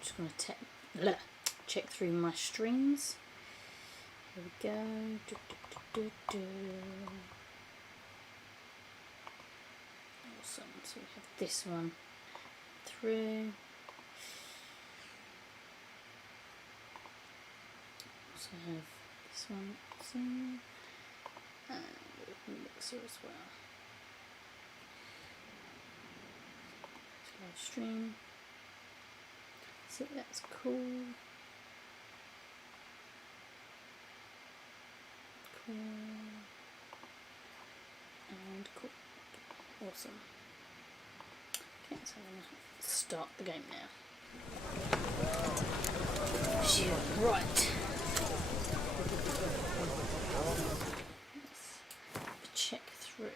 Just going to check through my streams. Here we go. Awesome. So we have this one through. Also have this one through. And mixer as well. Live stream. So that's cool. Cool. And cool. Awesome. Okay, so I'm going to start the game now. Right. Let's check through.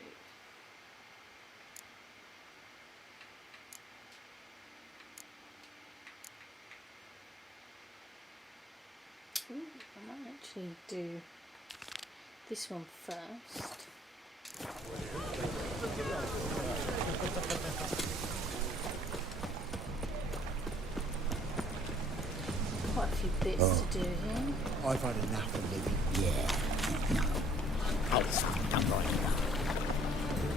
Ooh, I might actually do this one first. Quite a few bits to do here. I've had enough of living. Yeah, no. Oh, it's fine, don't worry about it.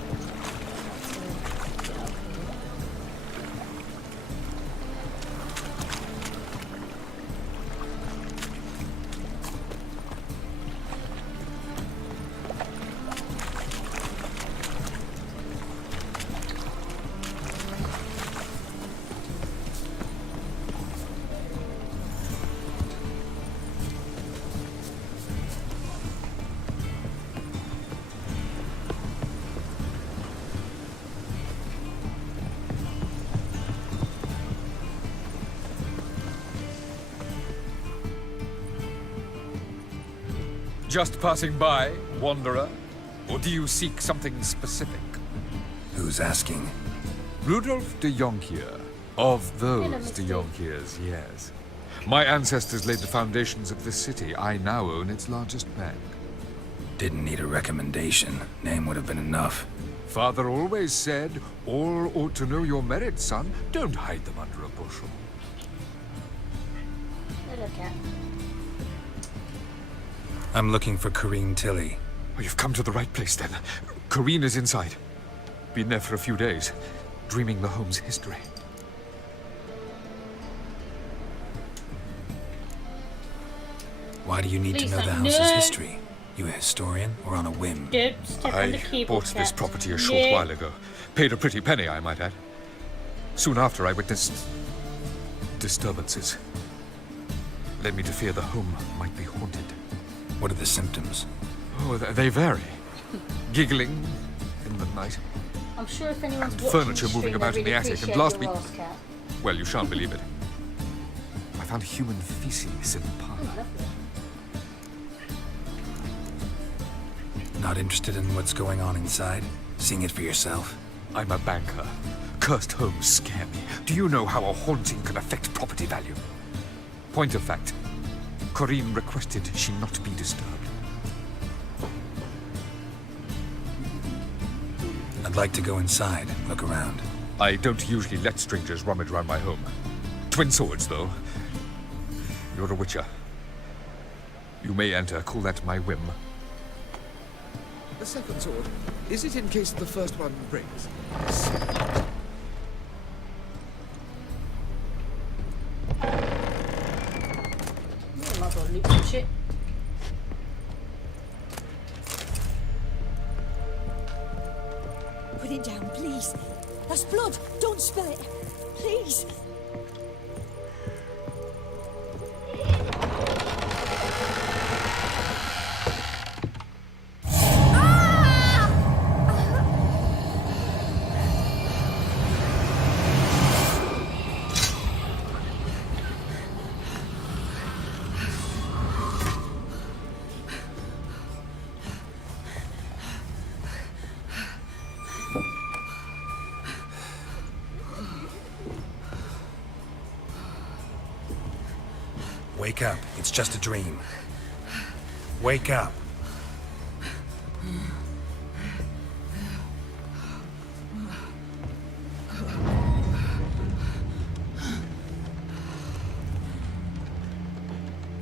Just passing by, wanderer? Or do you seek something specific? Who's asking? Rudolf de Jonkier. Of Hello, those de Mr. Jonkiers, yes. My ancestors laid the foundations of this city. I now own its largest bank. Didn't need a recommendation. Name would have been enough. Father always said, all ought to know your merits, son. Don't hide them under a bushel. Hello, cat. I'm looking for Corrine Tilly. Oh, you've come to the right place, then. Corrine is inside. Been there for a few days, dreaming the home's history. Why do you need Please to know the don't- house's No. history? You a historian or on a whim? Don't step on the I keyboard, bought this cat. property a short while ago. Paid a pretty penny, I might add. Soon after, I witnessed disturbances. Led me to fear the home might be haunted. What are the symptoms? Oh, they vary. Giggling in the night. I'm sure if anyone's And watching furniture the moving stream, about they in the really attic, and appreciate last your week- Welsh cat. Well, you shan't believe it. I found human feces in the Oh, parlor. lovely. Not interested in what's going on inside? Seeing it for yourself? I'm a banker. Cursed homes scare me. Do you know how a haunting can affect property value? Point of fact, Corrine requested she not be disturbed. I'd like to go inside, look around. I don't usually let strangers rummage around my home. Twin swords, though. You're a witcher. You may enter. Call that my whim. The second sword, is it in case the first one breaks? Yeah, might as well loot some shit. Put it down, please. That's blood. Don't spill it. Please. Wake up. It's just a dream. Wake up.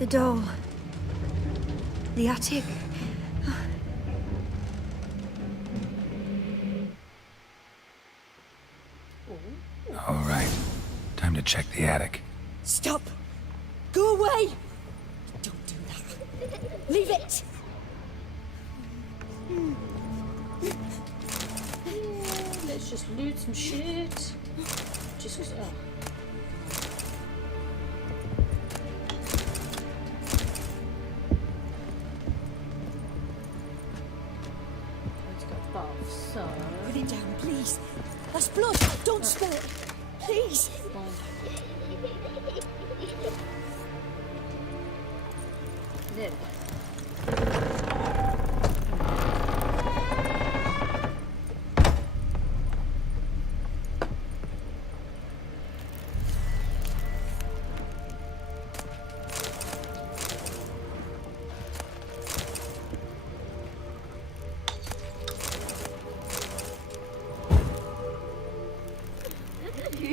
The doll. The attic. All right. Time to check the attic. Stop! Go away! Don't do that. Leave it! Let's just loot some shit. Just oh. Let's go above. So Put it down, please. That's blood. Don't spill it. Please. there we go.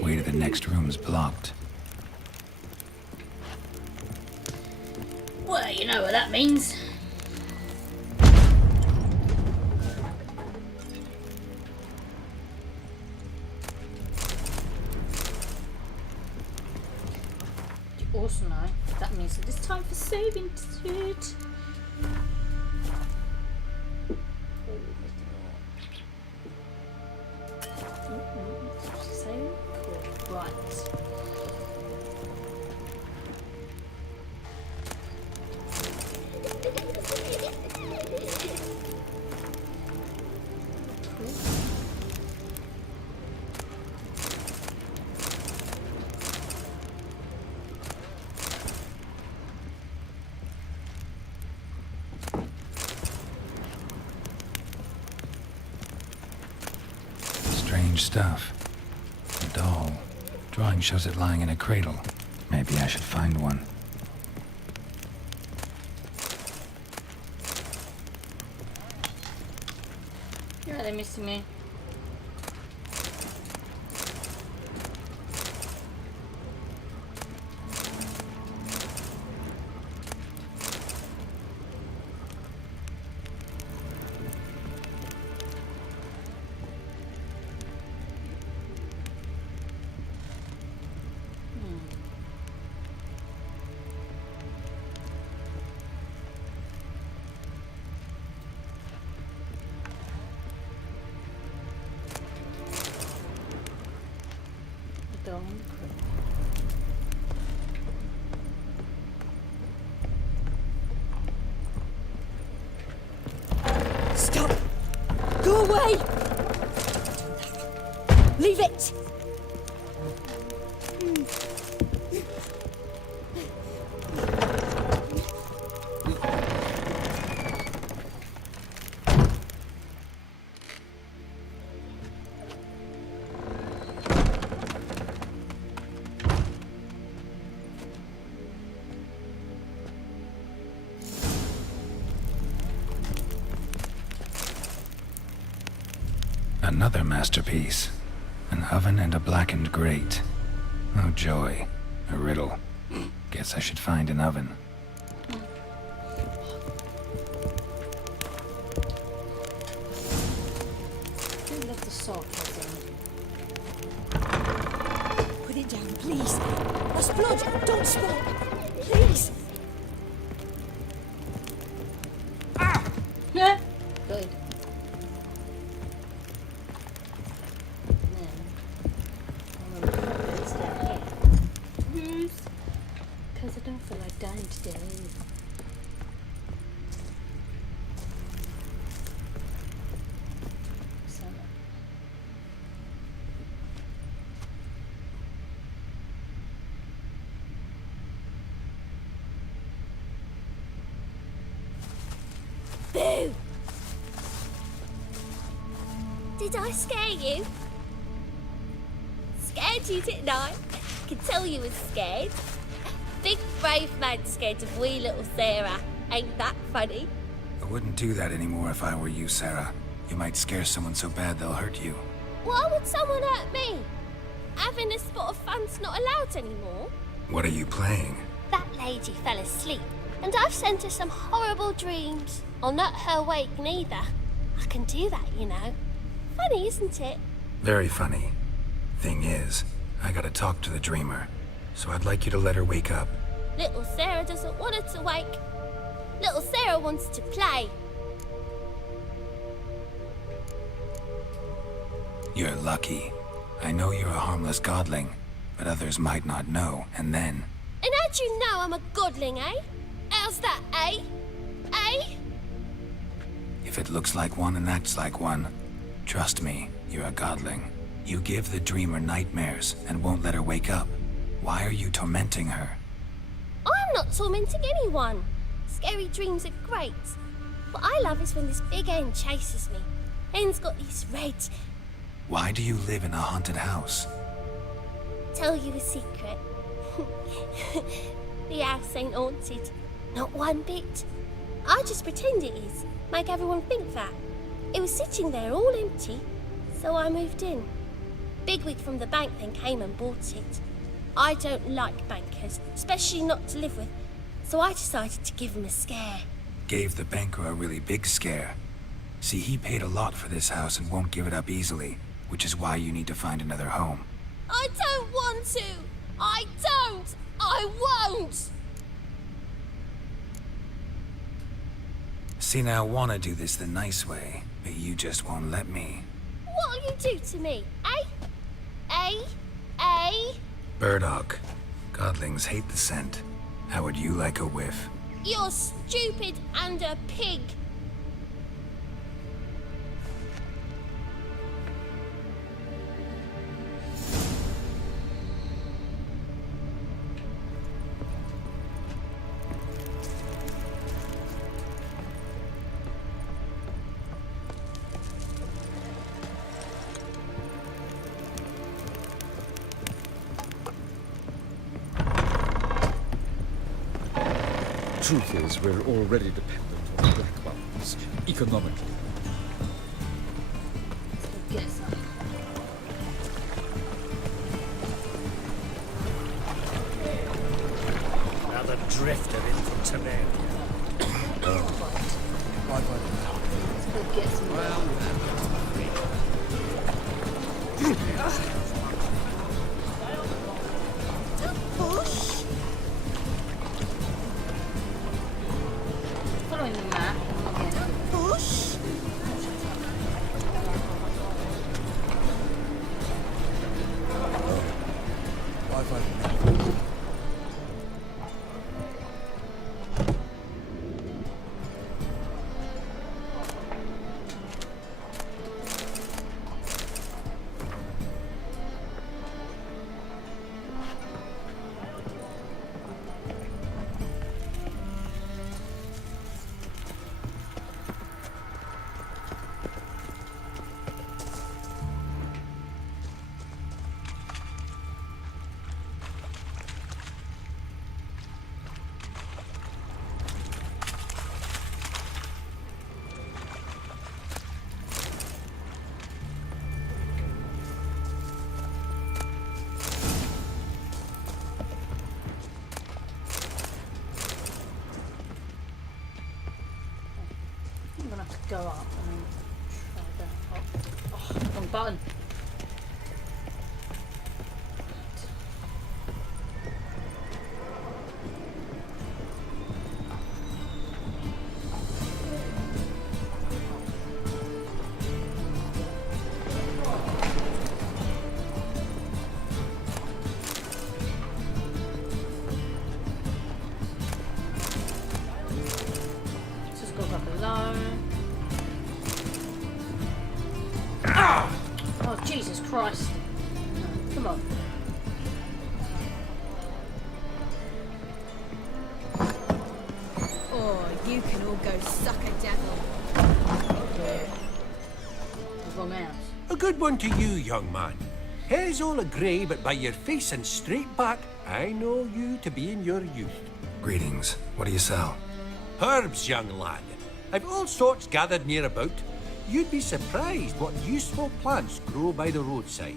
Way to the next room's blocked. Well, you know what that means. You also know that means that it's time for saving it. Save? Cool. Right. Strange stuff. A doll. Drawing shows it lying in a cradle. Maybe I should find one. You're really missing me. Stop! Go away! Leave it! Another masterpiece. An oven and a blackened grate. Oh joy. A riddle. Guess I should find an oven. I love the salt thing. Put it down, please. That's blood. Don't spill it. Please. Yeah. Good. Because I don't feel like dying today. So, Boo! Did I scare you? Scared you, didn't I? I could tell you was scared. Big brave man scared of wee little Sarah. Ain't that funny? I wouldn't do that anymore if I were you, Sarah. You might scare someone so bad they'll hurt you. Why would someone hurt me? Having a spot of fun's not allowed anymore. What are you playing? That lady fell asleep, and I've sent her some horrible dreams. I'll not her wake neither. I can do that, you know. Funny, isn't it? Very funny. Thing is, I gotta talk to the dreamer, so I'd like you to let her wake up. Little Sarah doesn't want her to wake. Little Sarah wants to play. You're lucky. I know you're a harmless godling, but others might not know, and then... And how'd you know I'm a godling, eh? How's that, eh? Eh? If it looks like one and acts like one, trust me, you're a godling. You give the dreamer nightmares and won't let her wake up. Why are you tormenting her? I'm not tormenting anyone. Scary dreams are great. What I love is when this big hen chases me. Hen's got these red... Why do you live in a haunted house? Tell you a secret. The house ain't haunted. Not one bit. I just pretend it is. Make everyone think that. It was sitting there all empty, so I moved in. Bigwig from the bank then came and bought it. I don't like bankers, especially not to live with, so I decided to give him a scare. Gave the banker a really big scare. See, he paid a lot for this house and won't give it up easily, which is why you need to find another home. I don't want to! I don't! I won't! See, now I want to do this the nice way, but you just won't let me. What'll you do to me, eh? Eh? Eh? Burdock. Godlings hate the scent. How would you like a whiff? You're stupid and a pig. Truth is, we're already dependent on black ones, economically. Yes. Another drifter in from Temeria. Let's go get some following the map. Yeah. I'm gonna have to go up and try that. Oh, wrong button. Just go up below. Oh, Jesus Christ. Come on. Oh, you can all go suck a devil. The wrong house. A good one to you, young man. Hair's all a grey, but by your face and straight back, I know you to be in your youth. Greetings. What do you sell? Herbs, young lad. I've all sorts gathered near about. You'd be surprised what useful plants grow by the roadside.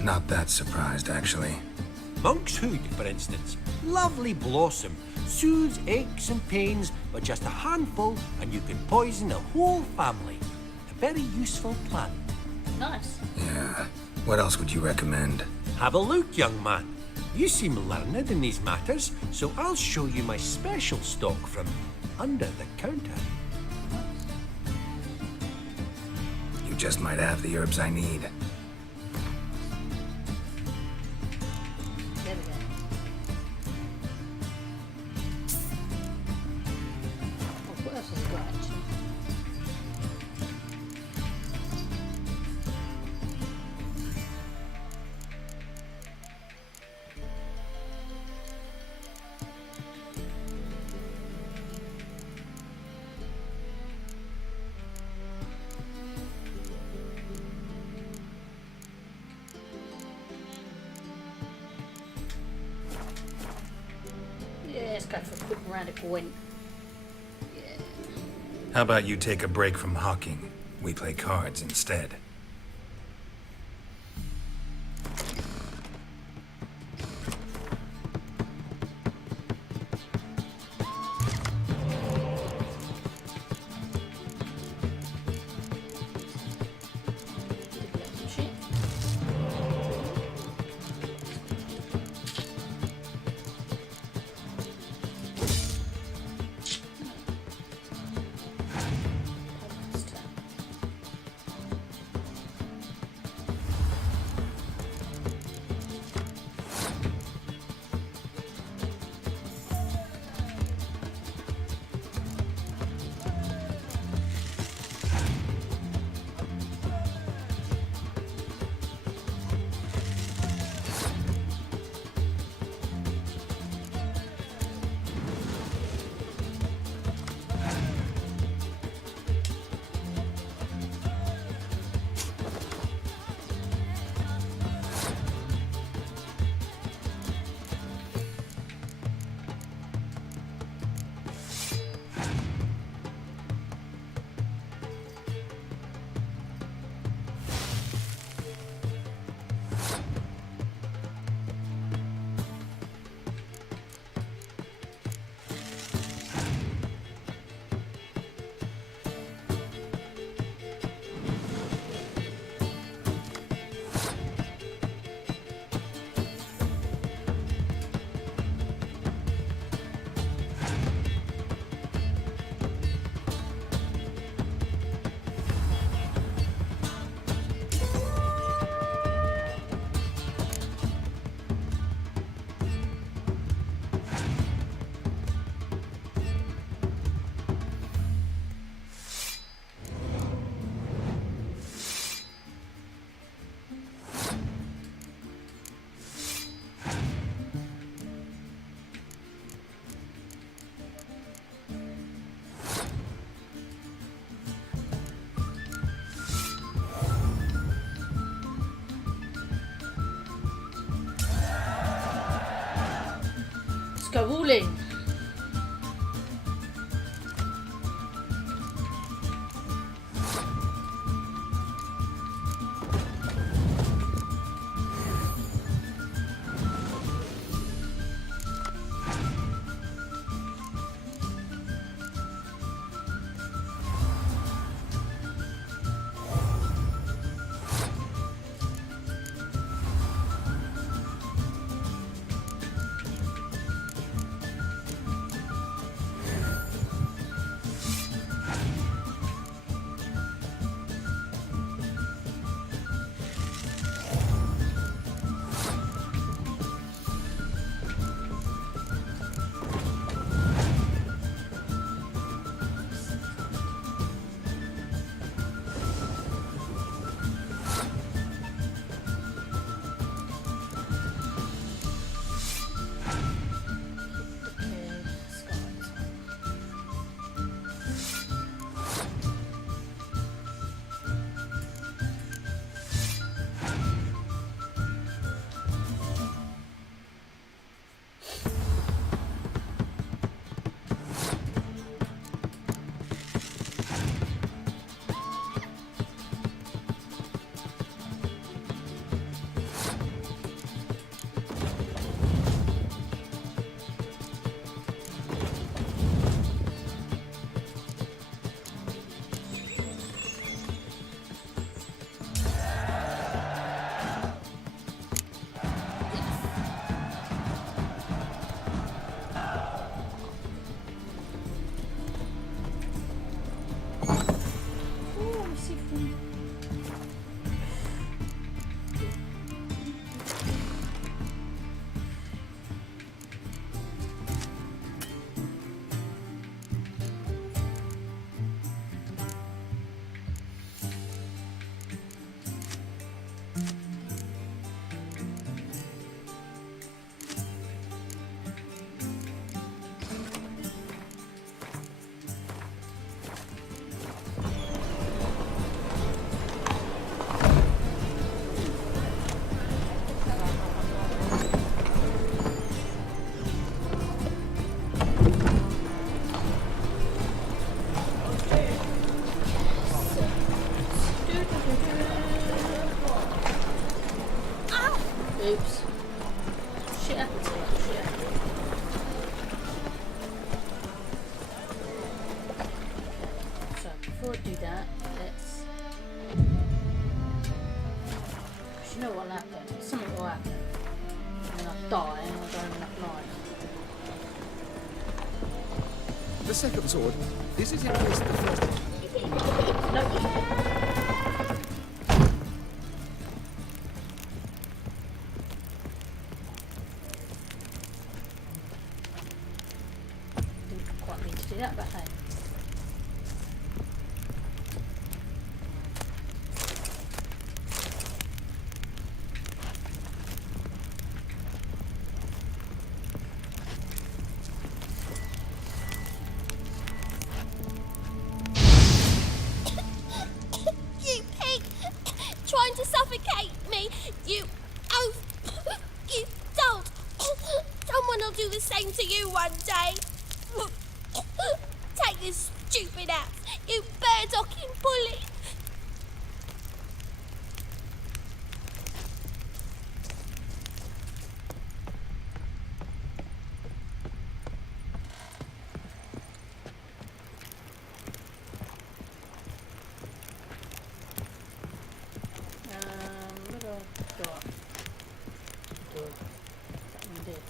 Not that surprised, actually. Monk's Hood, for instance. Lovely blossom. Soothes aches and pains, but just a handful and you can poison a whole family. A very useful plant. Nice. Yeah. What else would you recommend? Have a look, young man. You seem learned in these matters, so I'll show you my special stock from under the counter. You just might have the herbs I need. There we go. Oh, what else has it got actually? Yeah, let's go for a quick round of Gwent. Yeah. How about you take a break from hawking? We play cards instead. Some shit. Let's go all in. The second sword, is it in place of the first? Didn't quite mean to do that, but hey. You pig! Trying to suffocate me! You... Oh... You don't! Someone will do the same to you one day! Take this stupid axe, you bird-docking bully! What have I got? Good. That one did.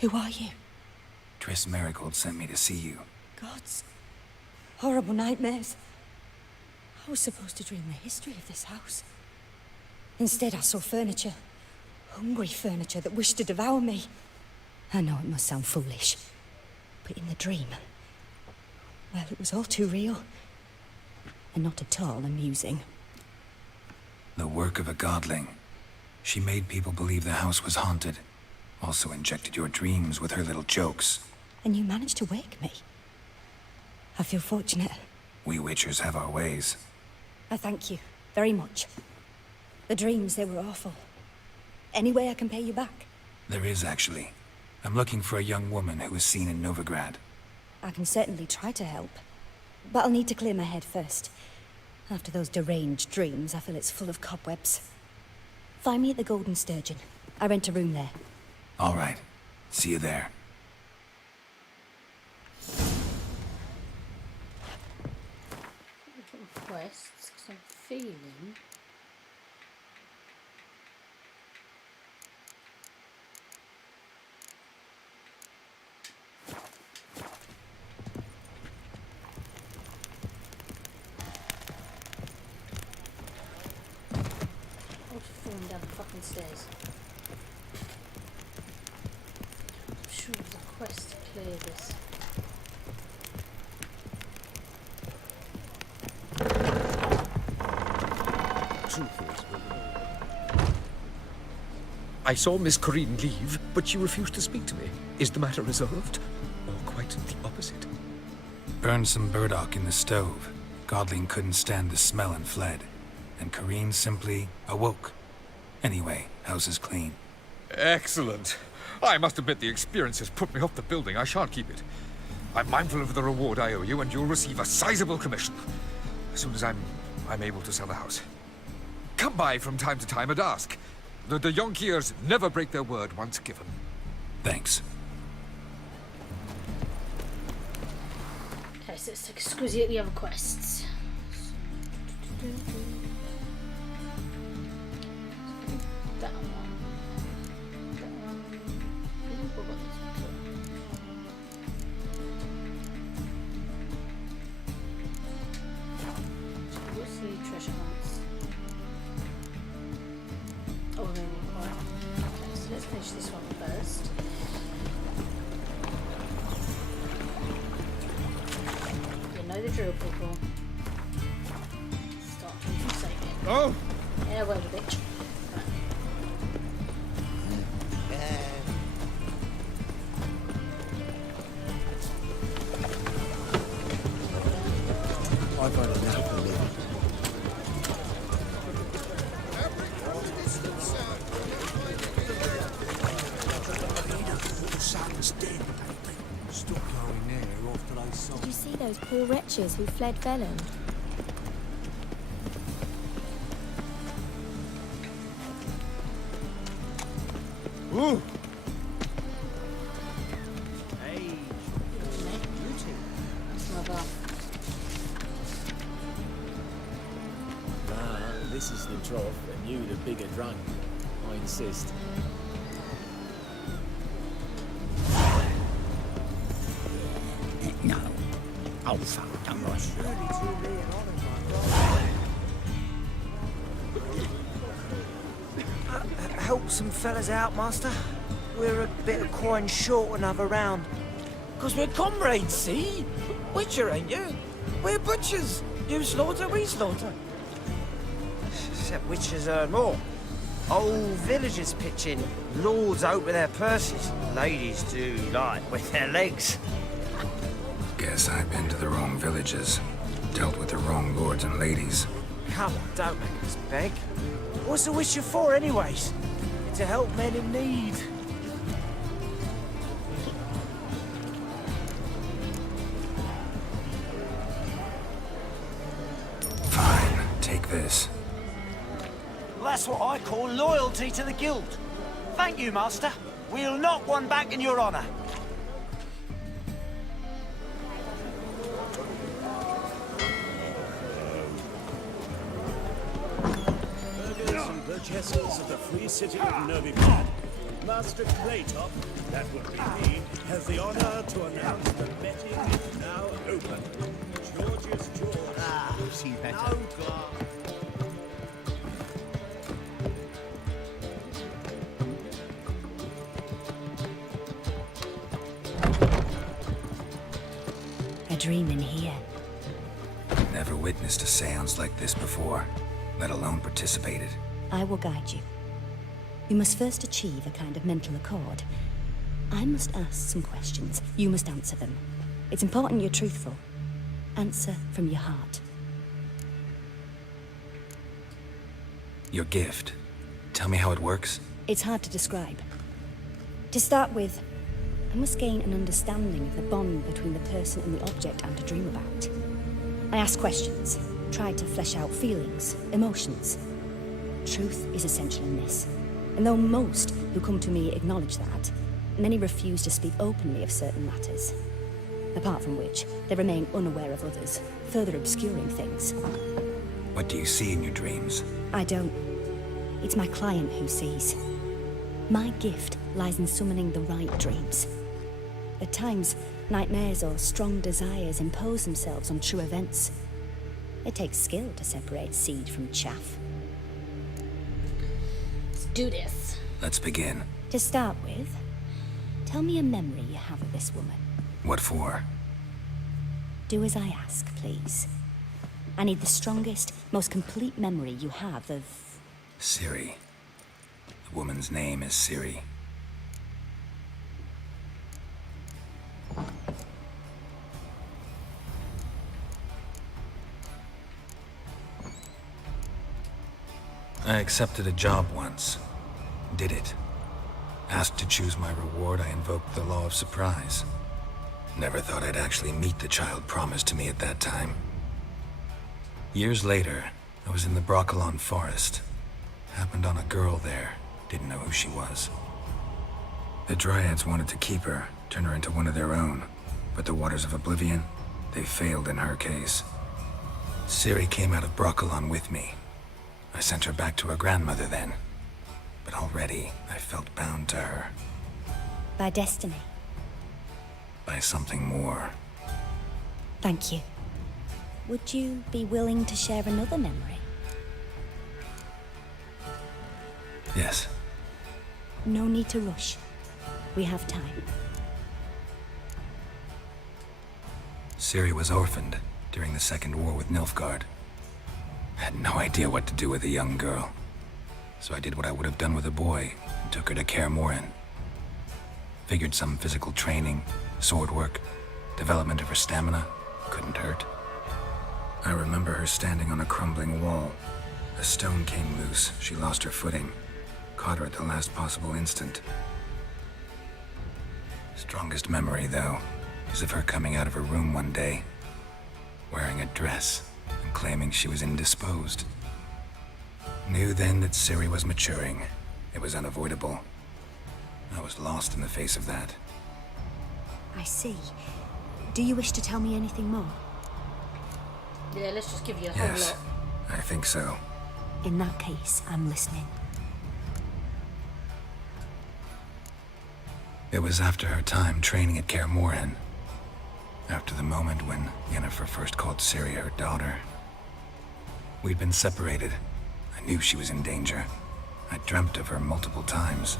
Who are you? Triss Merigold sent me to see you. Gods. Horrible nightmares. I was supposed to dream the history of this house. Instead, I saw furniture. Hungry furniture that wished to devour me. I know it must sound foolish, but in the dream, well, it was all too real. And not at all amusing. The work of a godling. She made people believe the house was haunted. Also injected your dreams with her little jokes. And you managed to wake me. I feel fortunate. We witchers have our ways. I thank you very much. The dreams, they were awful. Any way I can pay you back? There is, actually. I'm looking for a young woman who was seen in Novigrad. I can certainly try to help. But I'll need to clear my head first. After those deranged dreams, I feel it's full of cobwebs. Find me at the Golden Sturgeon. I rent a room there. All right. See you there. Quests, because I'm feeling... falling down the fucking stairs. I'm sure there's a quest to clear this. Truth is, I saw Miss Corinne leave, but she refused to speak to me. Is the matter resolved? Or quite the opposite? Burned some burdock in the stove. Godling couldn't stand the smell and fled. And Corinne simply awoke. Anyway, house is clean. Excellent. I must admit the experience has put me off the building. I shan't keep it. I'm mindful of the reward I owe you, and you'll receive a sizable commission. As soon as I'm able to sell the house. Come by from time to time and ask. The Yonkiers never break their word once given. Thanks. Okay, so let's take a squizzy at the other quests. That one. That one. Ooh, what about this one? So what's the treasure hunts? Oh, no, right. Okay, so let's finish this one first. You know the drill, people. Start drinking sake. Oh! Yeah, wait a bitch. Right. I've had enough of living. Did you see those poor wretches who fled Velen? Ooh! bigger drunk. I insist. No. Oh, fuck, don't worry. Help some fellas out, Master. We're a bit of coin short another round. 'Cause we're comrades, see? Witcher, ain't you? We're butchers. You slaughter, we slaughter. Except witches earn more. Old villagers pitch in. Lords out with their purses. Ladies do, like, with their legs. Guess I've been to the wrong villages. Dealt with the wrong lords and ladies. Come on, don't make us beg. What's a witcher for, anyways? To help men in need. Fine, take this. That's what I call loyalty to the guild. Thank you, Master. We'll knock one back in your honor. Burgesses of the free city of Novigrad. Master Claytop, that would be me, has the honor to announce the betting is now open. George's George. Ah, see better. No glass. A dream in here. Never witnessed a seance like this before, let alone participated. I will guide you. You must first achieve a kind of mental accord. I must ask some questions. You must answer them. It's important you're truthful. Answer from your heart. Your gift. Tell me how it works. It's hard to describe. To start with, I must gain an understanding of the bond between the person and the object I'm to dream about. I ask questions, try to flesh out feelings, emotions. Truth is essential in this. And though most who come to me acknowledge that, many refuse to speak openly of certain matters. Apart from which, they remain unaware of others, further obscuring things. What do you see in your dreams? I don't. It's my client who sees. My gift lies in summoning the right dreams. At times, nightmares or strong desires impose themselves on true events. It takes skill to separate seed from chaff. Let's do this. Let's begin. To start with, tell me a memory you have of this woman. What for? Do as I ask, please. I need the strongest, most complete memory you have of... Ciri. The woman's name is Ciri. I accepted a job once. Did it. Asked to choose my reward, I invoked the law of surprise. Never thought I'd actually meet the child promised to me at that time. Years later, I was in the Brokilon forest. Happened on a girl there. Didn't know who she was. The Dryads wanted to keep her, turn her into one of their own. But the Waters of Oblivion, they failed in her case. Ciri came out of Brokilon with me. I sent her back to her grandmother then. But already, I felt bound to her. By destiny. By something more. Thank you. Would you be willing to share another memory? Yes. No need to rush. We have time. Ciri was orphaned during the Second War with Nilfgaard. Had no idea what to do with a young girl. So I did what I would have done with a boy and took her to Kaer Morhen. Figured some physical training, sword work, development of her stamina couldn't hurt. I remember her standing on a crumbling wall. A stone came loose, she lost her footing. Caught her at the last possible instant. Strongest memory, though, is of her coming out of her room one day, wearing a dress and claiming she was indisposed. Knew then that Ciri was maturing. It was unavoidable. I was lost in the face of that. I see. Do you wish to tell me anything more? Yeah, let's just give you a whole Yes, lot. I think so. In that case, I'm listening. It was after her time training at Kaer Morhen. After the moment when Yennefer first called Ciri her daughter. We'd been separated. I knew she was in danger. I dreamt of her multiple times.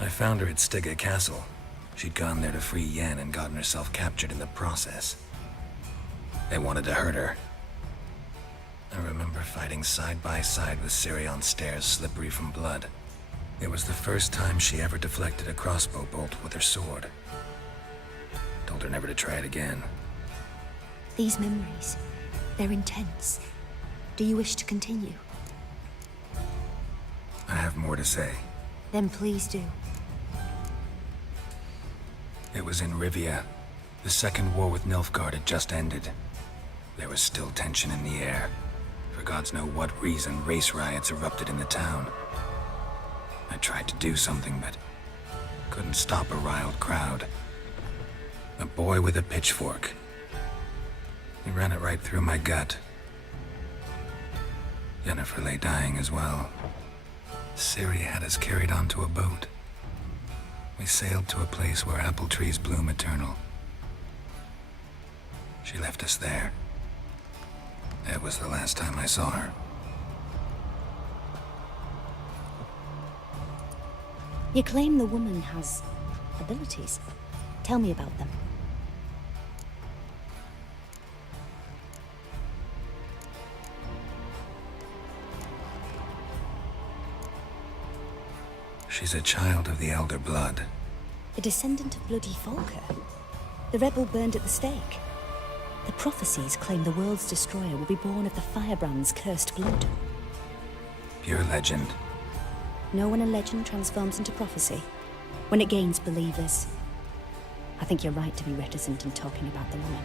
I found her at Stygga Castle. She'd gone there to free Yen and gotten herself captured in the process. They wanted to hurt her. I remember fighting side by side with Ciri on stairs slippery from blood. It was the first time she ever deflected a crossbow bolt with her sword. Told her never to try it again. These memories, they're intense. Do you wish to continue? I have more to say. Then please do. It was in Rivia. The second war with Nilfgaard had just ended. There was still tension in the air. For gods know what reason, race riots erupted in the town. I tried to do something, but couldn't stop a riled crowd. A boy with a pitchfork. He ran it right through my gut. Yennefer lay dying as well. Ciri had us carried onto a boat. We sailed to a place where apple trees bloom eternal. She left us there. That was the last time I saw her. You claim the woman has abilities. Tell me about them. She's a child of the Elder Blood. A descendant of bloody Volker. The rebel burned at the stake. The prophecies claim the world's destroyer will be born of the Firebrand's cursed blood. Pure legend. Know when a legend transforms into prophecy? When it gains believers. I think you're right to be reticent in talking about the woman.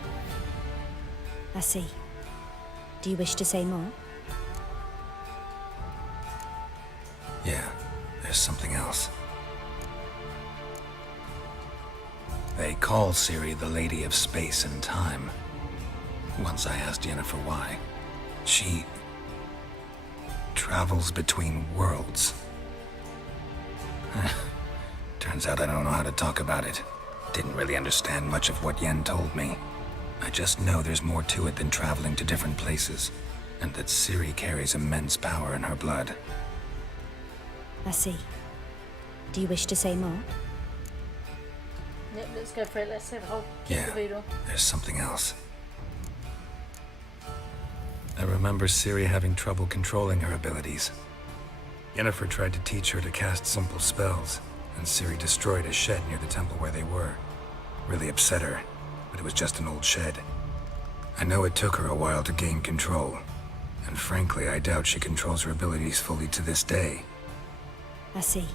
I see. Do you wish to say more? Yeah, there's something else. They call Ciri the Lady of Space and Time. Once I asked Yennefer why. She travels between worlds. Turns out I don't know how to talk about it. Didn't really understand much of what Yen told me. I just know there's more to it than traveling to different places, and that Ciri carries immense power in her blood. I see. Do you wish to say more? Yep, let's go for it. Let's have a whole Yeah, caboodle. there's something else. I remember Ciri having trouble controlling her abilities. Yennefer tried to teach her to cast simple spells, and Ciri destroyed a shed near the temple where they were. Really upset her, but it was just an old shed. I know it took her a while to gain control, and frankly, I doubt she controls her abilities fully to this day. I see.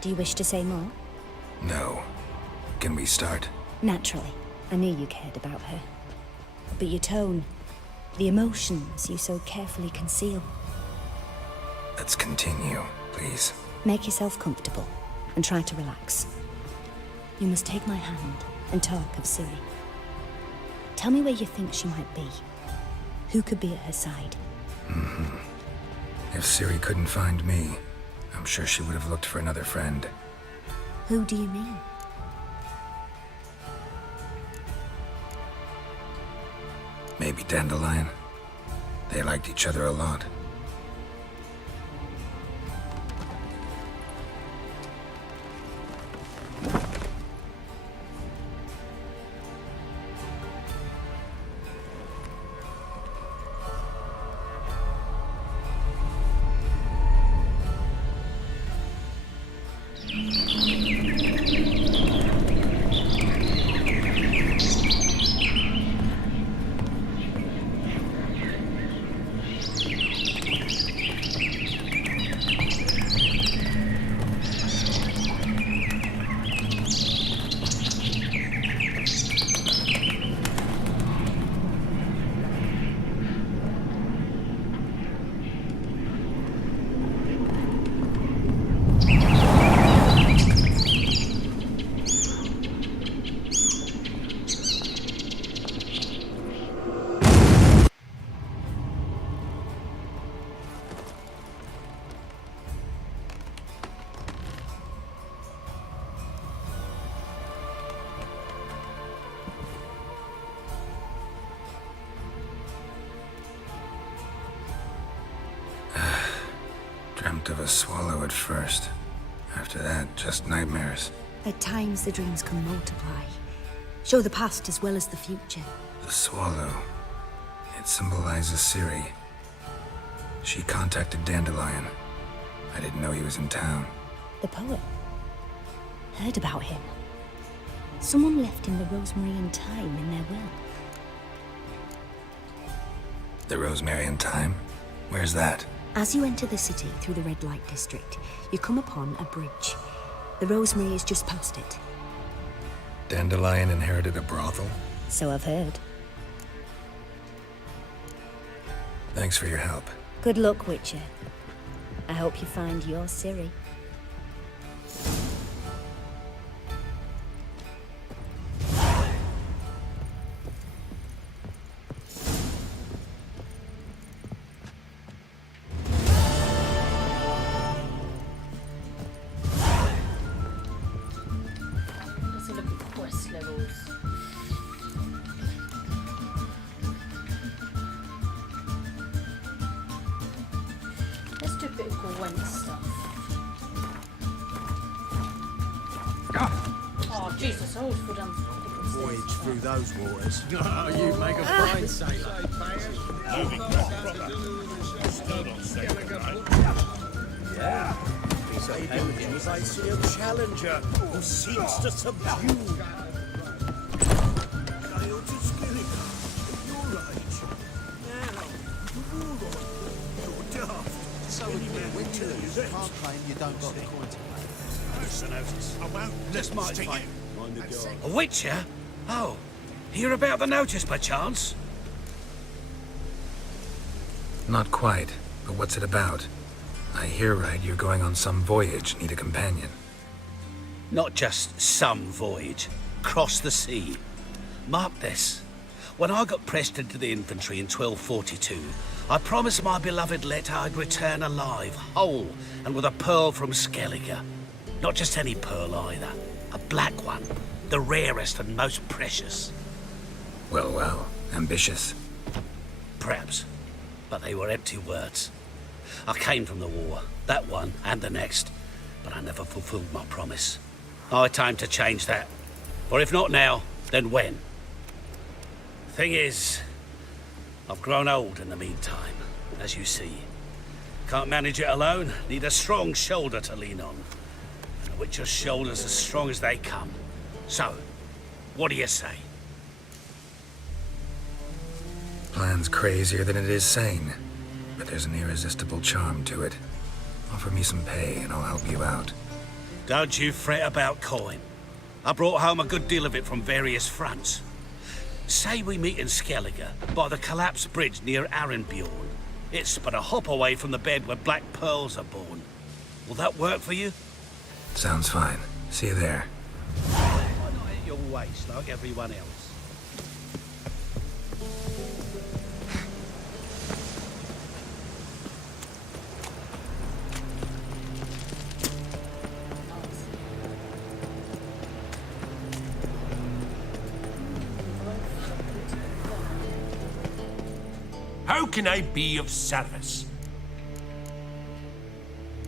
Do you wish to say more? No. Can we start? Naturally. I knew you cared about her. But your tone, the emotions you so carefully conceal. Let's continue, please. Make yourself comfortable and try to relax. You must take my hand and talk of Ciri. Tell me where you think she might be. Who could be at her side? If Ciri couldn't find me, I'm sure she would have looked for another friend. Who do you mean? Maybe Dandelion. They liked each other a lot. product of a swallow at first. After that, just nightmares. At times, the dreams can multiply. Show the past as well as the future. The swallow. It symbolizes Ciri. She contacted Dandelion. I didn't know he was in town. The poet. Heard about him. Someone left him the rosemary and thyme in their will. The Rosemary and Thyme? Where's that? As you enter the city through the red light district, you come upon a bridge. The rosemary is just past it. Dandelion inherited a brothel? So I've heard. Thanks for your help. Good luck, Witcher. I hope you find your Ciri. Let's look at quest levels. Let's do a bit of Gwent stuff. Oh Jesus, I always fall down the Voyage through those waters. You make a fine sailor. Moving proper. Still on sailing, right? Yeah. As I see a challenger who seeks to subdue. Kyle to Skellige, you're right. Now, you're daft. So with the winters, you can't claim you don't got the coin to pay. What's the notice? I won't listen to you. Mind the guard. A Witcher? Oh, hear about the notice by chance? Not quite, but what's it about? I hear right you're going on some voyage, need a companion. Not just some voyage. Cross the sea. Mark this. When I got pressed into the infantry in 1242, I promised my beloved Let I'd return alive, whole, and with a pearl from Skellige. Not just any pearl either. A black one. The rarest and most precious. Well, well, ambitious. Perhaps. But they were empty words. I came from the war, that one and the next, but I never fulfilled my promise. High time to change that. Or if not now, then when? Thing is, I've grown old in the meantime, as you see. Can't manage it alone, need a strong shoulder to lean on. And a Witcher's shoulder's as strong as they come. So, what do you say? Plan's crazier than it is sane, but there's an irresistible charm to it. Offer me some pay and I'll help you out. Don't you fret about coin. I brought home a good deal of it from various fronts. Say we meet in Skellige, by the collapsed bridge near Arenbjorn. It's but a hop away from the bed where black pearls are born. Will that work for you? Sounds fine. See you there. Why not at your waist like everyone else? How can I be of service?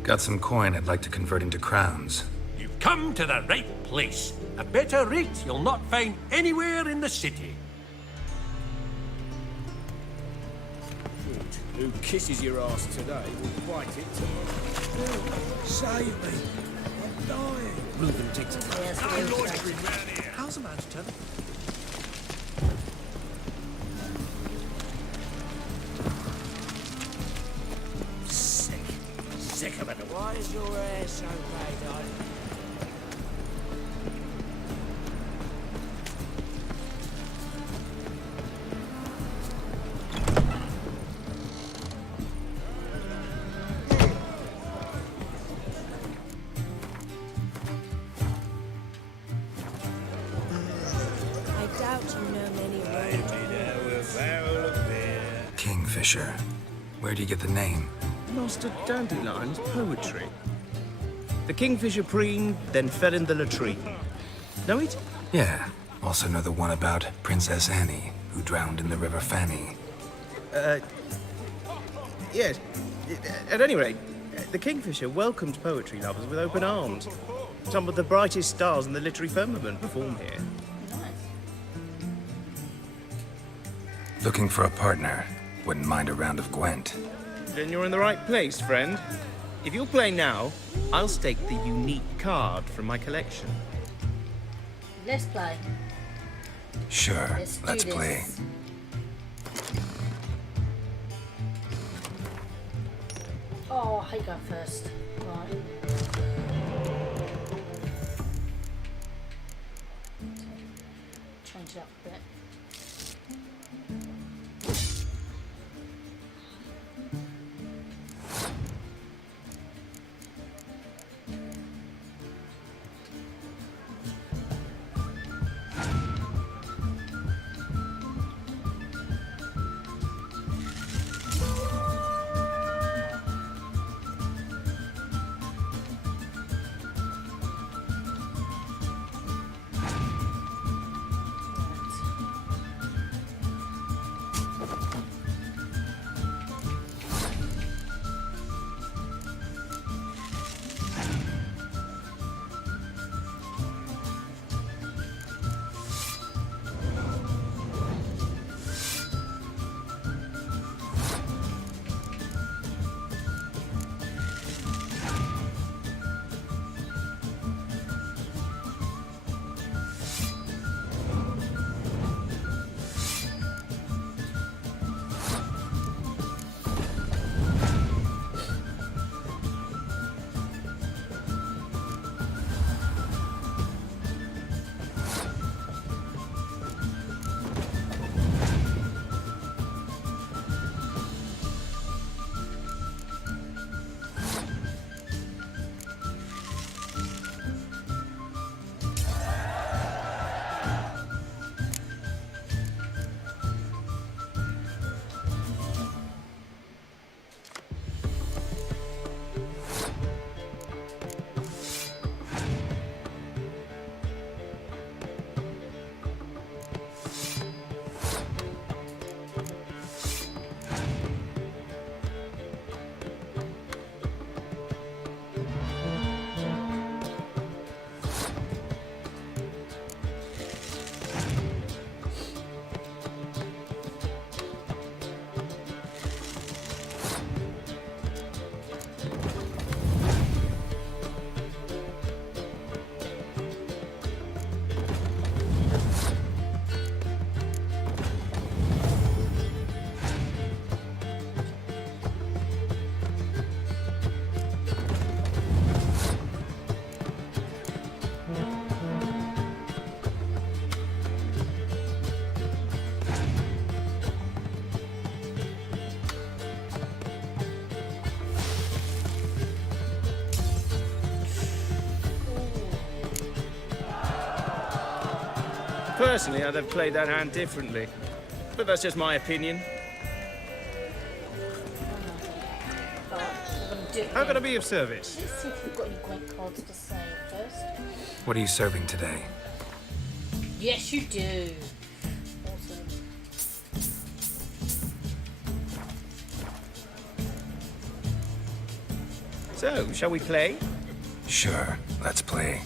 Got some coin I'd like to convert into crowns. You've come to the right place. A better rate you'll not find anywhere in the city. Who kisses your ass today will bite it tomorrow. Save me. I'm dying. Reuben takes it. Yes, I'm loitering round here. How's a man to turn? Sick of it. Why is your hair so grey, darling? I doubt you know many words. Kingfisher. Where do you get the name? Master Dandelion's poetry. The kingfisher preened, then fell in the latrine. Know it? Yeah. Also know the one about Princess Annie, who drowned in the River Fanny. Yes. At any rate, The Kingfisher welcomes poetry lovers with open arms. Some of the brightest stars in the literary firmament perform here. Looking for a partner. Wouldn't mind a round of Gwent. Then you're in the right place, friend. If you'll play now, I'll stake the unique card from my collection. Let's play. Sure, let's do play. this. Oh, I hate going first. Right. Change it up a bit. Personally, I'd have played that hand differently. But that's just my opinion. How can I be of service? Let's see if we've got any Gwent cards to save first. What are you serving today? Yes, you do. Awesome. So, shall we play? Sure, let's play.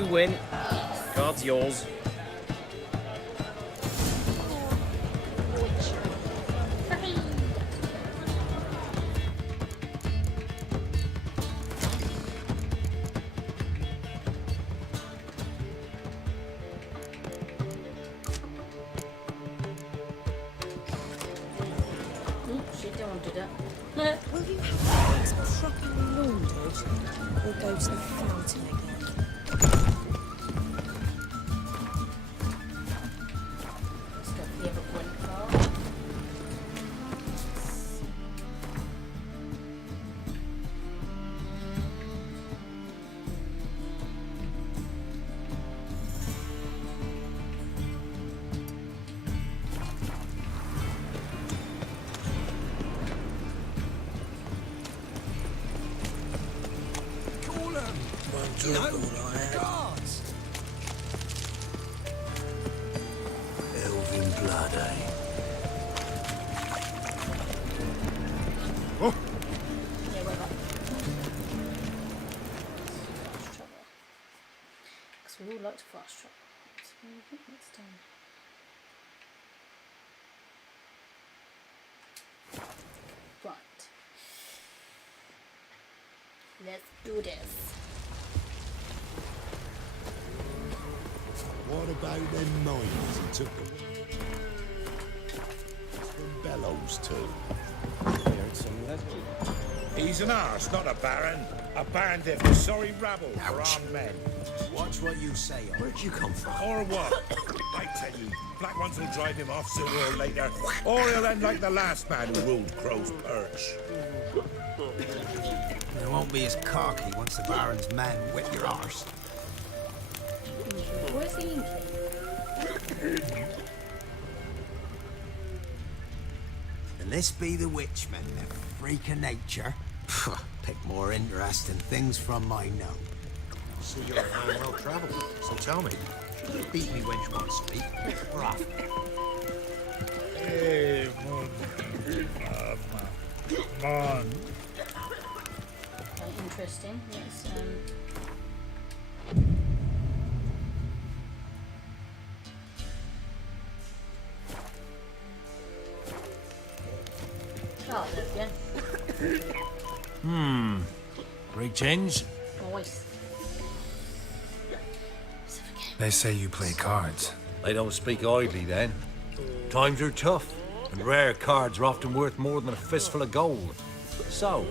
You win. Card's yours. Ooh, shit, don't want to do that. Will you have these properly laundered or go to the fountain again? Let's go for the other point card. Elven blood, eh? Yeah, we're back. Fast travel. Because we all like to fast travel. So I think that's done. Right. Let's do this. What about them miners he took them? From Bellows too. He's an arse, not a baron. A bandit for sorry rabble for armed men. Watch what you say. Where'd you come from? Or what? I tell you, black ones will drive him off sooner or later. Or he'll end like the last man who ruled Crow's Perch. They won't be as cocky once the Baron's men whip your arse. Where's the Inky? And this be the Witchmen, the freak of nature. Pick more interesting things from my note. See, you're a man well travelled, so tell me. Beat me, wench, might speak. We're off. Hey, come on. Quite interesting. Yes. Oh, there we go. Greetings. Nice. They say you play cards. They don't speak idly then. Times are tough, and rare cards are often worth more than a fistful of gold. So,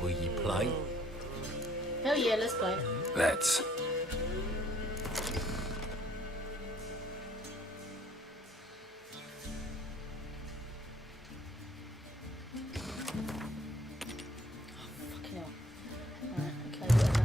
will ye play? Hell yeah, let's play. Let's. Fucking hell. Right, okay, whatever.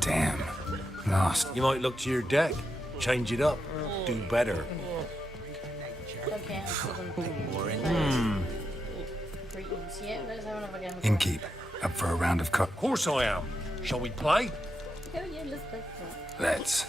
Damn. Lost. You might look to your deck, change it up, do better. Okay, I'm still gonna pick Greetings. Yeah, let's have another game. Inkeep. Up for a round of Of course I am. Shall we play? Hell yeah, let's play. Let's.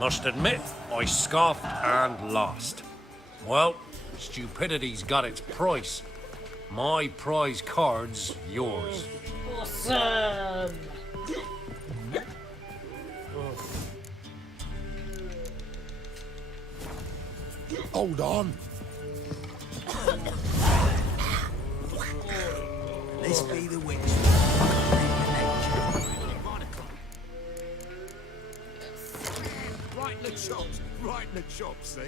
Must admit, I scoffed and lost. Well, stupidity's got its price. My prize card's yours. Awesome! Hold on. This be the witch. Right in the chops. Right in the chops, see?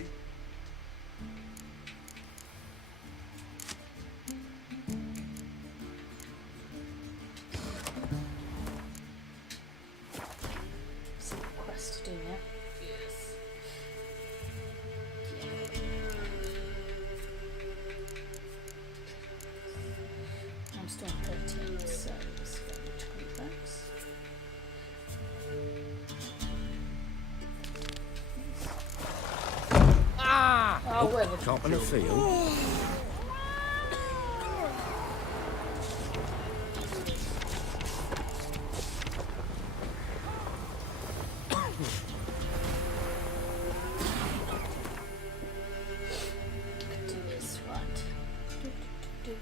Some quest to do now. Yes. I'm still on 13, so this is very much contracts. Oh, where the Top of the field. do this right. Do.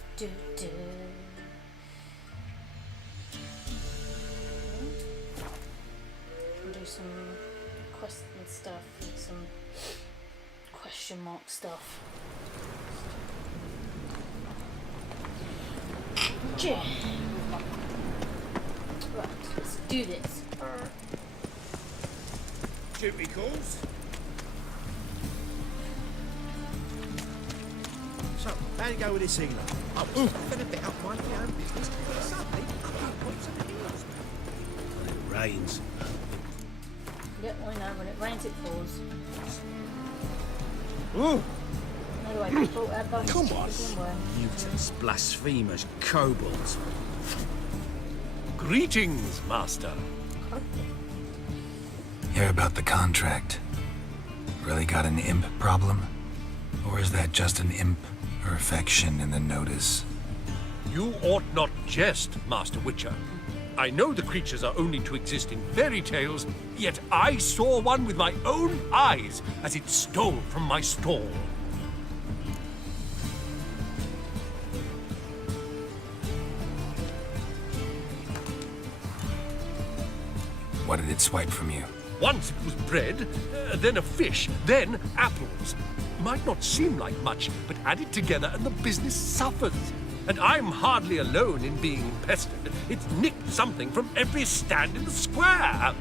Can do some quests and stuff and some question mark stuff. Yeah. Right, let's do this. Duty calls. So, how'd it go with this healer? I was stuffing a bit up my own business, but suddenly, crap pops in the ears. When it rains. Yep, I know, when it rains it falls. Ooh! Anyway, people have both Come on. Mutants, blasphemers, kobolds. Greetings, Master. Hear about the contract. Really got an imp problem? Or is that just an imp or affection in the notice? You ought not jest, Master Witcher. I know the creatures are only to exist in fairy tales, yet I saw one with my own eyes as it stole from my stall. What did it swipe from you? Once it was bread, then a fish, then apples. Might not seem like much, but add it together and the business suffers. And I'm hardly alone in being pestered. It's nicked something from every stand in the square.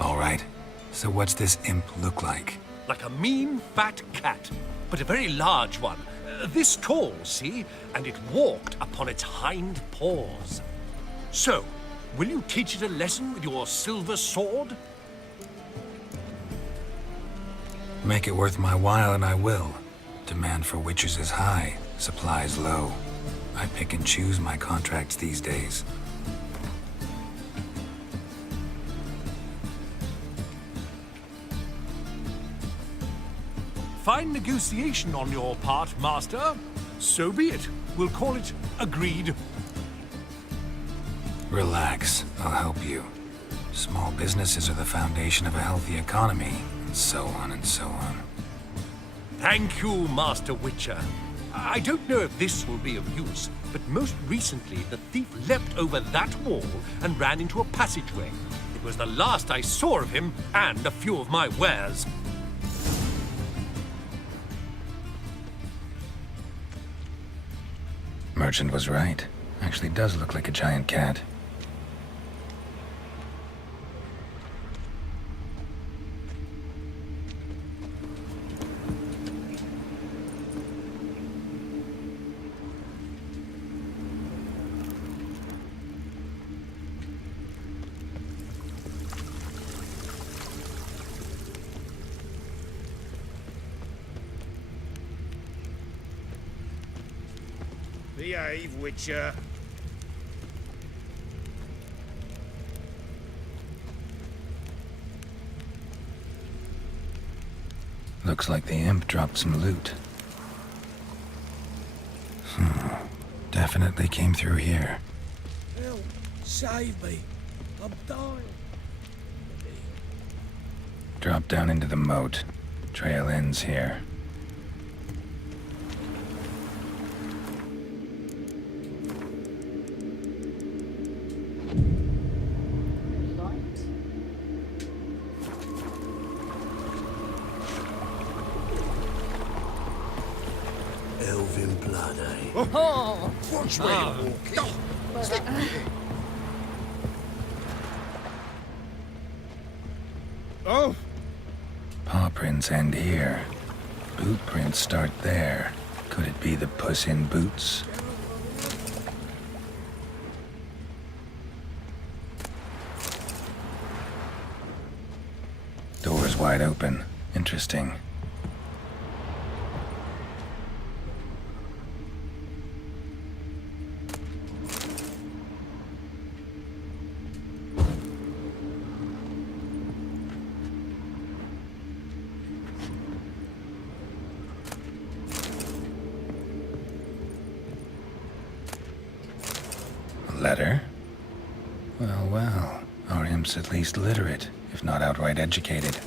All right. So what's this imp look like? Like a mean, fat cat, but a very large one. This tall, see? And it walked upon its hind paws. So, will you teach it a lesson with your silver sword? Make it worth my while and I will. Demand for witches is high, supplies low. I pick and choose my contracts these days. Fine negotiation on your part, Master. So be it. We'll call it agreed. Relax, I'll help you. Small businesses are the foundation of a healthy economy, and so on and so on. Thank you, Master Witcher. I don't know if this will be of use, but most recently the thief leapt over that wall and ran into a passageway. It was the last I saw of him and a few of my wares. Merchant was right. Actually does look like a giant cat. Behave, Witcher. Looks like the imp dropped some loot. Definitely came through here. Help! Save me! I'm dying. Drop down into the moat. Trail ends here. Elven blood, eh? Oh! Watch where you're walking. Stick with it. Oh! Paw prints end here. Boot prints start there. Could it be the Puss in Boots? Door's wide open. Interesting. Letter? Well, well. Our imp's at least literate, if not outright educated.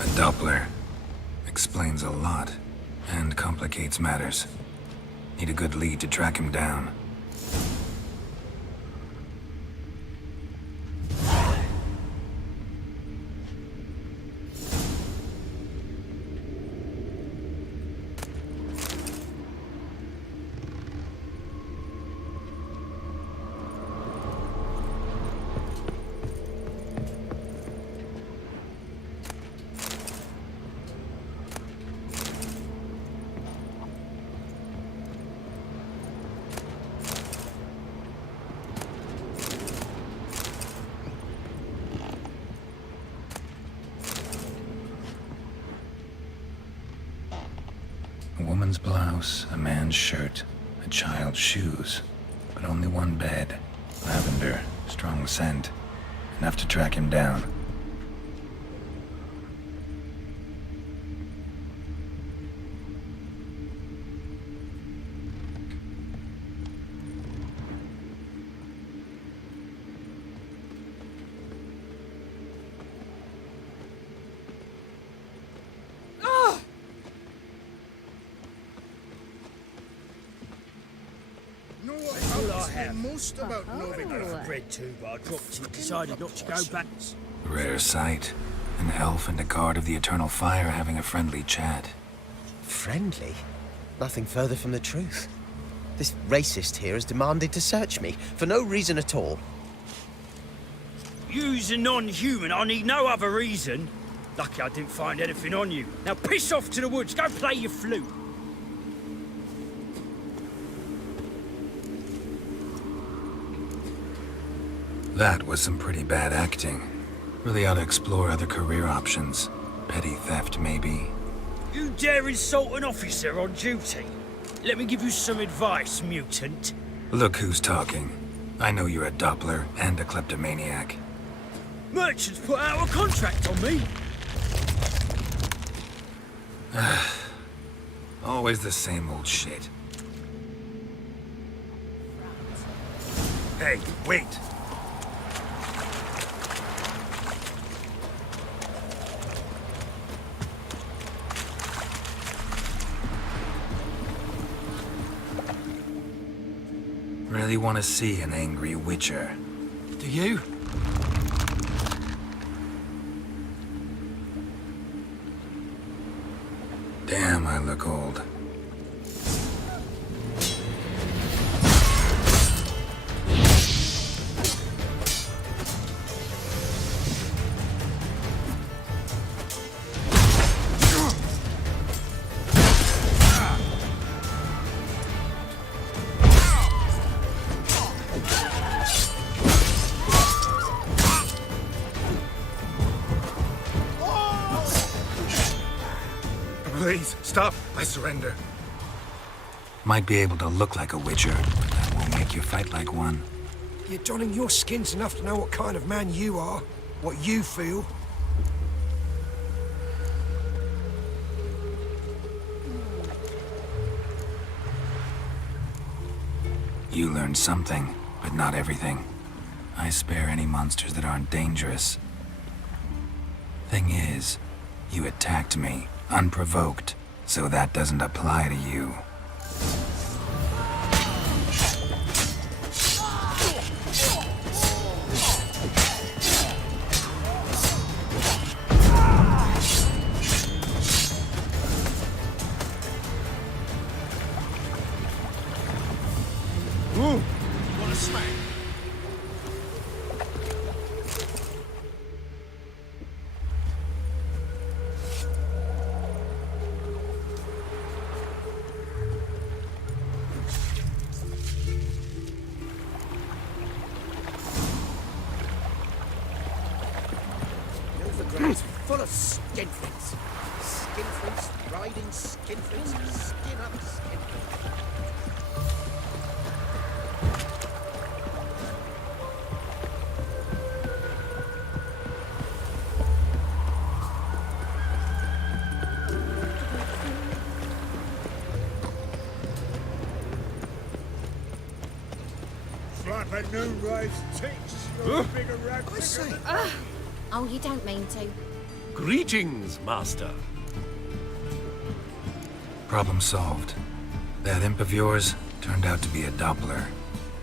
A Doppler. Explains a lot, and complicates matters. Need a good lead to track him down. A woman's blouse, a man's shirt, a child's shoes, but only one bed. Lavender, strong scent, enough to track him down. Most about Novigrad. Read too, but I dropped it. Decided not to go back. Rare sight. An elf and a guard of the Eternal Fire having a friendly chat. Friendly? Nothing further from the truth. This racist here has demanded to search me, for no reason at all. You's a non-human. I need no other reason. Lucky I didn't find anything on you. Now piss off to the woods. Go play your flute. That was some pretty bad acting. Really ought to explore other career options. Petty theft, maybe. You dare insult an officer on duty? Let me give you some advice, mutant. Look who's talking. I know you're a Doppler and a kleptomaniac. Merchants put out a contract on me. Always the same old shit. Hey, wait. Really want to see an angry witcher. Do you? Damn, I look old. Please, stop. I surrender. Might be able to look like a witcher, but that won't make you fight like one. You're donning your skins enough to know what kind of man you are, what you feel. You learned something, but not everything. I spare any monsters that aren't dangerous. Thing is, you attacked me, unprovoked, so that doesn't apply to you. Ooh, what a smack. The ground's full of skinflints. Skinflints, riding skinflints, skin up skinflints. Flap at noon rise takes your bigger rag. I say. Oh, you don't mean to. Greetings, Master. Problem solved. That imp of yours turned out to be a Doppler.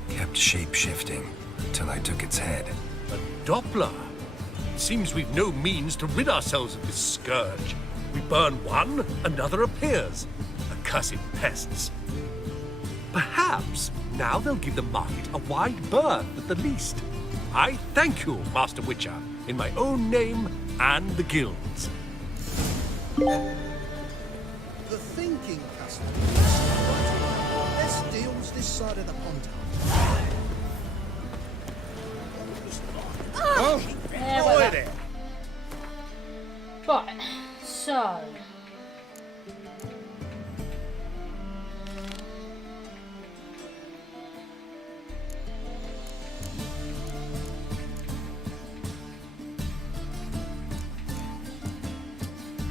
Kept shape-shifting until I took its head. A Doppler? Seems we've no means to rid ourselves of this scourge. We burn one, another appears. Accursed pests. Perhaps now they'll give the market a wide berth at the least. I thank you, Master Witcher, in my own name and the guild's. The thinking customer. Best deals this side of the pond. Oh, there we boy go. there. Right, so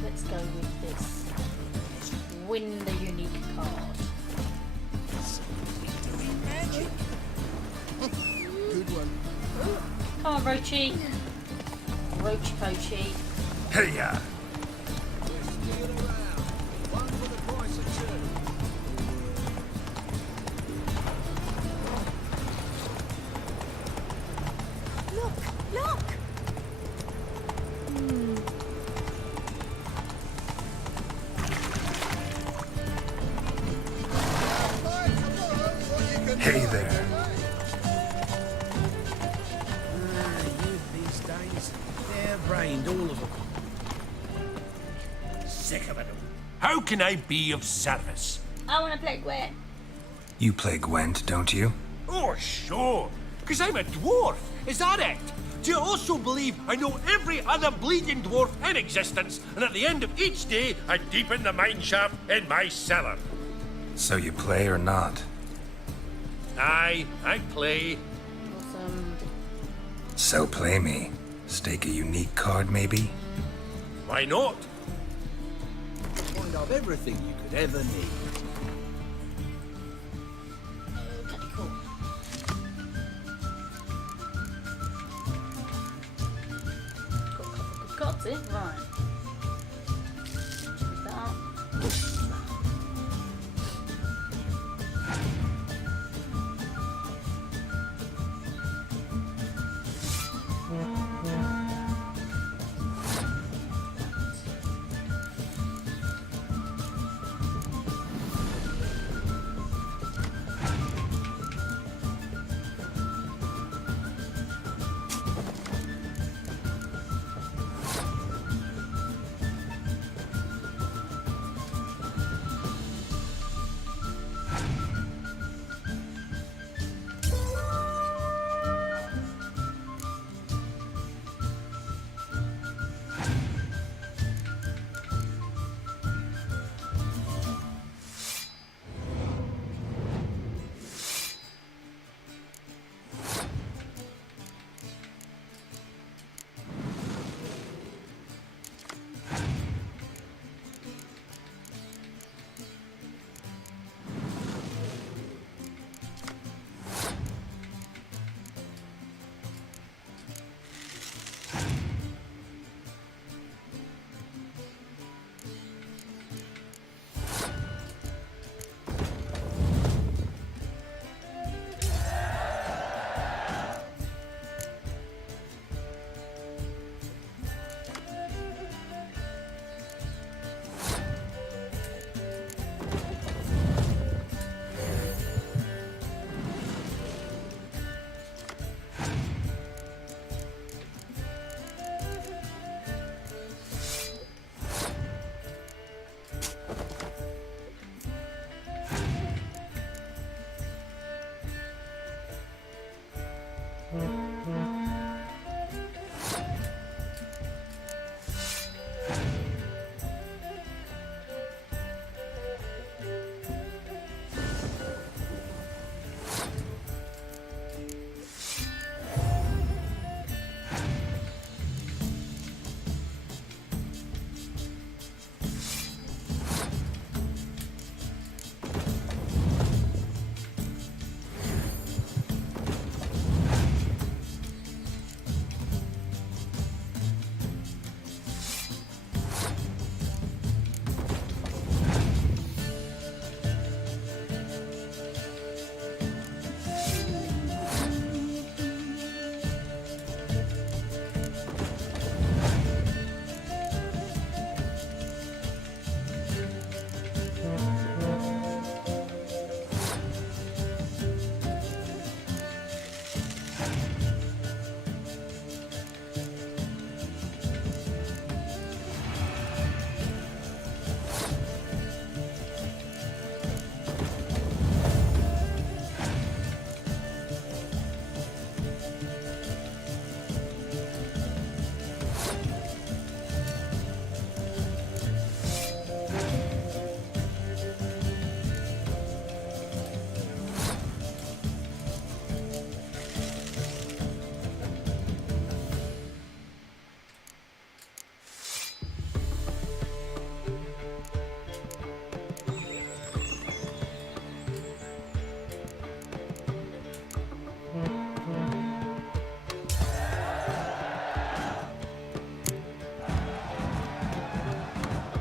let's go with this. Win the unique card. Doing magic. Good one. Come on, Roachy. Roachy Poachy. Hey, ya! Look, look! Hey there. Youth these days, they're brained, all of them. Sick of it all. How can I be of service? I want to play Gwen. You play Gwent, don't you? Oh, sure. Because I'm a dwarf. Is that it? Do you also believe I know every other bleeding dwarf in existence, and at the end of each day, I deepen the mine shaft in my cellar? So you play or not? Aye, I play. Awesome. So play me. Stake a unique card, maybe? Why not? Find of everything you could ever need. Okay, cool. Got a couple of good cards here. Right. Choose that up. Choose that up.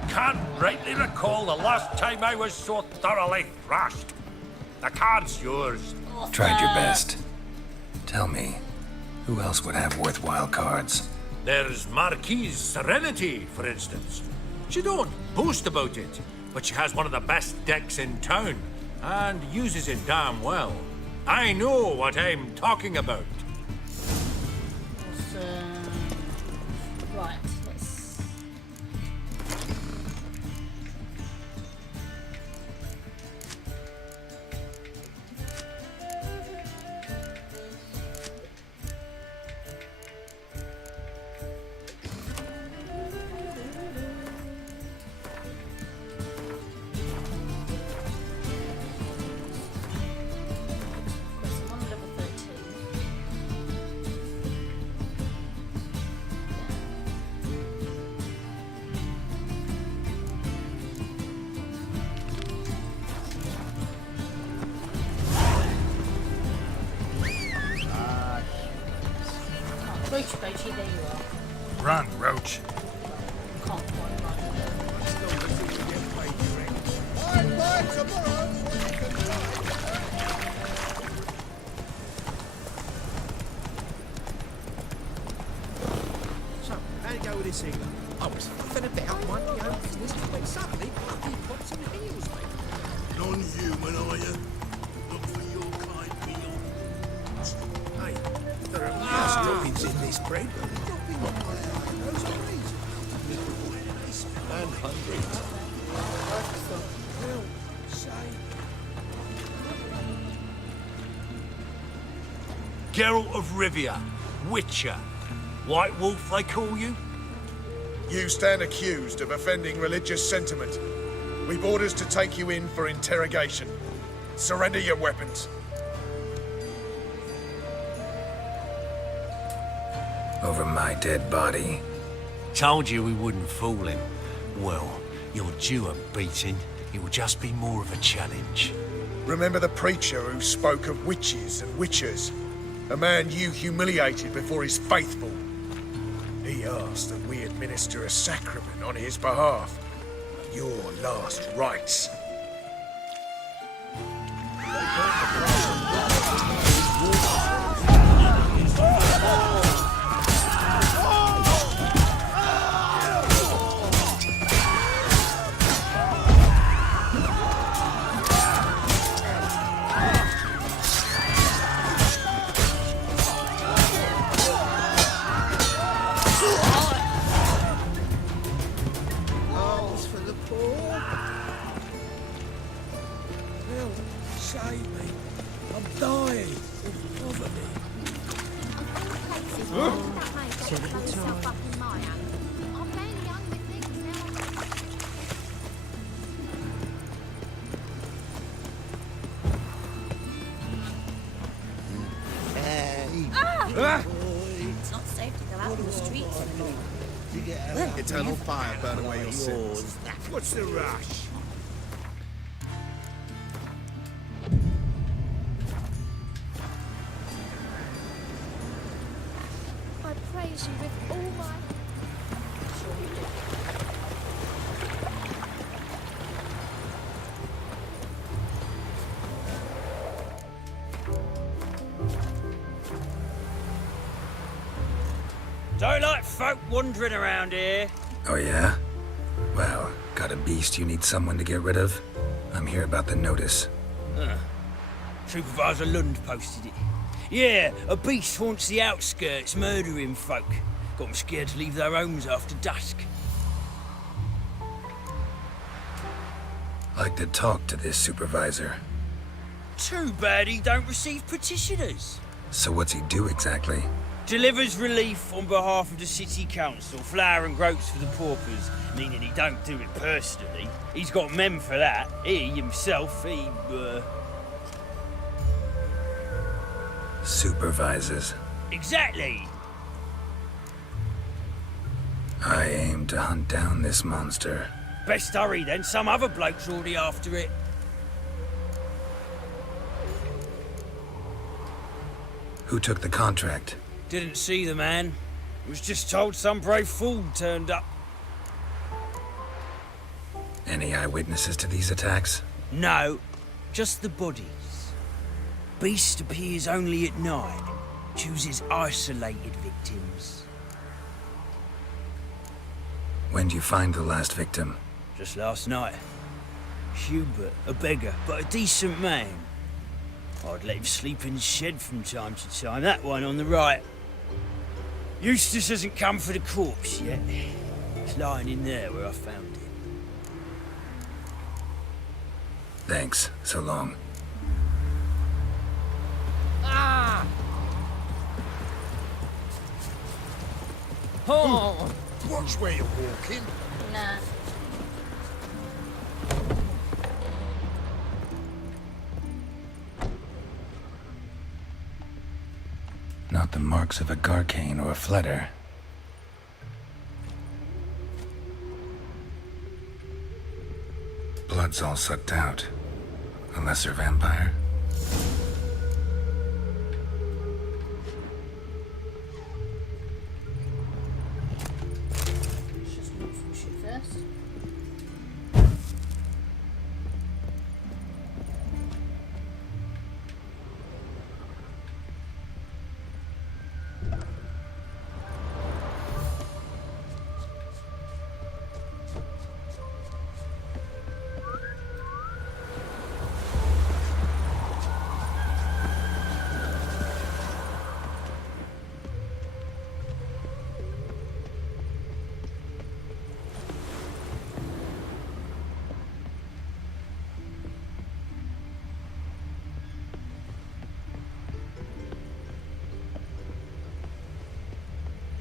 can't rightly recall the last time I was so thoroughly thrashed. The card's yours. Tried your best. Tell me, who else would have worthwhile cards? There's Marquise Serenity, for instance. She don't boast about it, but she has one of the best decks in town, and uses it damn well. I know what I'm talking about. Right, let's... I'm on level 13. Roachy Boachy, there you are. Run, Roach. Can't quite run. So, how'd it go with this England? I was fed about minding your own business when suddenly bloody pops in the heels, mate. Non-human, are you? Look for your kind meal. Hey, there are mouse droppings in this bread. Dropping on those are these. And hungry. Well, say... Geralt of Rivia, Witcher. White Wolf, they call you? You stand accused of offending religious sentiment. We've orders to take you in for interrogation. Surrender your weapons. Over my dead body. Told you we wouldn't fool him. Well, you're due a beating. It will just be more of a challenge. Remember the preacher who spoke of witches and witchers? A man you humiliated before his faithful. He asked that we administer a sacrament on his behalf. Your last rites. Alms for the poor. Well, save me. I'm dying of poverty. It's not safe to go out in the streets anymore. Eternal fire burn away your sins. What's the rush? I praise you with all my... Don't like folk wandering around here. Oh yeah? Well, got a beast you need someone to get rid of? I'm here about the notice. Supervisor Lund posted it. Yeah, a beast haunts the outskirts, murdering folk. Got them scared to leave their homes after dusk. Like to talk to this supervisor. Too bad he don't receive petitioners. So what's he do exactly? Delivers relief on behalf of the city council, flour and groats for the paupers, meaning he don't do it personally. He's got men for that. He himself, Supervises. Exactly. I aim to hunt down this monster. Best hurry then, some other bloke's already after it. Who took the contract? Didn't see the man. Was just told some brave fool turned up. Any eyewitnesses to these attacks? No, just the bodies. Beast appears only at night, chooses isolated victims. When do you find the last victim? Just last night. Hubert, a beggar, but a decent man. I'd let him sleep in the shed from time to time, that one on the right. Eustace hasn't come for the corpse yet. It's lying in there where I found it. Thanks. So long. Ah! Oh! Watch where you're walking. Nah. Not the marks of a Garcane or a Fletter. Blood's all sucked out. A lesser vampire? Let's just look for shit first.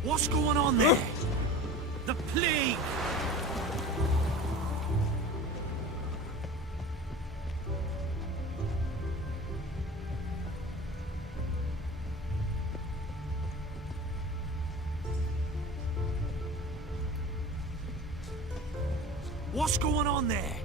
What's going on there? The plague! What's going on there?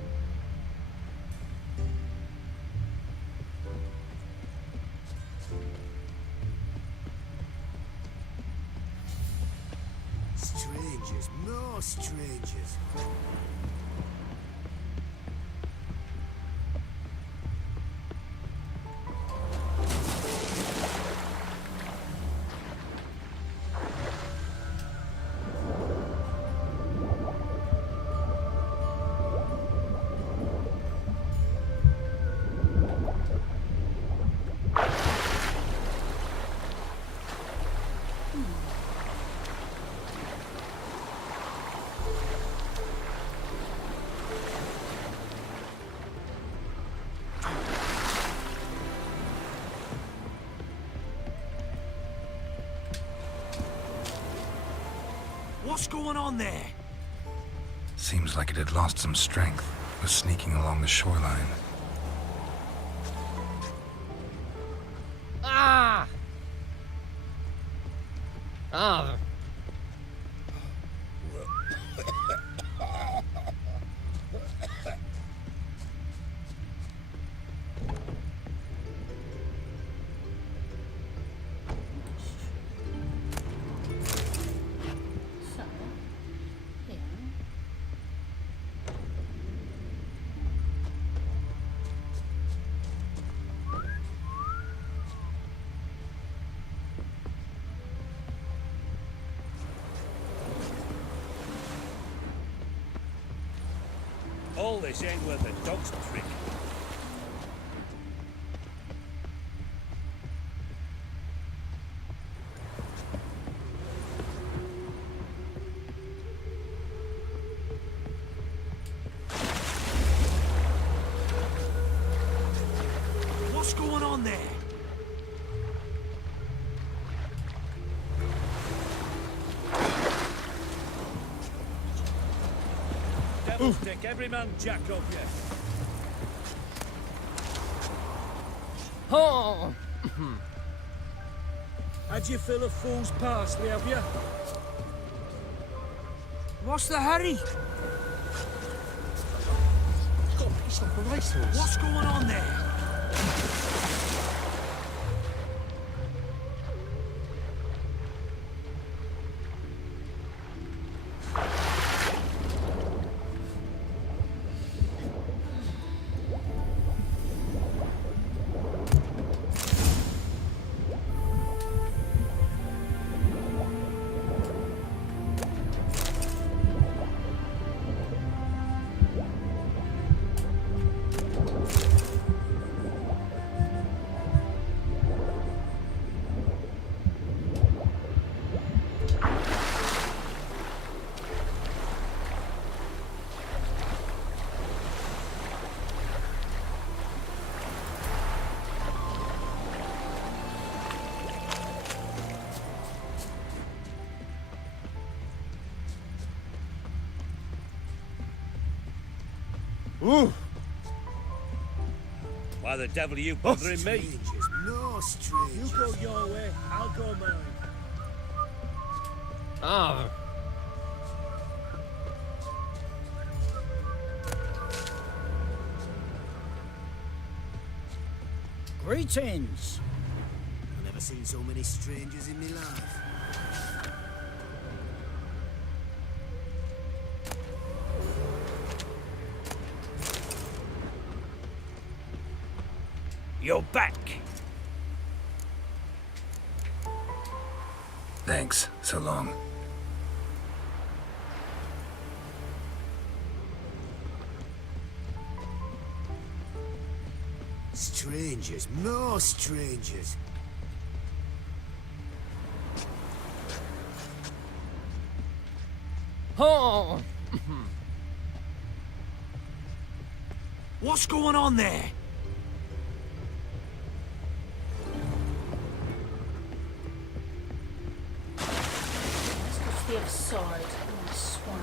Strangers, more strangers. What's going on there? Seems like it had lost some strength. Was sneaking along the shoreline. Ah! Ah! So, here. All this ain't worth a dog's trick. What's going on there? Devil's dick, every man jack of you. Oh! Had you fill a fool's parsley, have you? What's the hurry? Got a piece of the racehorse. What's going on there? Ooh. Why the devil are you bothering me? Strangers, no strangers. You go your way, I'll go mine. Ah. Greetings. I've never seen so many strangers in my life. You're back. Thanks. So long. Strangers, more strangers. Oh. What's going on there? Let's go to the other side. Oh, I swam.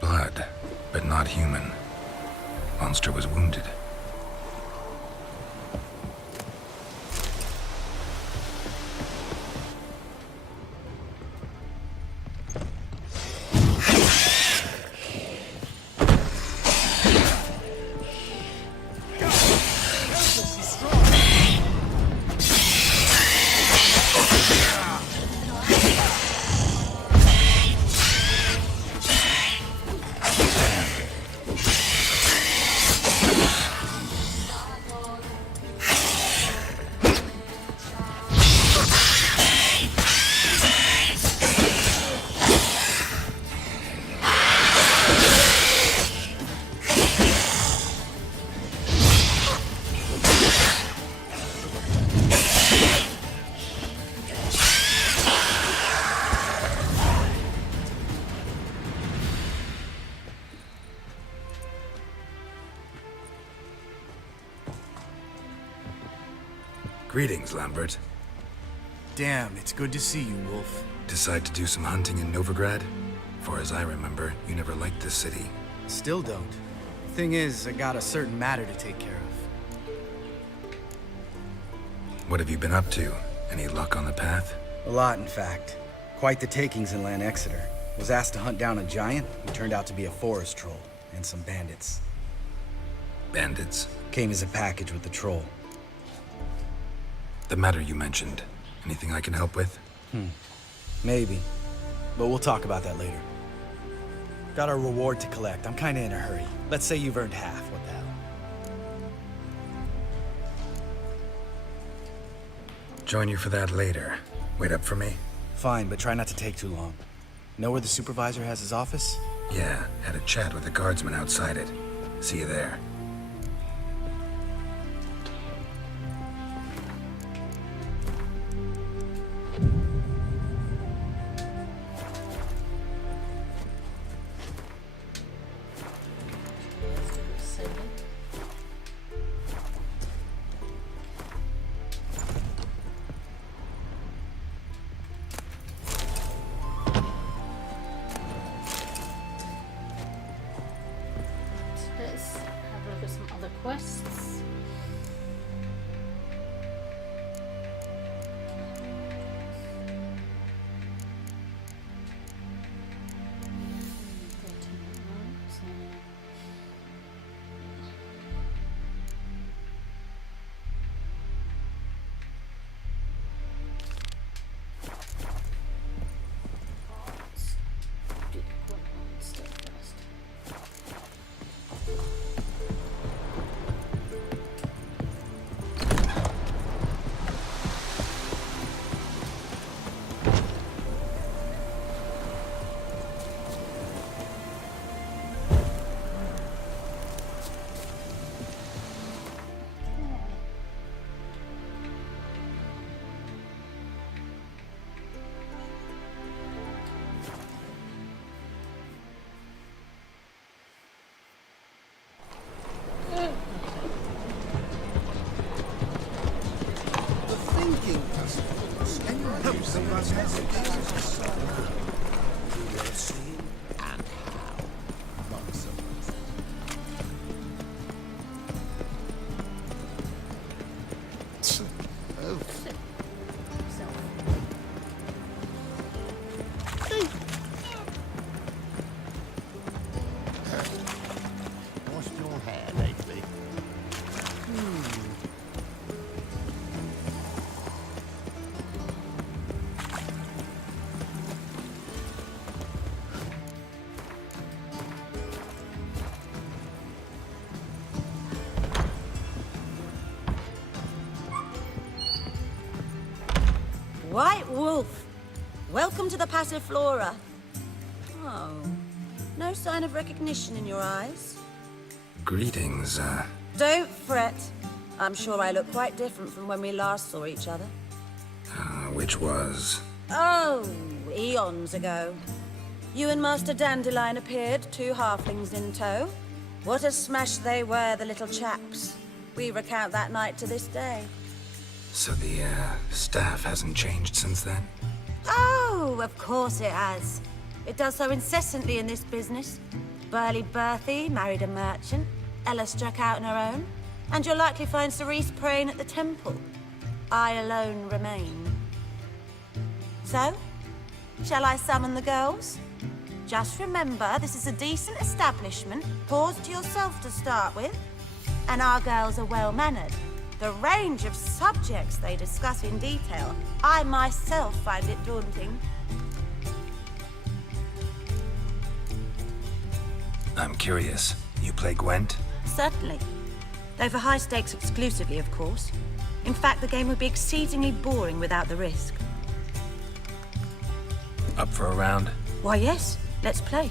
Blood, but not human. Monster was wounded. Greetings, Lambert. Damn, it's good to see you, Wolf. Decide to do some hunting in Novigrad? For as I remember, you never liked this city. Still don't. Thing is, I got a certain matter to take care of. What have you been up to? Any luck on the path? A lot, in fact. Quite the takings in Lan Exeter. Was asked to hunt down a giant, who turned out to be a forest troll, and some bandits. Bandits? Came as a package with the troll. The matter you mentioned. Anything I can help with? Maybe. But we'll talk about that later. Got a reward to collect. I'm kinda in a hurry. Let's say you've earned half. What the hell? Join you for that later. Wait up for me? Fine, but try not to take too long. Know where the supervisor has his office? Yeah, had a chat with the guardsman outside it. See you there. Let's have Washed your hair lately? White Wolf, welcome to the Passiflora. Oh, no sign of recognition in your eyes? Greetings, Don't fret. I'm sure I look quite different from when we last saw each other. which was... Oh, eons ago. You and Master Dandelion appeared, 2 halflings in tow. What a smash they were, the little chaps. We recount that night to this day. So the, staff hasn't changed since then? Oh, of course it has. It does so incessantly in this business. Burly Berthie married a merchant. Ella struck out on her own. And you'll likely find Cerise praying at the temple. I alone remain. So, shall I summon the girls? Just remember, this is a decent establishment. Pause to yourself to start with. And our girls are well-mannered. The range of subjects they discuss in detail, I myself find it daunting. I'm curious. You play Gwent? Certainly. Though for high stakes exclusively, of course. In fact, the game would be exceedingly boring without the risk. Up for a round? Why, yes. Let's play.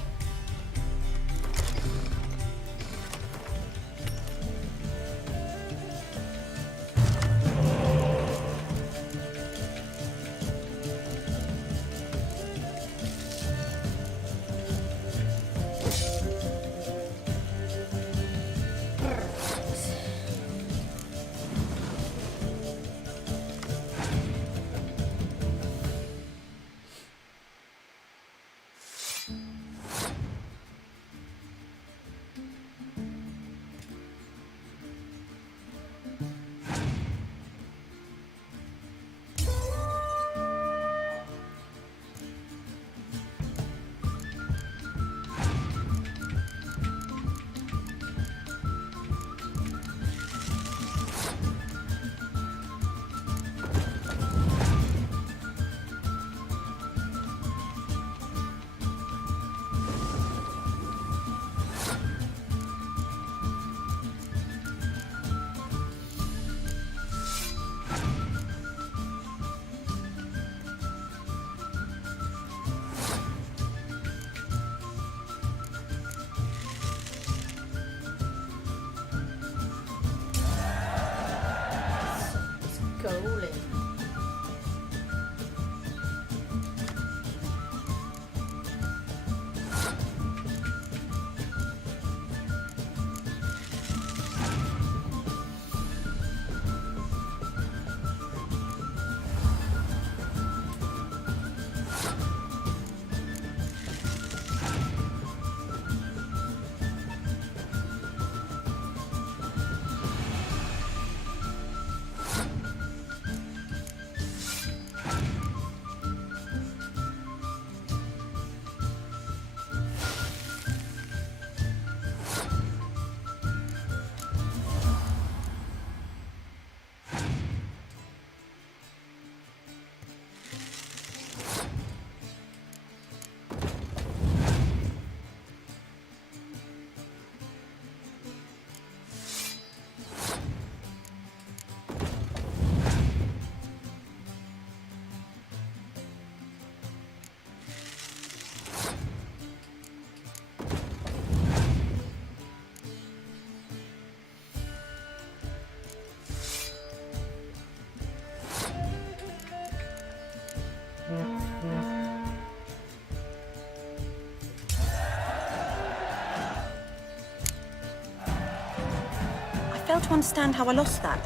I fail to understand how I lost that.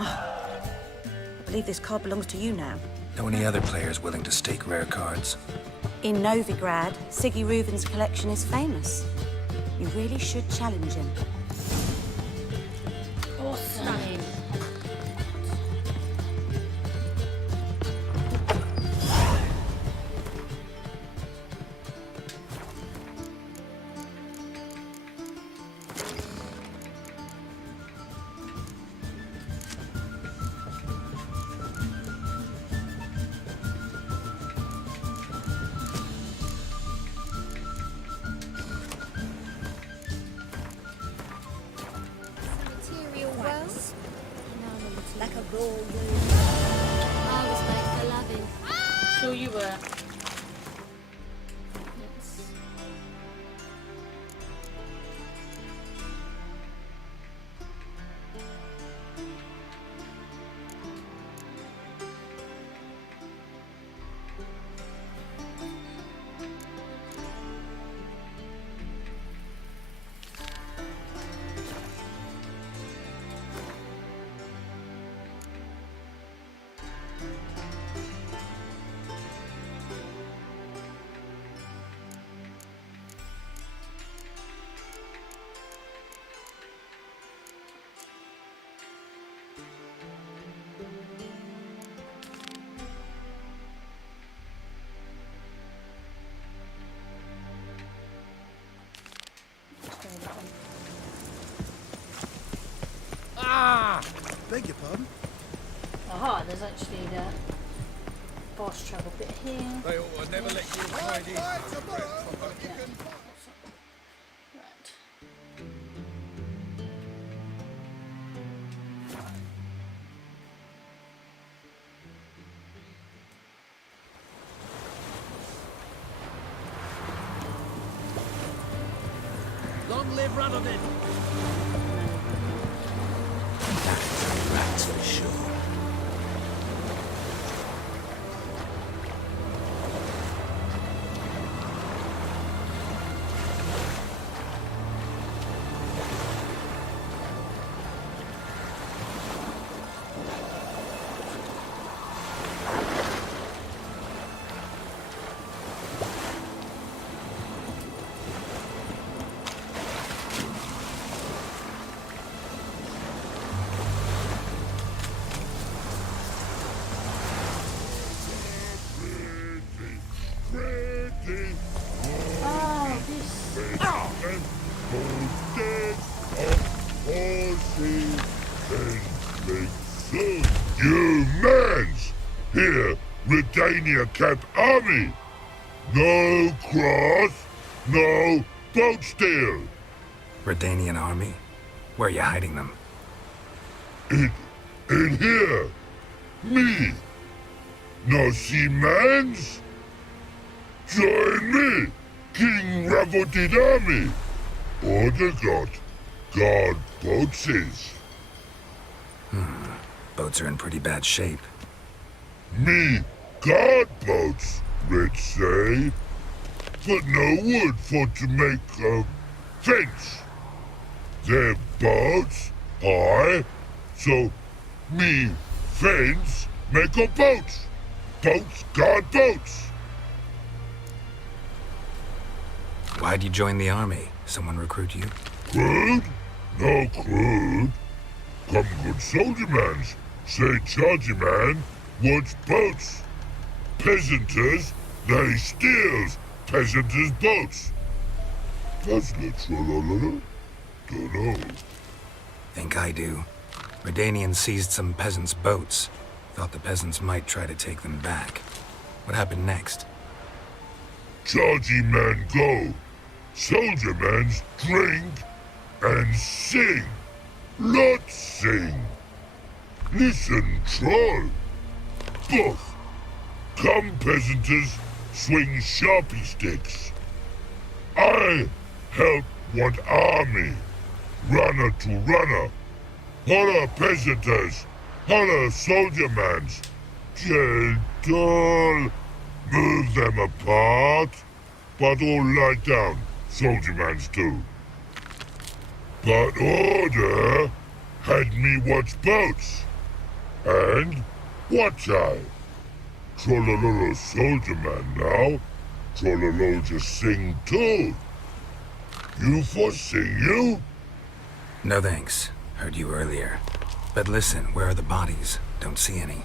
Oh, I believe this card belongs to you now. Know any other players willing to stake rare cards? In Novigrad, Siggy Reuven's collection is famous. You really should challenge him. Awesome. Like a raw I was made for loving. Sure you were. Yes. Ah! Beg your pardon? Aha, there's actually the boss travel bit here. They ought to never let you hide in. Right. Long live Radovin! That's for sure. Humans! Here, Redania Camp Army! No cross, no boat steal! Redanian army? Where are you hiding them? In here! Me! No seamans? Join me, King Ravodid army! Order God, guard boatses. Boats are in pretty bad shape. Me guard boats, Red say. But no wood for to make a fence. Their boats high, so me fence make a boats. Boats guard boats. Why'd you join the army? Someone recruit you? Crude? No crude. Come good soldier mans. Say chargy man wants boats. Peasanters, they steals peasanters' boats. That's literal, dunno. Think I do. Redanians seized some peasants' boats. Thought the peasants might try to take them back. What happened next? Chargy man go. Soldier mans drink and sing. Lot sing. Listen, troll. Both. Come, peasanters, swing sharpie sticks. I help one army. Runner to runner. Holla, peasanters. Holla, soldier mans. Gentle. Move them apart. But all lie down, soldier mans do. But order had me watch boats. And watch I. Trollolo soldier man now. Trollolo just sing too. You for sing you? No thanks. Heard you earlier. But listen, where are the bodies? Don't see any.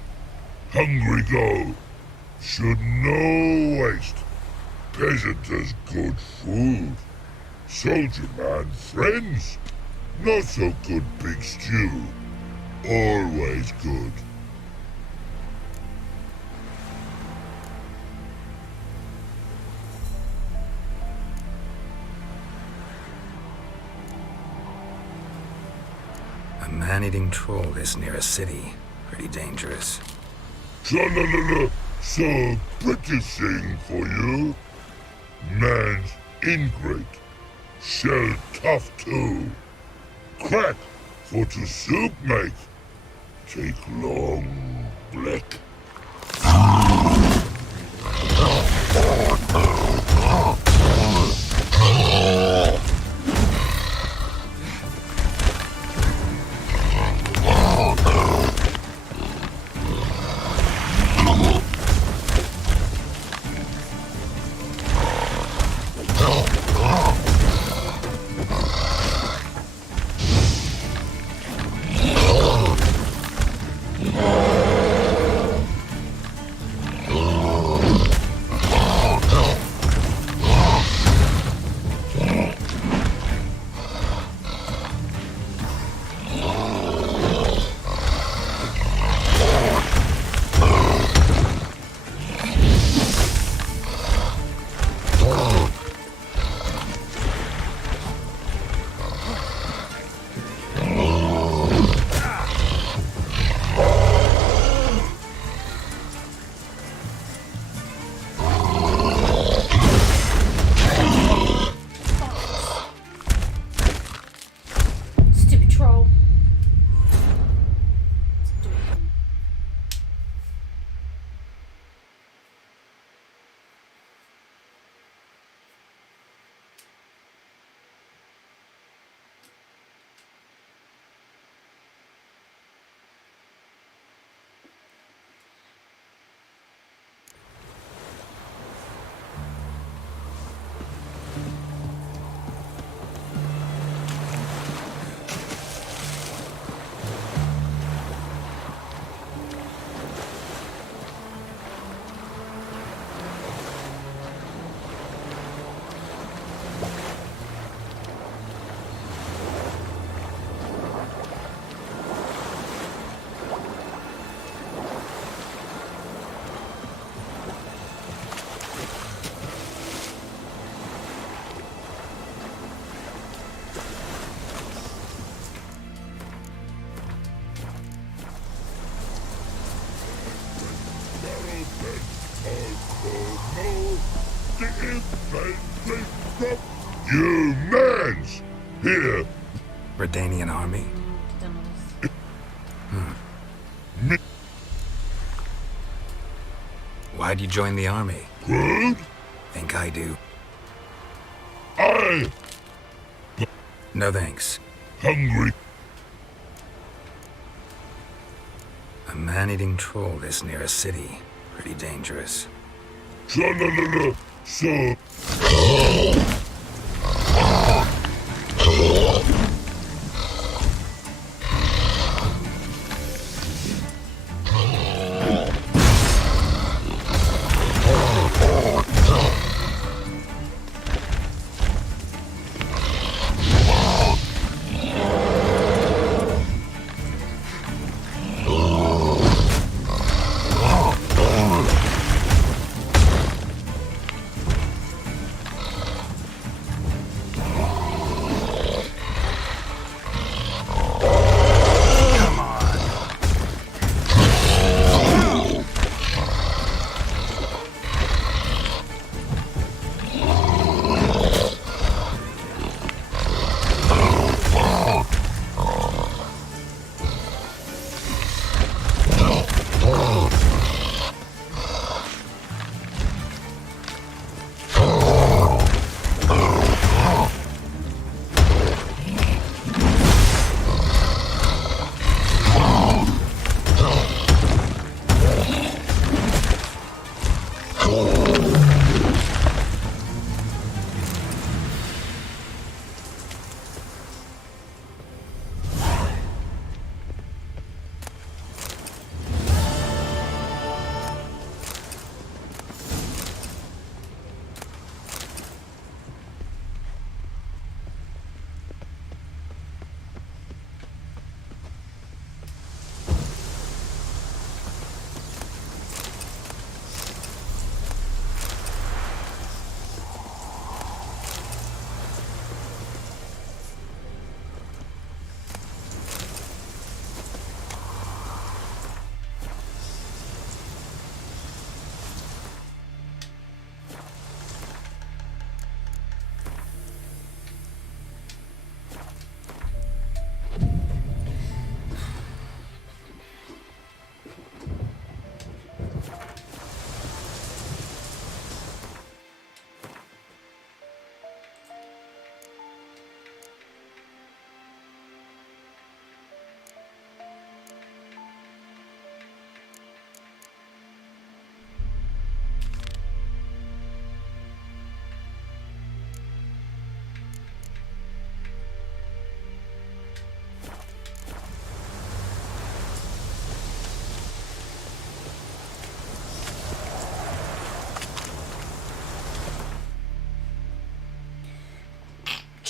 Hungry go. Should no waste. Peasant has good food. Soldier man friends. Not so good big stew. Always good. A man-eating troll is near a city. Pretty dangerous. Tra-la-la-la, so pretty thing for you. Man's ingrate. Shell tough too. Crack for to soup make. Take long black. Stupid troll. You mans! Here! Redanian army? Why'd you join the army? Good? Think I do. I... No thanks. Hungry. A man-eating troll is near a city. Pretty dangerous. Tra-la-la-la, so...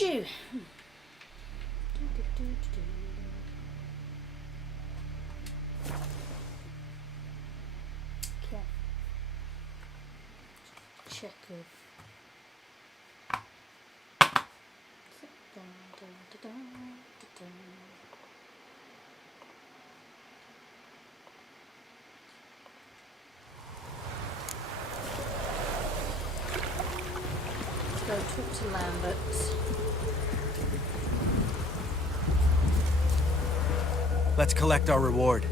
do? Okay. Check of. Let's go talk to Lambert. Let's collect our reward.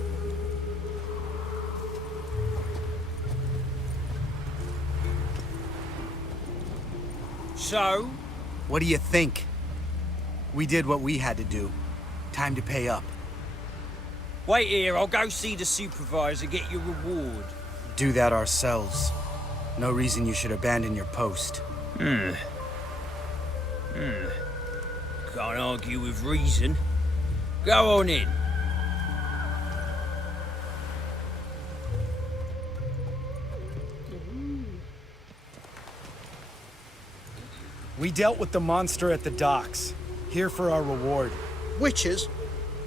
So? What do you think? We did what we had to do. Time to pay up. Wait here, I'll go see the supervisor, get your reward. Do that ourselves. No reason you should abandon your post. Can't argue with reason. Go on in. We dealt with the monster at the docks. Here for our reward. Witches?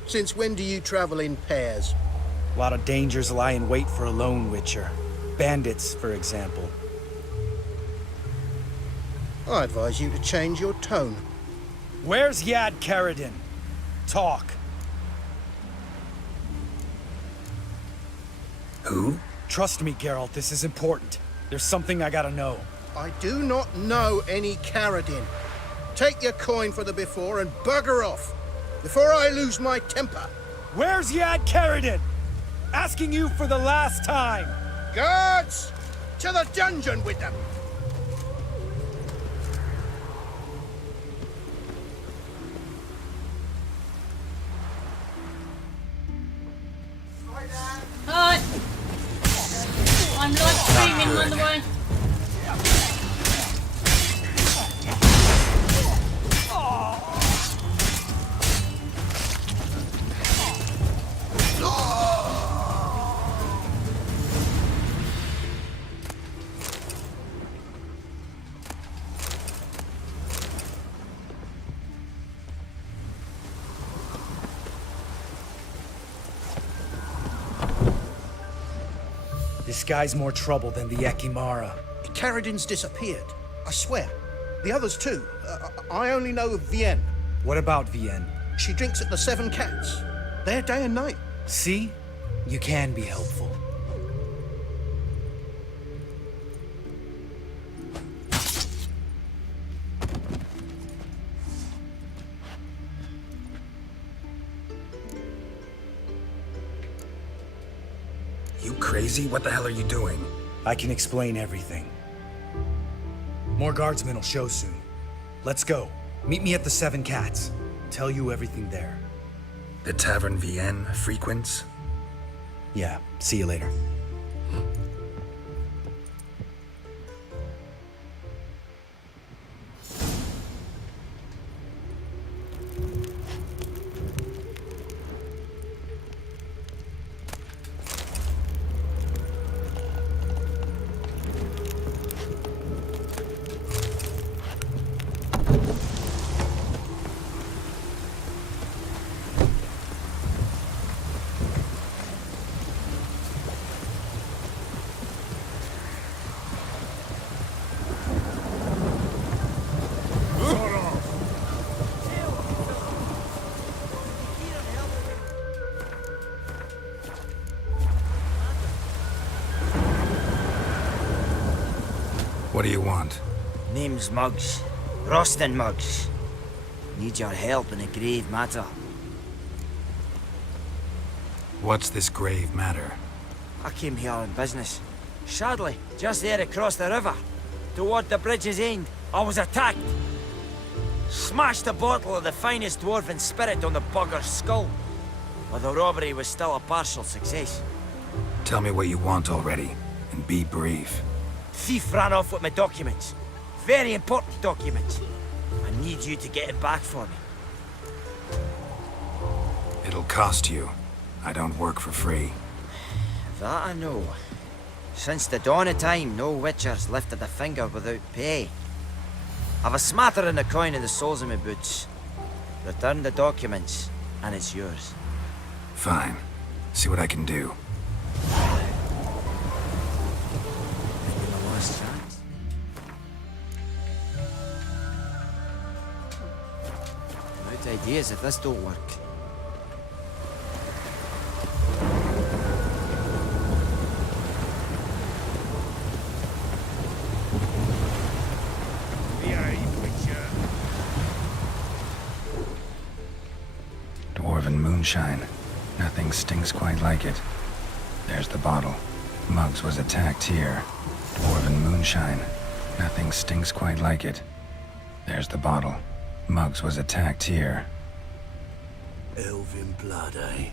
Since when do you travel in pairs? A lot of dangers lie in wait for a lone witcher. Bandits, for example. I advise you to change your tone. Where's Yad Karadin? Talk. Who? Trust me, Geralt, this is important. There's something I gotta know. I do not know any Karadin. Take your coin for the before and bugger off, before I lose my temper. Where's Yad Karadin? Asking you for the last time. Guards! To the dungeon with them! Hi! I'm live streaming, by the way. This guy's more trouble than the Ekimara. Karadin's disappeared. I swear. The others too. I only know of Vienne. What about Vienne? She drinks at the Seven Cats. There day and night. See? You can be helpful. You crazy? What the hell are you doing? I can explain everything. More guardsmen will show soon. Let's go. Meet me at the Seven Cats. Tell you everything there. The Tavern Vienne frequents? Yeah, see you later. What do you want? Name's Muggs. Rostin Muggs. Need your help in a grave matter. What's this grave matter? I came here on business. Sadly, just there across the river, toward the bridge's end, I was attacked. Smashed a bottle of the finest dwarven spirit on the bugger's skull. But the robbery was still a partial success. Tell me what you want already, and be brief. Thief ran off with my documents. Very important documents. I need you to get it back for me. It'll cost you. I don't work for free. That I know. Since the dawn of time, no witcher's lifted a finger without pay. I've a smattering of coin in the soles of my boots. Return the documents, and it's yours. Fine. See what I can do. Maybe my last chance. I'm out of ideas if this don't work. Dwarven moonshine. Nothing stinks quite like it. There's the bottle. Muggs was attacked here. Dwarven moonshine. Nothing stinks quite like it. There's the bottle. Muggs was attacked here. Elven blood, eh?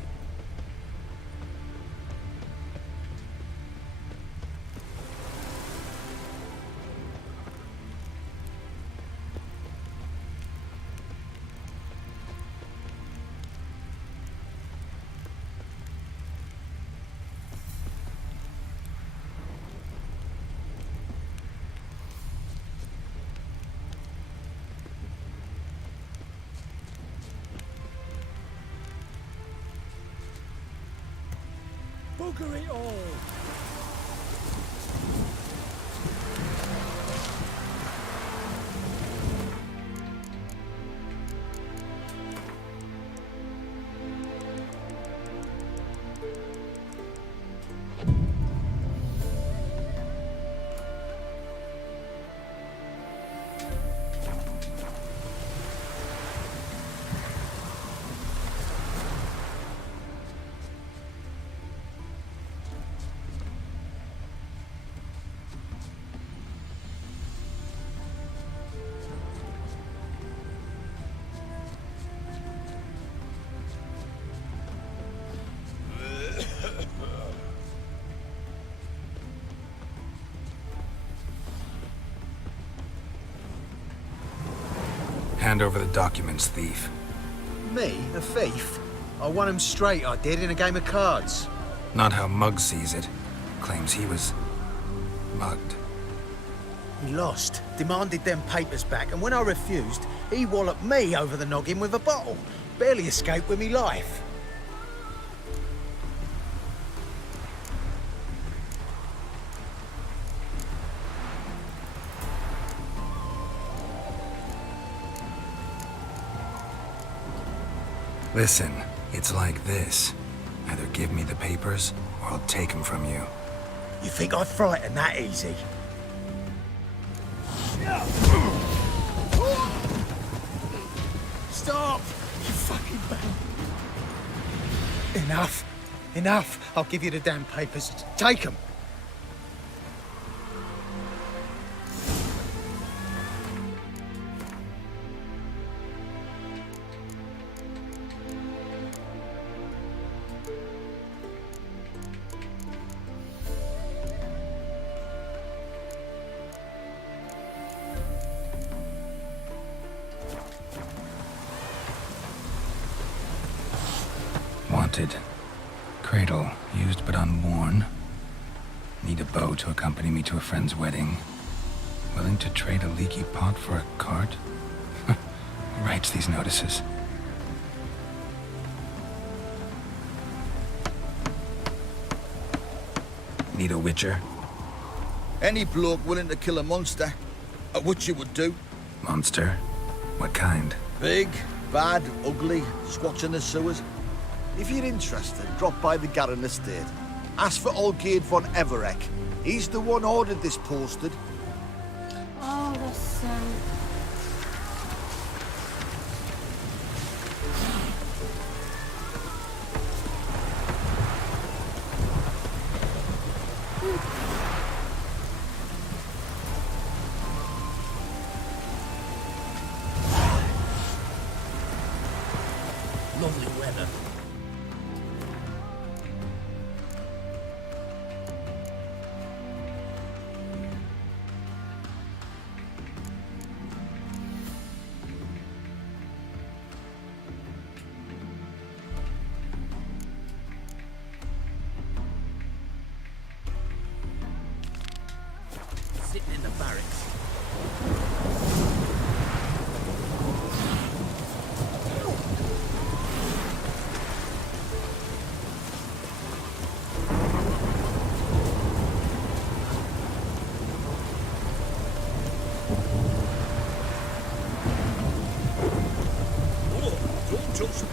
Bugger it all! Hand over the documents, thief. Me? A thief? I won him straight, I did, in a game of cards. Not how Muggs sees it. Claims he was mugged. He lost, demanded them papers back, and when I refused, he walloped me over the noggin with a bottle. Barely escaped with me life. Listen, it's like this. Either give me the papers, or I'll take them from you. You think I'd frighten that easy? Stop! You fucking bang! Enough! Enough! I'll give you the damn papers. Take them! Wanted. Cradle, used but unworn. Need a bow to accompany me to a friend's wedding. Willing to trade a leaky pot for a cart? Who writes these notices? Need a witcher? Any bloke willing to kill a monster, a witcher would do. Monster? What kind? Big, bad, ugly, squats in the sewers. If you're interested, drop by the Garren estate. Ask for Olgierd von Everek. He's the one ordered this posted. Oh, that's Lovely weather. Sitting in the barracks. Angels.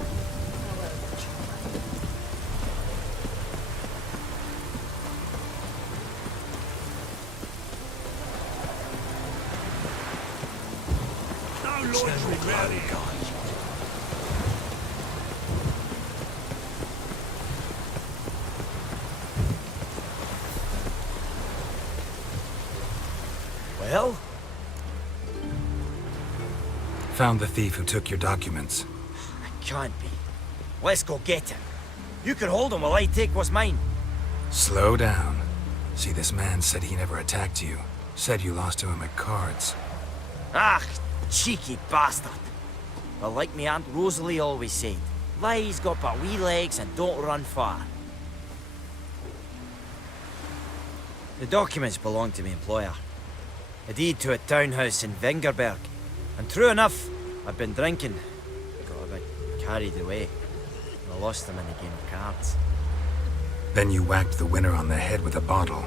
No loitering round here. Well? Found the thief who took your documents. Can't be. Let's go get him. You can hold him while I take what's mine. Slow down. See, this man said he never attacked you. Said you lost to him at cards. Ah, cheeky bastard. Well, like me Aunt Rosalie always said, lies got but wee legs and don't run far. The documents belong to my employer. A deed to a townhouse in Vengerberg. And true enough, I've been drinking. Got a bit carried away. And I lost them in a game of cards. Then you whacked the winner on the head with a bottle.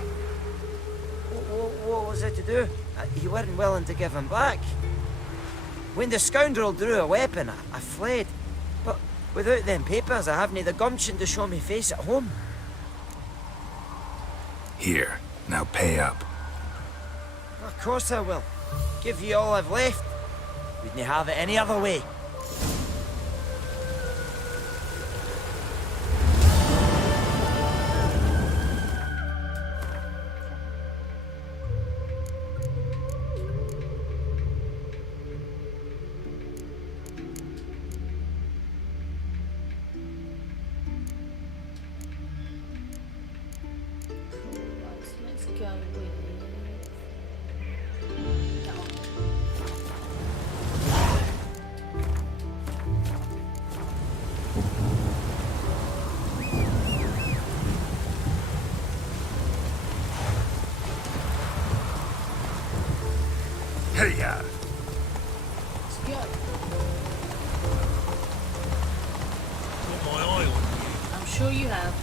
What was it to do? You weren't willing to give him back. When the scoundrel drew a weapon, I fled. But without them papers, I haven't the gumption to show me face at home. Here, now pay up. Of course I will. Give you all I've left. Wouldn't have it any other way. Let's go with... Hey, ya! Let's go. Got my eye on you. I'm sure you have.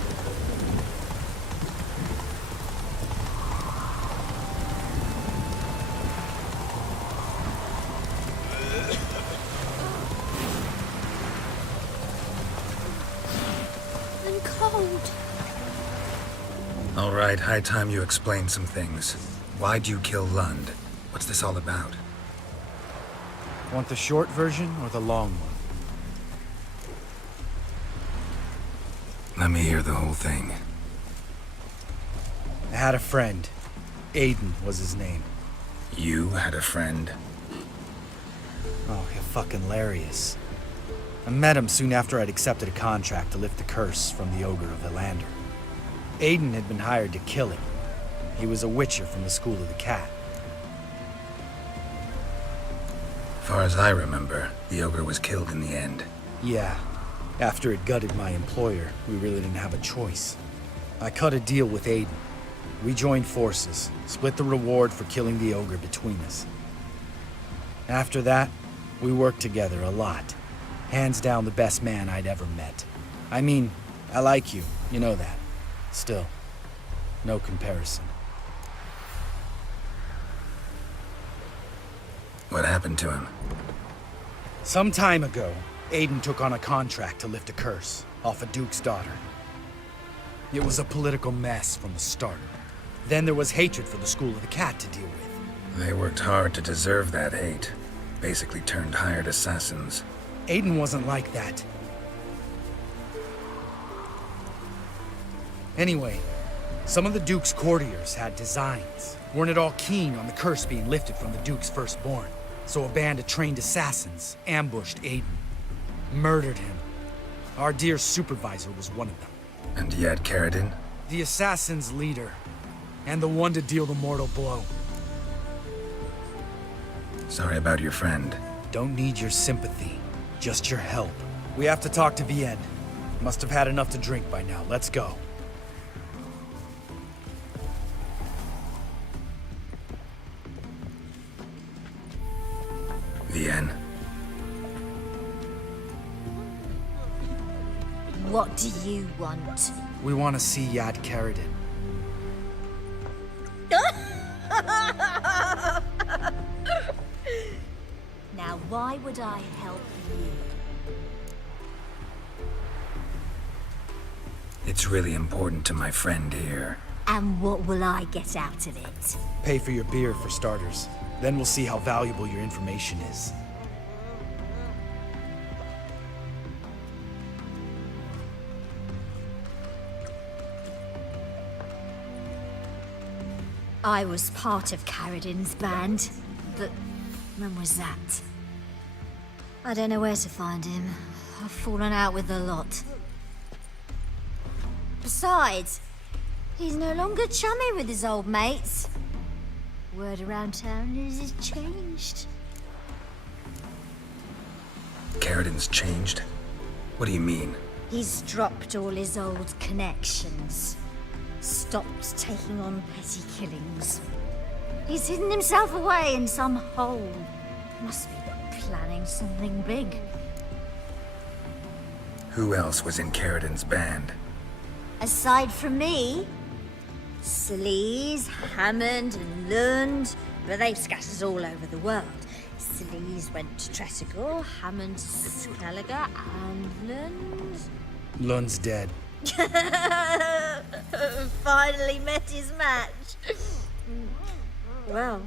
I'm cold. All right, high time you explain some things. Why'd you kill Lund? What's this all about? Want the short version or the long one? Let me hear the whole thing. I had a friend. Aiden was his name. You had a friend? Oh, you're fucking hilarious. I met him soon after I'd accepted a contract to lift the curse from the Ogre of Elander. Aiden had been hired to kill him. He was a witcher from the School of the Cat. Far as I remember, the ogre was killed in the end. Yeah. After it gutted my employer, we really didn't have a choice. I cut a deal with Aiden. We joined forces, split the reward for killing the ogre between us. After that, we worked together a lot. Hands down the best man I'd ever met. I mean, I like you, you know that. Still, no comparison. What happened to him? Some time ago, Aiden took on a contract to lift a curse off a duke's daughter. It was a political mess from the start. Then there was hatred for the School of the Cat to deal with. They worked hard to deserve that hate. Basically turned hired assassins. Aiden wasn't like that. Anyway, some of the Duke's courtiers had designs. Weren't at all keen on the curse being lifted from the Duke's firstborn. So a band of trained assassins ambushed Aiden. Murdered him. Our dear supervisor was one of them. And yet, Caridin? The assassin's leader. And the one to deal the mortal blow. Sorry about your friend. Don't need your sympathy. Just your help. We have to talk to Vienne. Must have had enough to drink by now. Let's go. Vienne. What do you want? We want to see Yad Caridin. Now, why would I help you? It's really important to my friend here. And what will I get out of it? Pay for your beer, for starters. Then we'll see how valuable your information is. I was part of Carradin's band, but when was that? I don't know where to find him. I've fallen out with a lot. Besides, he's no longer chummy with his old mates. Word around town is he's changed. Carradin's changed? What do you mean? He's dropped all his old connections. Stopped taking on petty killings. He's hidden himself away in some hole. Must be planning something big. Who else was in Carradin's band? Aside from me, Sleaze, Hammond and Lund, but they've scattered all over the world. Sleaze went to Tretogor, Hammond to Skellige, and Lund... Lund's dead. Finally met his match. Well,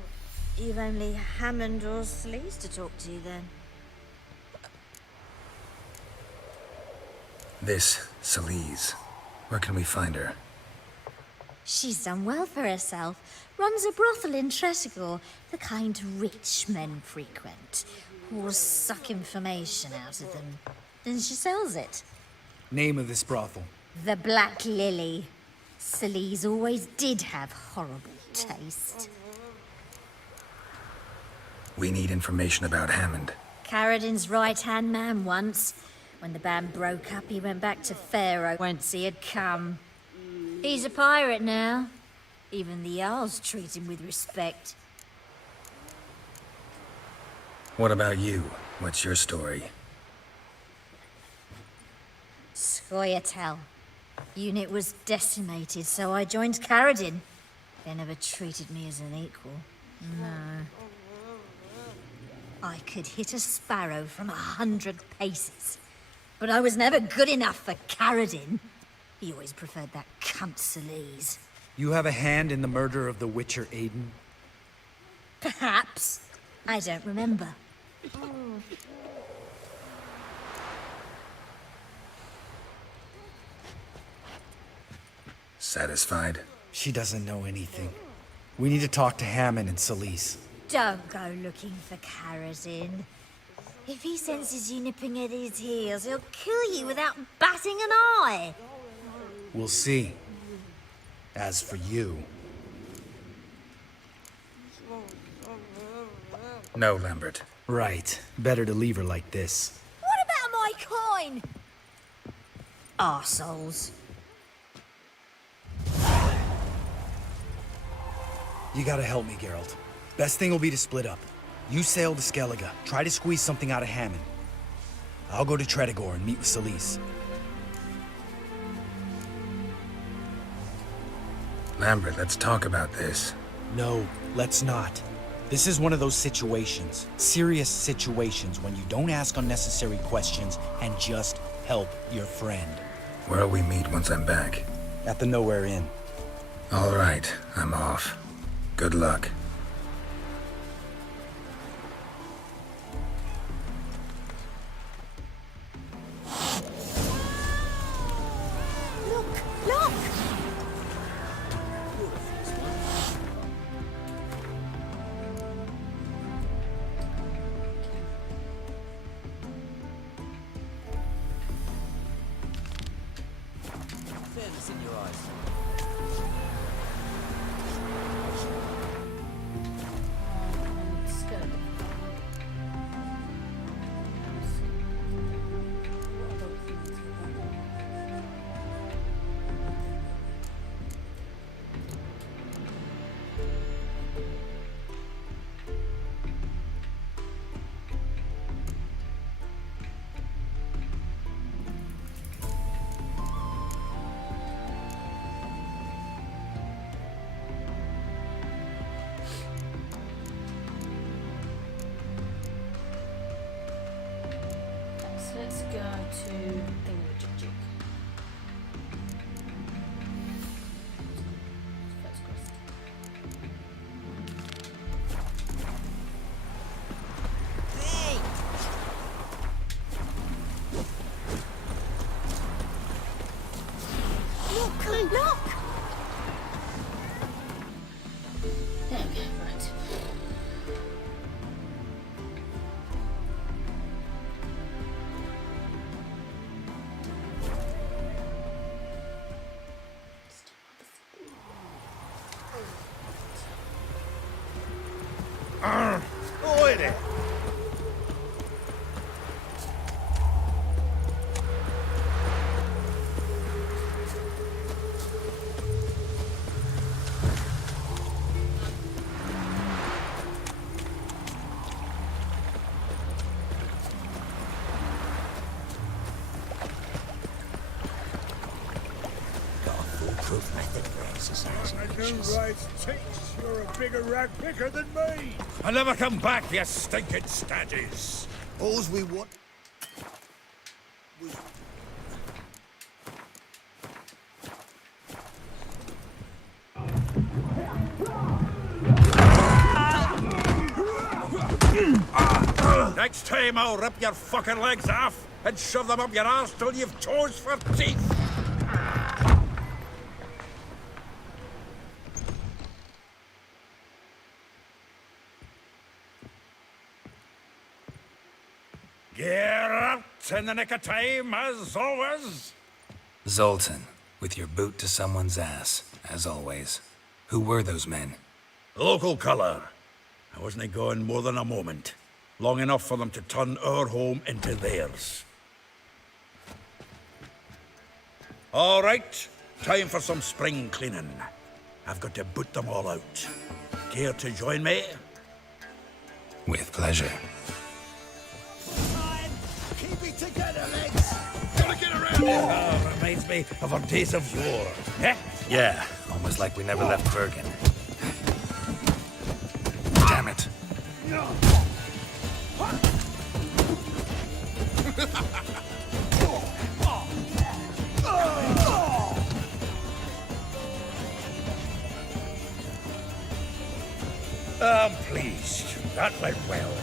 you've only Hammond or Sleaze to talk to then. This Sleaze. Where can we find her? She's done well for herself. Runs a brothel in Tretogor, the kind rich men frequent. Whores suck information out of them. Then she sells it. Name of this brothel? The Black Lily. Sleaze always did have horrible taste. We need information about Hammond. Carradin's right-hand man once. When the band broke up, he went back to Pharaoh whence he had come. He's a pirate now. Even the Jarls treat him with respect. What about you? What's your story? Scoia'tael. Unit was decimated, so I joined Carradin. They never treated me as an equal. No. I could hit a sparrow from 100 paces. But I was never good enough for Carradin. He always preferred that cunt Sleaze. You have a hand in the murder of the Witcher Aiden? Perhaps. I don't remember. Satisfied? She doesn't know anything. We need to talk to Hammond and Sleaze. Don't go looking for Carradin. If he senses you nipping at his heels, he'll kill you without batting an eye. We'll see. As for you... No, Lambert. Right. Better to leave her like this. What about my coin? Arseholes. You gotta help me, Geralt. Best thing will be to split up. You sail to Skellige. Try to squeeze something out of Hammond. I'll go to Tretogor and meet with Sleaze. Lambert, let's talk about this. No, let's not. This is one of those situations, serious situations, when you don't ask unnecessary questions and just help your friend. Where'll we meet once I'm back? At the Nowhere Inn. All right, I'm off. Good luck. Look! Fairness in your eyes. So let's go to Thingamajig. Steady! Proof method for exercising. I know right takes. You're a bigger rag picker than me. I'll never come back, you stinking staggies. All's we want. Next time I'll rip your fucking legs off and shove them up your arse till you've toes for teeth. Get out in the nick of time, as always. Zoltan, with your boot to someone's ass, as always. Who were those men? Local colour. I wasn't gone more than a moment. Long enough for them to turn our home into theirs. All right, time for some spring cleaning. I've got to boot them all out. Care to join me? With pleasure. Keep it together, legs. Gotta get around here. Reminds me of our days of yore. Eh? Yeah, almost like we never left Bergen. Damn it. I'm pleased. That went well.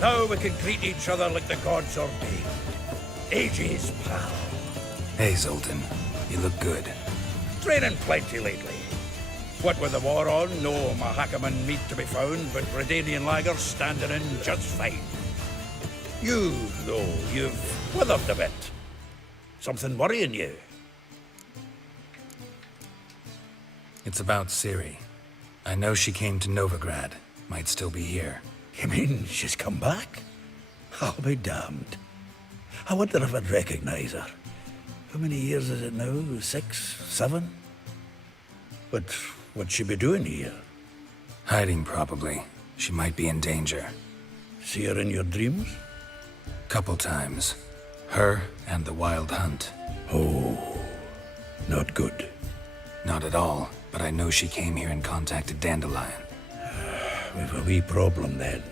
Now we can greet each other like the gods ordained. Ages, pal. Hey, Zoltan. You look good. Training plenty lately. What with the war on, no Mahakaman meat to be found, but Redanian lagers standing in just fine. You, though, you've withered a bit. Something worrying you? It's about Ciri. I know she came to Novigrad. Might still be here. You mean she's come back? I'll be damned. I wonder if I'd recognize her. How many years is it now? 6, 7? But what'd she be doing here? Hiding, probably. She might be in danger. See her in your dreams? Couple times. Her and the Wild Hunt. Oh, not good. Not at all, but I know she came here and contacted Dandelion. We've a wee problem then.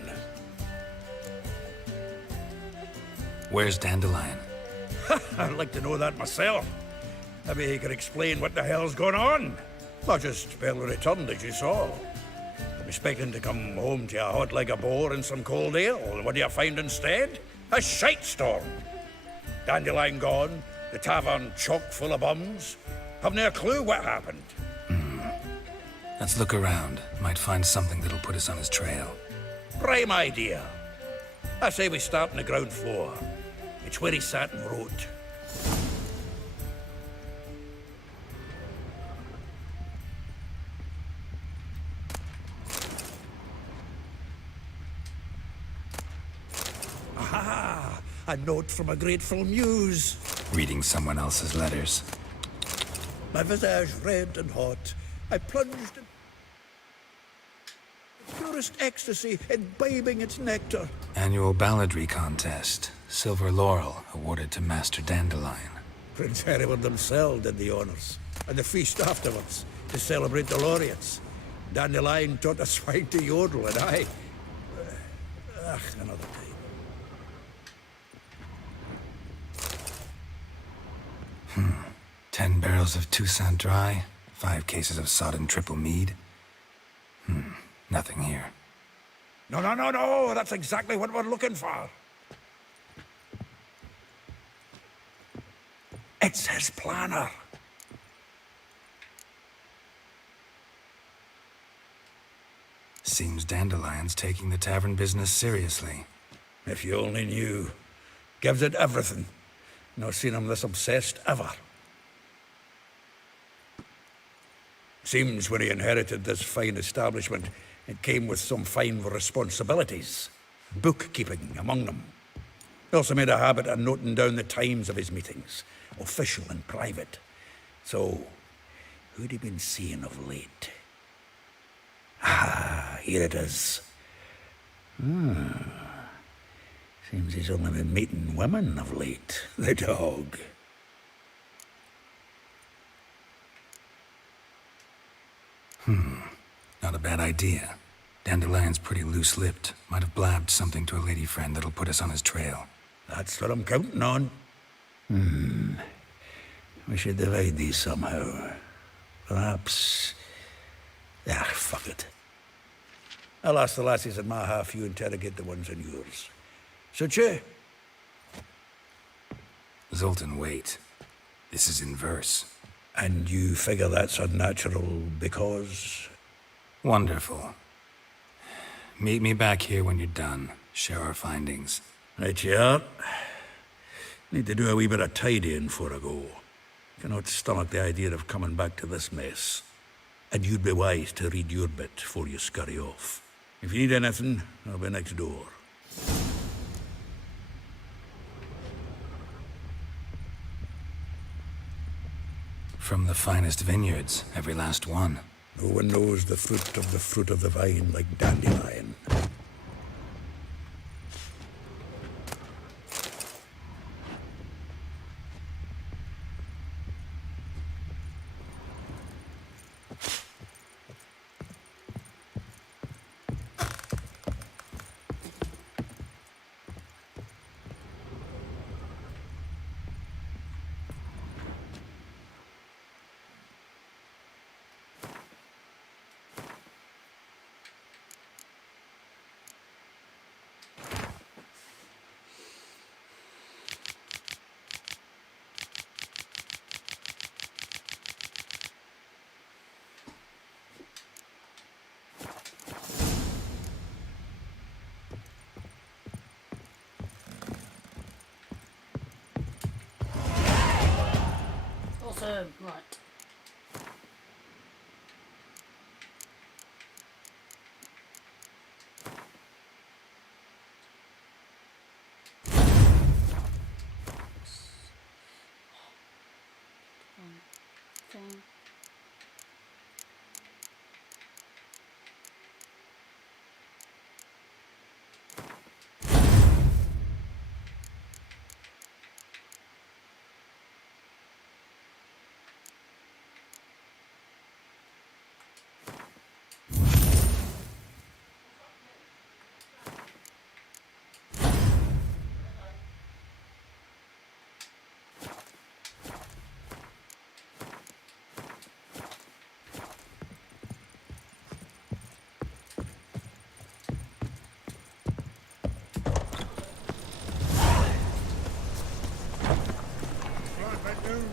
Where's Dandelion? I'd like to know that myself. Maybe he could explain what the hell's going on. Not just barely returned, as you saw. I'm expecting to come home to you hot like a boar and some cold ale, and what do you find instead? A shite storm. Dandelion gone, the tavern chock full of bums. Haven't a clue what happened. Let's look around. Might find something that'll put us on his trail. Prime idea. I say we start on the ground floor. It's where he sat and wrote. Aha! A note from a grateful muse. Reading someone else's letters. My visage red and hot. I plunged in purest ecstasy, imbibing its nectar. Annual balladry contest. Silver laurel awarded to Master Dandelion. Prince Hereward himself did the honors, and the feast afterwards to celebrate the laureates. Dandelion taught the swine to yodel, and I... another time. 10 barrels of Toussaint Dry, 5 cases of sodden triple mead. Nothing here. No, no, no, no! That's exactly what we're looking for. It's his planner. Seems Dandelion's taking the tavern business seriously. If you only knew. Gives it everything. Not seen him this obsessed ever. Seems when he inherited this fine establishment, it came with some fine responsibilities. bookkeeping among them. He also made a habit of noting down the times of his meetings, official and private. So, who'd he been seeing of late? Ah, here it is. Seems he's only been meeting women of late, the dog. Not a bad idea. Dandelion's pretty loose-lipped. Might have blabbed something to a lady friend that'll put us on his trail. That's what I'm counting on. We should divide these somehow. Perhaps... Ah, fuck it. I'll ask the lassies in my half, you interrogate the ones in yours. Suit you? Zoltan, wait. This is in verse. And you figure that's unnatural because... Wonderful. Meet me back here when you're done. Share our findings. Right you are. Need to do a wee bit of tidying before I go. Cannot stomach the idea of coming back to this mess. And you'd be wise to read your bit before you scurry off. If you need anything, I'll be next door. From the finest vineyards, every last one. No one knows the fruit of the vine like Dandelion. Right. Thing.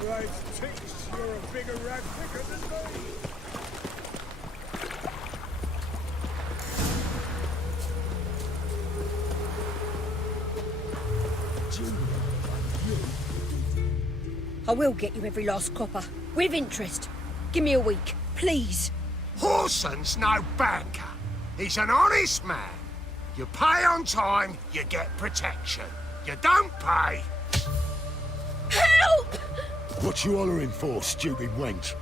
Right, thinks you're a bigger rat picker than me. I will get you every last copper. With interest. Give me a week, please. Horson's no banker. He's an honest man. You pay on time, you get protection. You don't pay... Help! What you hollering for, stupid wench?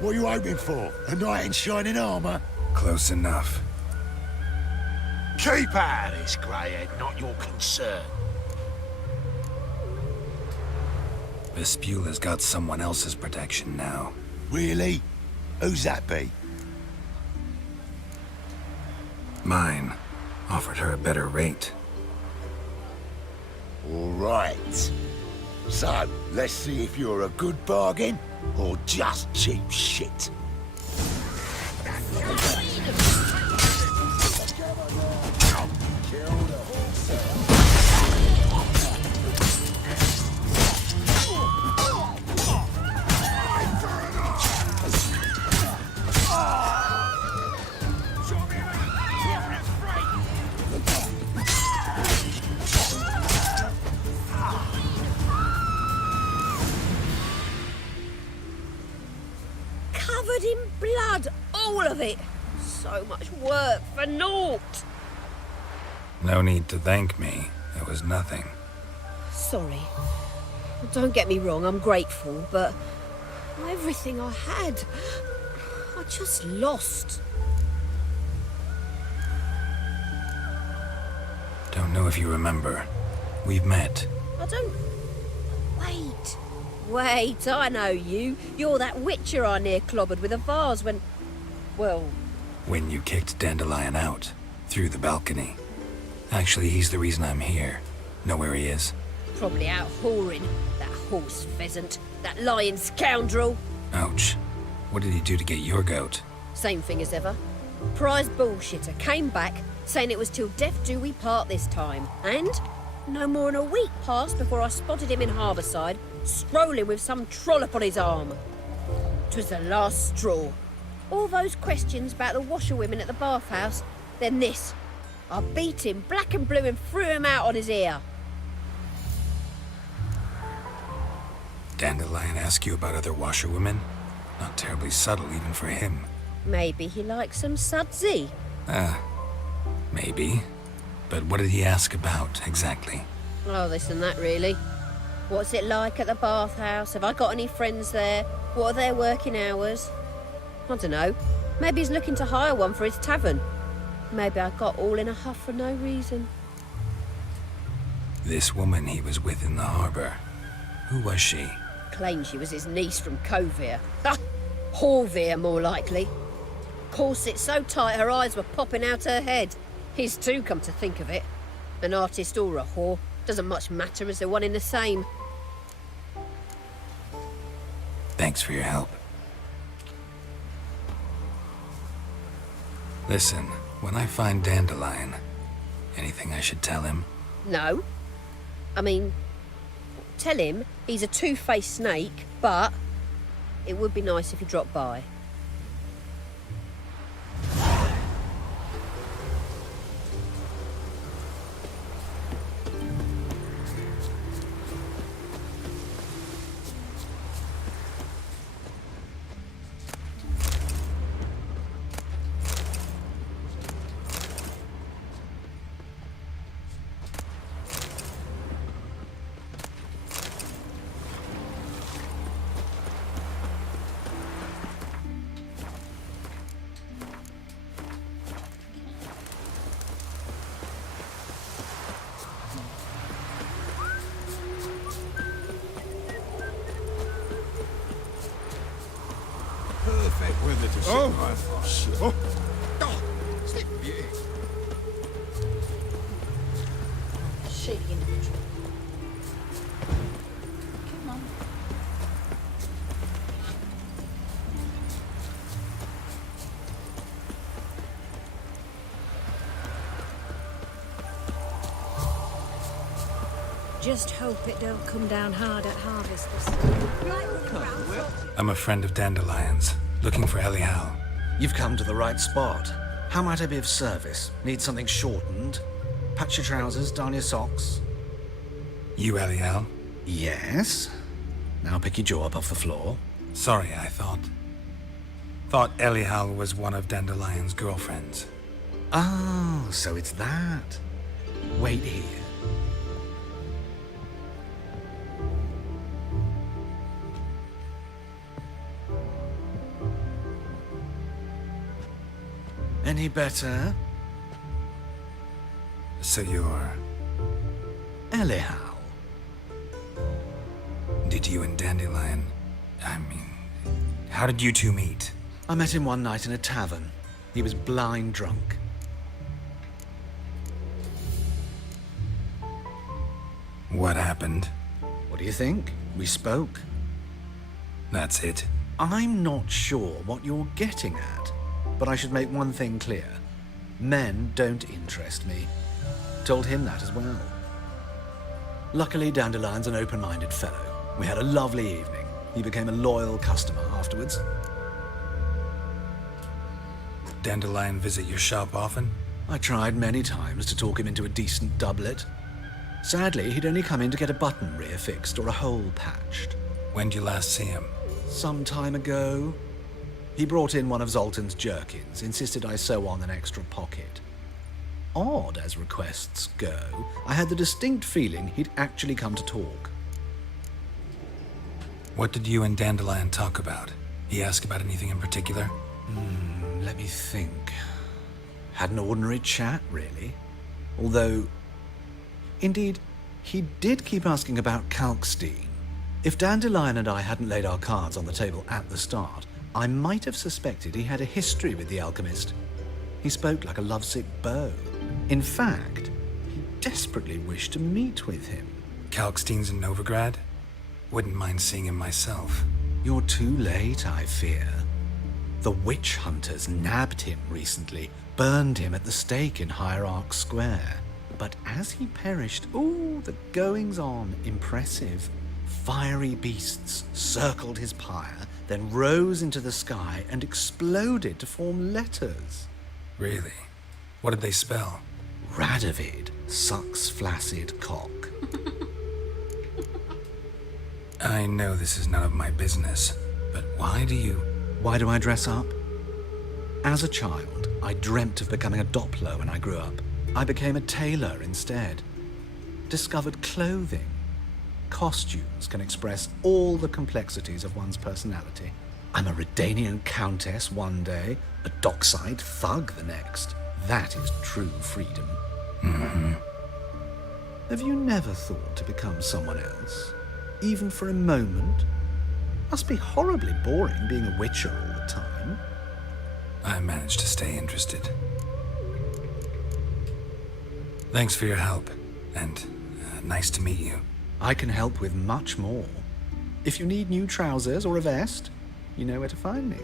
What you hoping for? A knight in shining armour? Close enough. Keep out of this, greyhead, not your concern. Vespula's got someone else's protection now. Really? Who's that be? Mine. Offered her a better rate. All right. So, let's see if you're a good bargain or just cheap shit. Covered in blood, all of it. So much work for naught. No need to thank me. It was nothing. Sorry. Don't get me wrong, I'm grateful, but everything I had, I just lost. Don't know if you remember. We've met. I don't... Wait, I know you. You're that witcher I near clobbered with a vase when... Well... When you kicked Dandelion out. Through the balcony. Actually, he's the reason I'm here. Know where he is? Probably out whoring. That horse pheasant. That lying scoundrel. Ouch. What did he do to get your goat? Same thing as ever. Prize bullshitter came back, saying it was till death do we part this time. And no more than a week passed before I spotted him in Harbourside, strolling with some trollop on his arm. 'Twas the last straw. All those questions about the washerwomen at the bathhouse, then this. I beat him black and blue and threw him out on his ear. Dandelion ask you about other washerwomen? Not terribly subtle even for him. Maybe he likes some sudsy. Maybe. But what did he ask about, exactly? Oh, this and that, really. What's it like at the bathhouse? Have I got any friends there? What are their working hours? I don't know. Maybe he's looking to hire one for his tavern. Maybe I got all in a huff for no reason. This woman he was with in the harbour. Who was she? Claimed she was his niece from Kovir. Ah, Horvir, more likely. Corset so tight her eyes were popping out her head. His too, come to think of it. An artist or a whore. Doesn't much matter as they're one in the same. Thanks for your help. Listen, when I find Dandelion, anything I should tell him? No. I mean, tell him he's a two-faced snake, but it would be nice if he dropped by. Perfect weather to sit by. Oh. Sleep, beauty. Shady individual. Come on. Just hope it don't come down hard at harvest this time. I'm a friend of Dandelion's, looking for Elial. You've come to the right spot. How might I be of service? Need something shortened? Patch your trousers, darn your socks? You Elial? Yes. Now pick your jaw up off the floor. Sorry, I thought Elial was one of Dandelion's girlfriends. Oh, so it's that. Wait here. Any better? So you're... Elial. Did you and Dandelion... I mean... How did you two meet? I met him one night in a tavern. He was blind drunk. What happened? What do you think? We spoke. That's it? I'm not sure what you're getting at, but I should make one thing clear. Men don't interest me. Told him that as well. Luckily, Dandelion's an open-minded fellow. We had a lovely evening. He became a loyal customer afterwards. Dandelion visit your shop often? I tried many times to talk him into a decent doublet. Sadly, he'd only come in to get a button rear fixed or a hole patched. When'd you last see him? Some time ago. He brought in one of Zoltan's jerkins, insisted I sew on an extra pocket. odd as requests go, I had the distinct feeling he'd actually come to talk. What did you and Dandelion talk about? He asked about anything in particular? Let me think. Had an ordinary chat, really. Although, indeed, he did keep asking about Kalkstein. If Dandelion and I hadn't laid our cards on the table at the start, I might have suspected he had a history with the alchemist. He spoke like a lovesick beau. In fact, he desperately wished to meet with him. Kalkstein's in Novigrad? Wouldn't mind seeing him myself. You're too late, I fear. The witch hunters nabbed him recently, burned him at the stake in Hierarch Square. But as he perished, the goings-on impressive. Fiery beasts circled his pyre, then rose into the sky and exploded to form letters. Really? What did they spell? Radovid sucks flaccid cock. I know this is none of my business, but why do I dress up? As a child, I dreamt of becoming a Doppler when I grew up. I became a tailor instead. Discovered clothing. Costumes can express all the complexities of one's personality. I'm a Redanian countess one day, a dockside thug the next. That is true freedom. Have you never thought to become someone else? Even for a moment? Must be horribly boring being a witcher all the time. I managed to stay interested. Thanks for your help, and nice to meet you. I can help with much more. If you need new trousers or a vest, you know where to find me.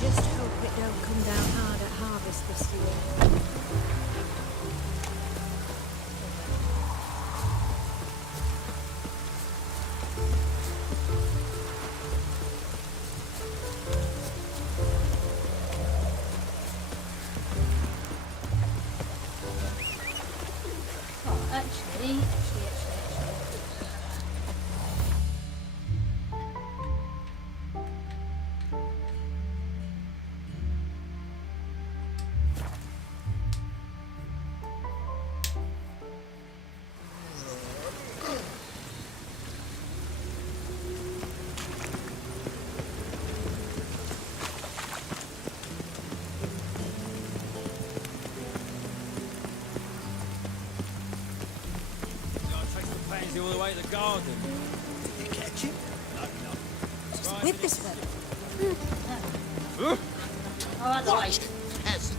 Just hope it don't come down hard at harvest this year. Actually. All the way to the garden. Did you catch him? No. With this one. Oh, otherwise. Peasant.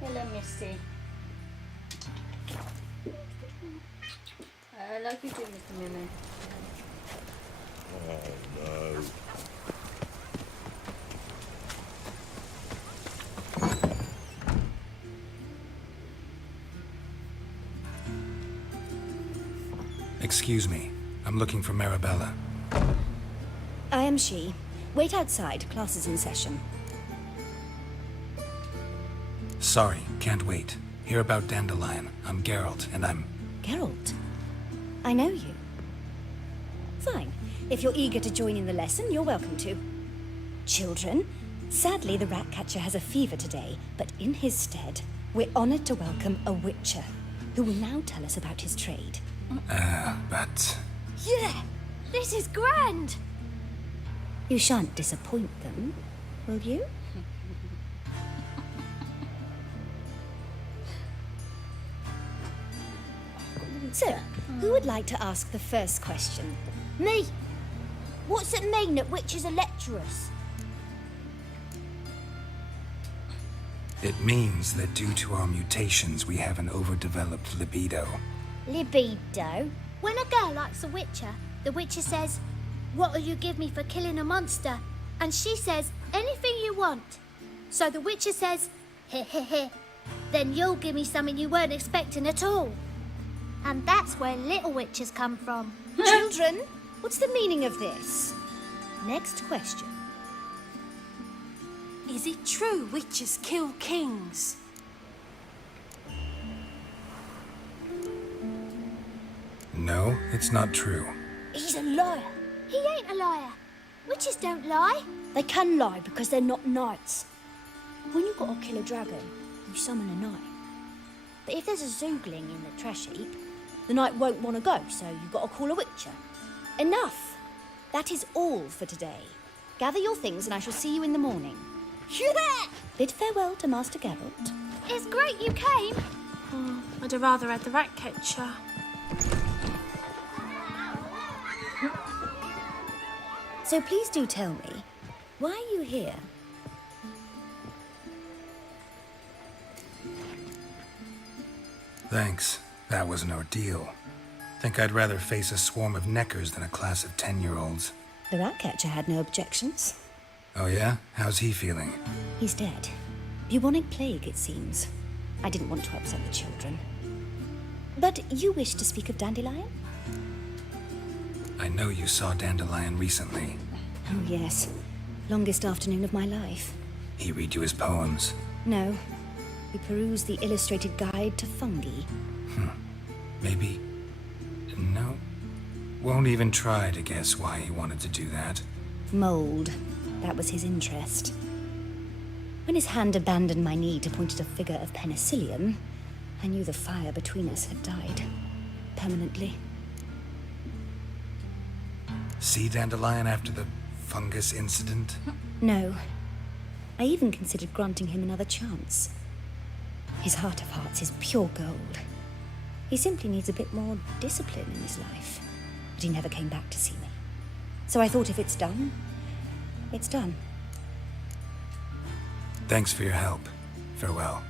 Hello, Misty. I love you too, Mr. Mimi. Oh, no. Excuse me. I'm looking for Marabella. I am she. Wait outside. Class is in session. Sorry, can't wait. Hear about Dandelion. I'm Geralt, and I'm... Geralt? I know you. Fine. If you're eager to join in the lesson, you're welcome to. Children, sadly the Ratcatcher has a fever today, but in his stead, we're honored to welcome a Witcher, who will now tell us about his trade. But... Yeah! This is grand! You shan't disappoint them, will you? So, who would like to ask the first question? Me. What's it mean that witches are lecturers? It means that due to our mutations, we have an overdeveloped libido. Libido? When a girl likes a witcher, the witcher says, "What'll you give me for killing a monster?" And she says, "Anything you want." So the witcher says, "Heh heh heh. Then you'll give me something you weren't expecting at all." And that's where little witches come from. Children, what's the meaning of this? Next question. Is it true witches kill kings? No, it's not true. He's a liar. He ain't a liar. Witches don't lie. They can lie because they're not knights. When you've got to kill a dragon, you summon a knight. But if there's a zoogling in the trash heap, the knight won't want to go, so you've got to call a witcher. Enough! That is all for today. Gather your things and I shall see you in the morning. Bid farewell to Master Geralt. It's great you came. Oh, I'd have rather had the rat catcher. So please do tell me, why are you here? Thanks. That was an ordeal. Think I'd rather face a swarm of neckers than a class of 10-year-olds. The Ratcatcher had no objections. Oh yeah? How's he feeling? He's dead. Bubonic plague, it seems. I didn't want to upset the children. But you wish to speak of Dandelion? I know you saw Dandelion recently. Oh, yes. Longest afternoon of my life. He read you his poems. No. We perused the illustrated guide to fungi. Maybe... No. Won't even try to guess why he wanted to do that. Mold. That was his interest. When his hand abandoned my knee to point at a figure of penicillium, I knew the fire between us had died. Permanently. See Dandelion after the fungus incident? No. I even considered granting him another chance. His heart of hearts is pure gold. He simply needs a bit more discipline in his life. But he never came back to see me. So I thought if it's done, it's done. Thanks for your help. Farewell.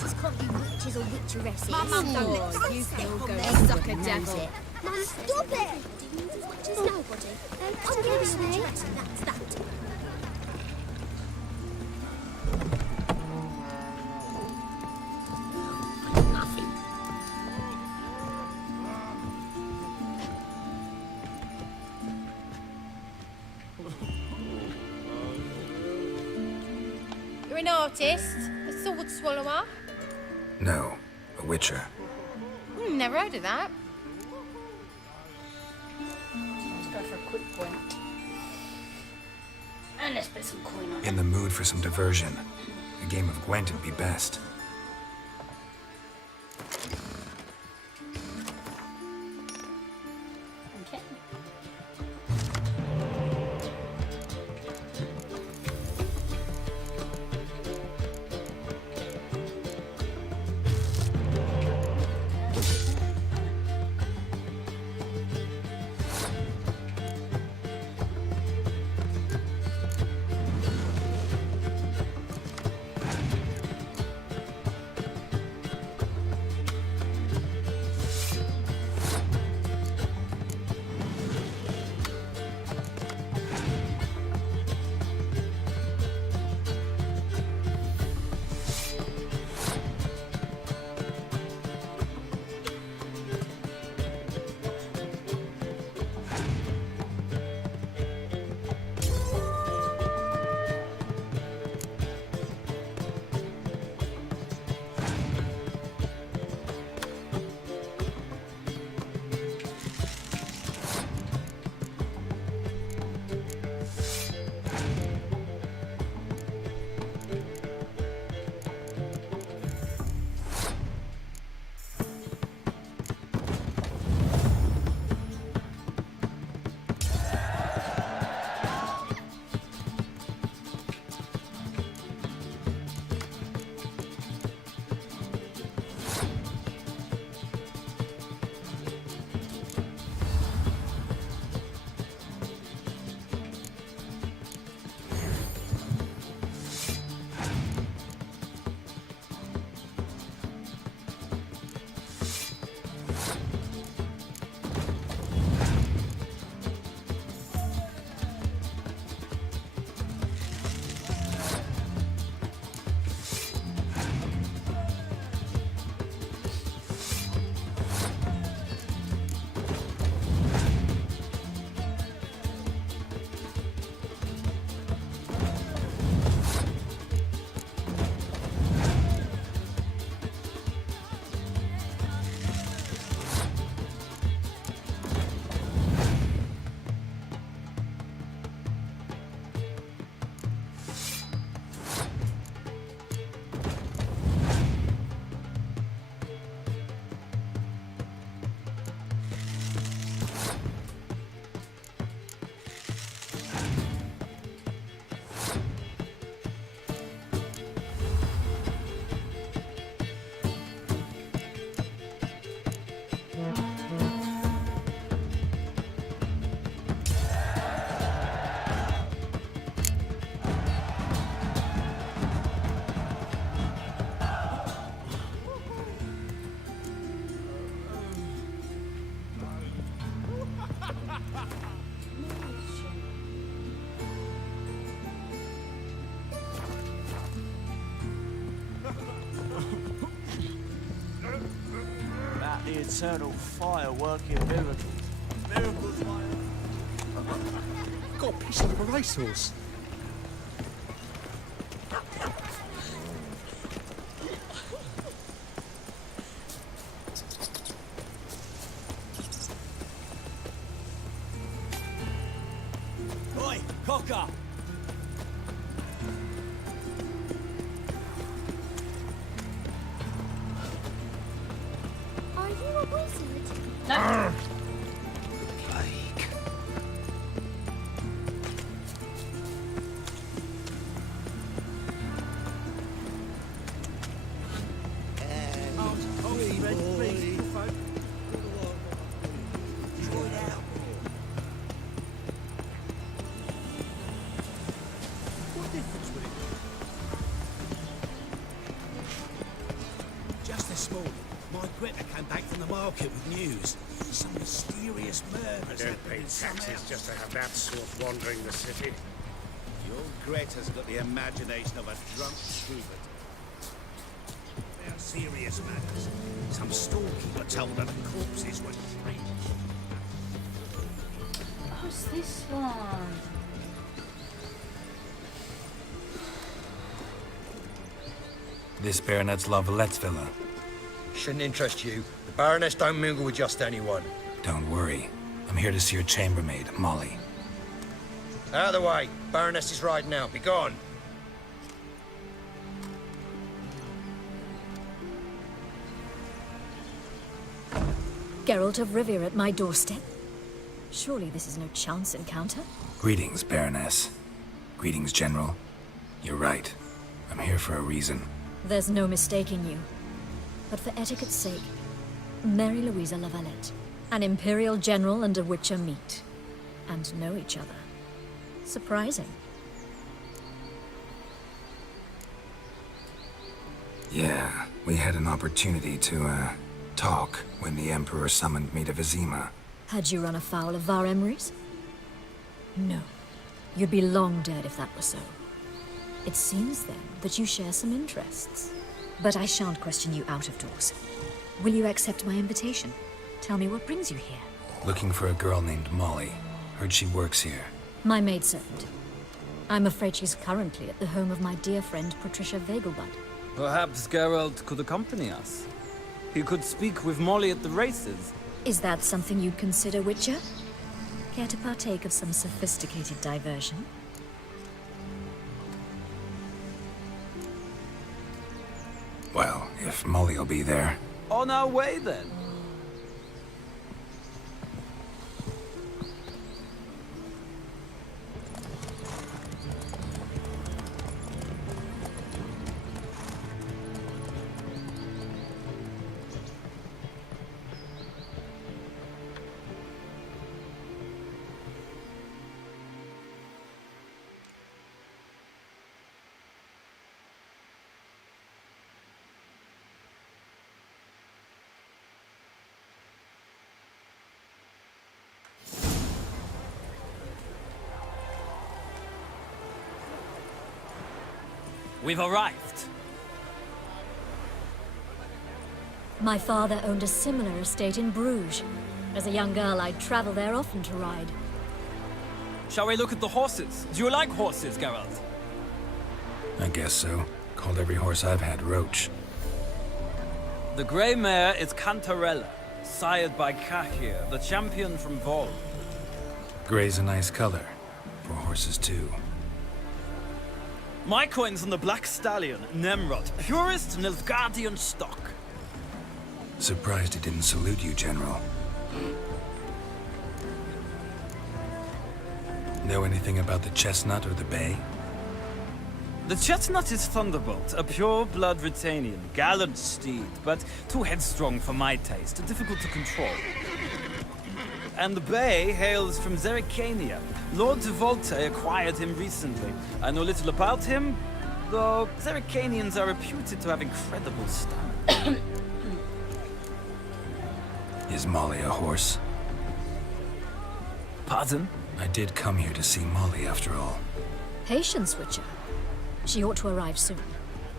This can't be witches or witcheresses. My mum don't let Oh, you step go on their suck a foot, devil. knows it. Mum, stop it! Witches, nobody. Come here, Snake. That's that. You're an artist? A sword swallower? No, a witcher. Never heard of that. Let's go for a quick point. And let's put some coin on it. In the mood for some diversion. A game of Gwent would be best. Okay. eternal fire working miracles. Miracles, fire. Got a piece of a racehorse. Oi, Cocker! Are you a wizard? No. Plague. Just this morning, my Greta came back from the market with news. Some mysterious murders Don't happened pay in some taxes house. just to have that sort wandering the city. Your Greta's got the imagination of a drunk troubadour. They are serious matters. Some storekeeper told her the corpses were strange. What's this one? This Baronet's La Vallette's villa. Shouldn't interest you. The Baroness don't mingle with just anyone. Don't worry. I'm here to see your chambermaid, Molly. Out of the way. Baroness is riding out. Be gone. Geralt of Rivia at my doorstep? Surely this is no chance encounter? Greetings, Baroness. Greetings, General. You're right. I'm here for a reason. There's no mistaking you. But for etiquette's sake, Mary Louisa La Valette, an Imperial General and a Witcher meet, and know each other. Surprising. Yeah, we had an opportunity to, talk when the Emperor summoned me to Vizima. Had you run afoul of Var Emrys? No. You'd be long dead if that were so. It seems, then, that you share some interests. But I shan't question you out of doors. Will you accept my invitation? Tell me what brings you here. Looking for a girl named Molly. Heard she works here. My maidservant. I'm afraid she's currently at the home of my dear friend Patricia Vegelbud. Perhaps Geralt could accompany us. He could speak with Molly at the races. Is that something you'd consider, Witcher? Care to partake of some sophisticated diversion? Well, if Molly'll be there. On our way, then. We've arrived. My father owned a similar estate in Bruges. As a young girl, I'd travel there often to ride. Shall we look at the horses? Do you like horses, Geralt? I guess so. Called every horse I've had Roach. The grey mare is Cantarella, sired by Cahir, the champion from Vol. Gray's a nice color. For horses, too. My coin's on the Black Stallion, Nemrod, purest Nilfgaardian stock. Surprised it didn't salute you, General. Know anything about the chestnut or the bay? The chestnut is Thunderbolt, a pure-blood Britannian, gallant steed, but too headstrong for my taste, difficult to control. And the bay hails from Zerrikania. Lord de Volte acquired him recently. I know little about him, though Zerrikanians are reputed to have incredible stamina. Is Molly a horse? Pardon? I did come here to see Molly, after all. Patience, Witcher. She ought to arrive soon.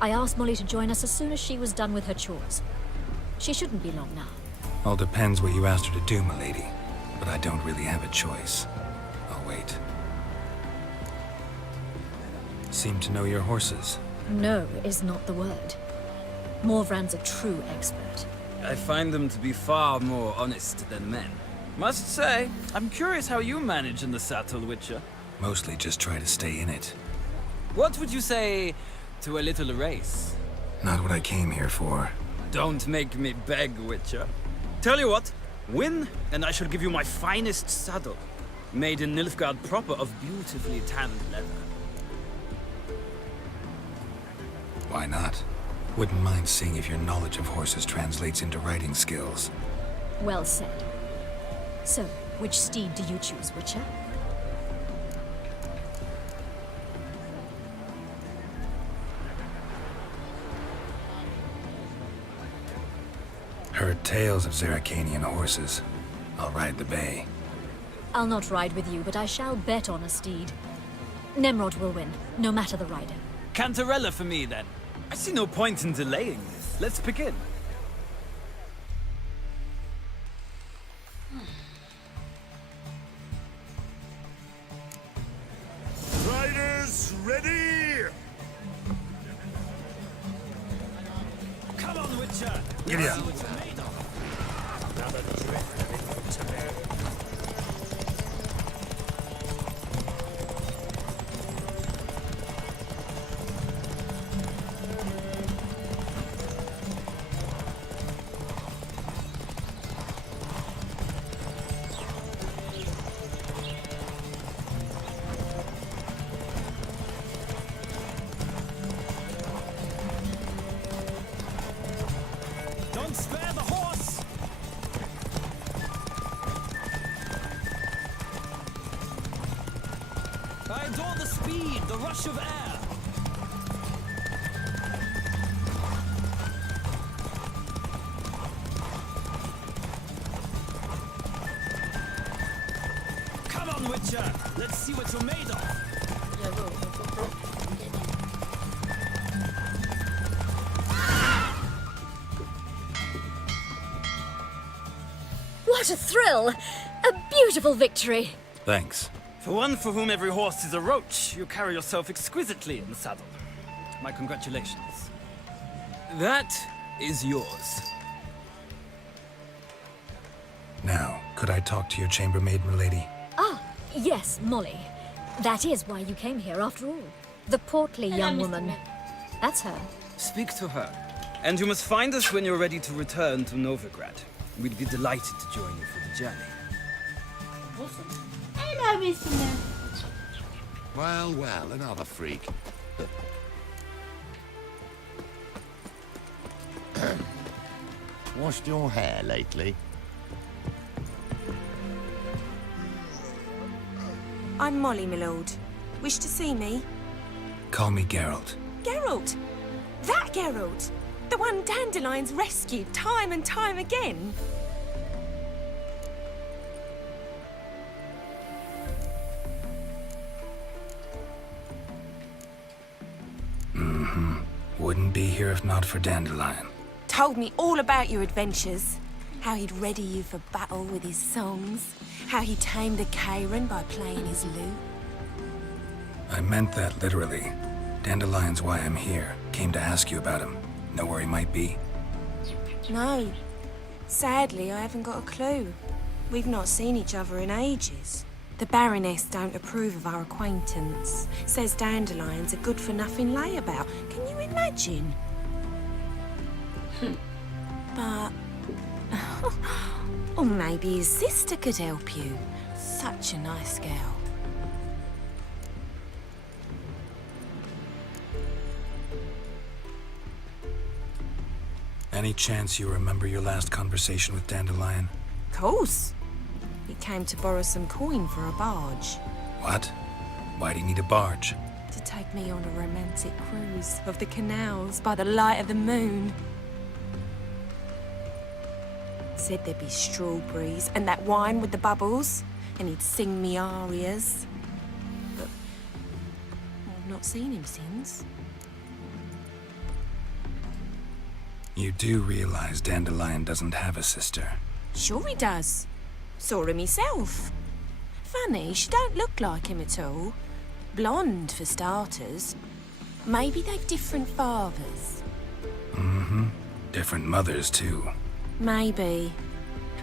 I asked Molly to join us as soon as she was done with her chores. She shouldn't be long now. All depends what you asked her to do, milady. But I don't really have a choice. I'll wait. Seem to know your horses. No is not the word. Morvran's a true expert. I find them to be far more honest than men. Must say, I'm curious how you manage in the saddle, Witcher. Mostly just try to stay in it. What would you say to a little race? Not what I came here for. Don't make me beg, Witcher. Tell you what, win, and I shall give you my finest saddle. Made in Nilfgaard proper of beautifully tanned leather. Why not? Wouldn't mind seeing if your knowledge of horses translates into riding skills. Well said. So, which steed do you choose, Witcher? Heard tales of Zeracanian horses. I'll ride the bay. I'll not ride with you, but I shall bet on a steed. Nemrod will win, no matter the rider. Cantarella for me, then. I see no point in delaying this. Let's begin. Riders, ready! Come on, Witcher! Giddy up. Another drift of infantry. Don't spare the horse! I adore the speed, the rush of air. Come on, Witcher! Let's see what you're made of! What a thrill! A beautiful victory! Thanks. For one for whom every horse is a roach, you carry yourself exquisitely in the saddle. My congratulations. That is yours. Now, could I talk to your chambermaid, milady? Ah, yes, Molly. That is why you came here after all. The portly young woman. That's her. Speak to her. And you must find us when you're ready to return to Novigrad. We'd be delighted to join you for the journey. Awesome. Hello, Mr. Man. Well, well, another freak. Washed your hair lately? I'm Molly, my lord. Wish to see me? Call me Geralt. Geralt! That Geralt! The one Dandelion's rescued time and time again! Mm-hmm. Wouldn't be here if not for Dandelion. Told me all about your adventures. How he'd ready you for battle with his songs. How he tamed the Kairan by playing his lute. I meant that literally. Dandelion's why I'm here. Came to ask you about him. Know where he might be? No. Sadly, I haven't got a clue. We've not seen each other in ages. The Baroness don't approve of our acquaintance. Says Dandelion's a good-for-nothing layabout. Can you imagine? But... or maybe his sister could help you. Such a nice girl. Any chance you remember your last conversation with Dandelion? Course. He came to borrow some coin for a barge. What? Why do you need a barge? To take me on a romantic cruise of the canals by the light of the moon. Said there'd be strawberries and that wine with the bubbles, and he'd sing me arias. But I've not seen him since. You do realize Dandelion doesn't have a sister. Sure he does. Saw him myself. Funny, she don't look like him at all. Blonde, for starters. Maybe they've different fathers. Mm-hmm. Different mothers, too. Maybe.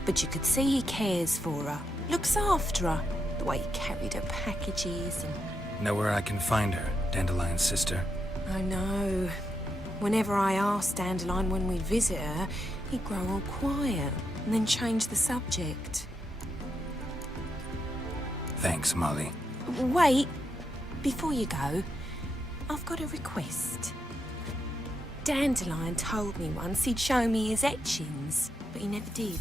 But you could see he cares for her. Looks after her. The way he carried her packages and... Know where I can find her, Dandelion's sister? I know. Whenever I asked Dandelion when we'd visit her, he'd grow all quiet and then change the subject. Thanks, Molly. Wait. Before you go, I've got a request. Dandelion told me once he'd show me his etchings, but he never did.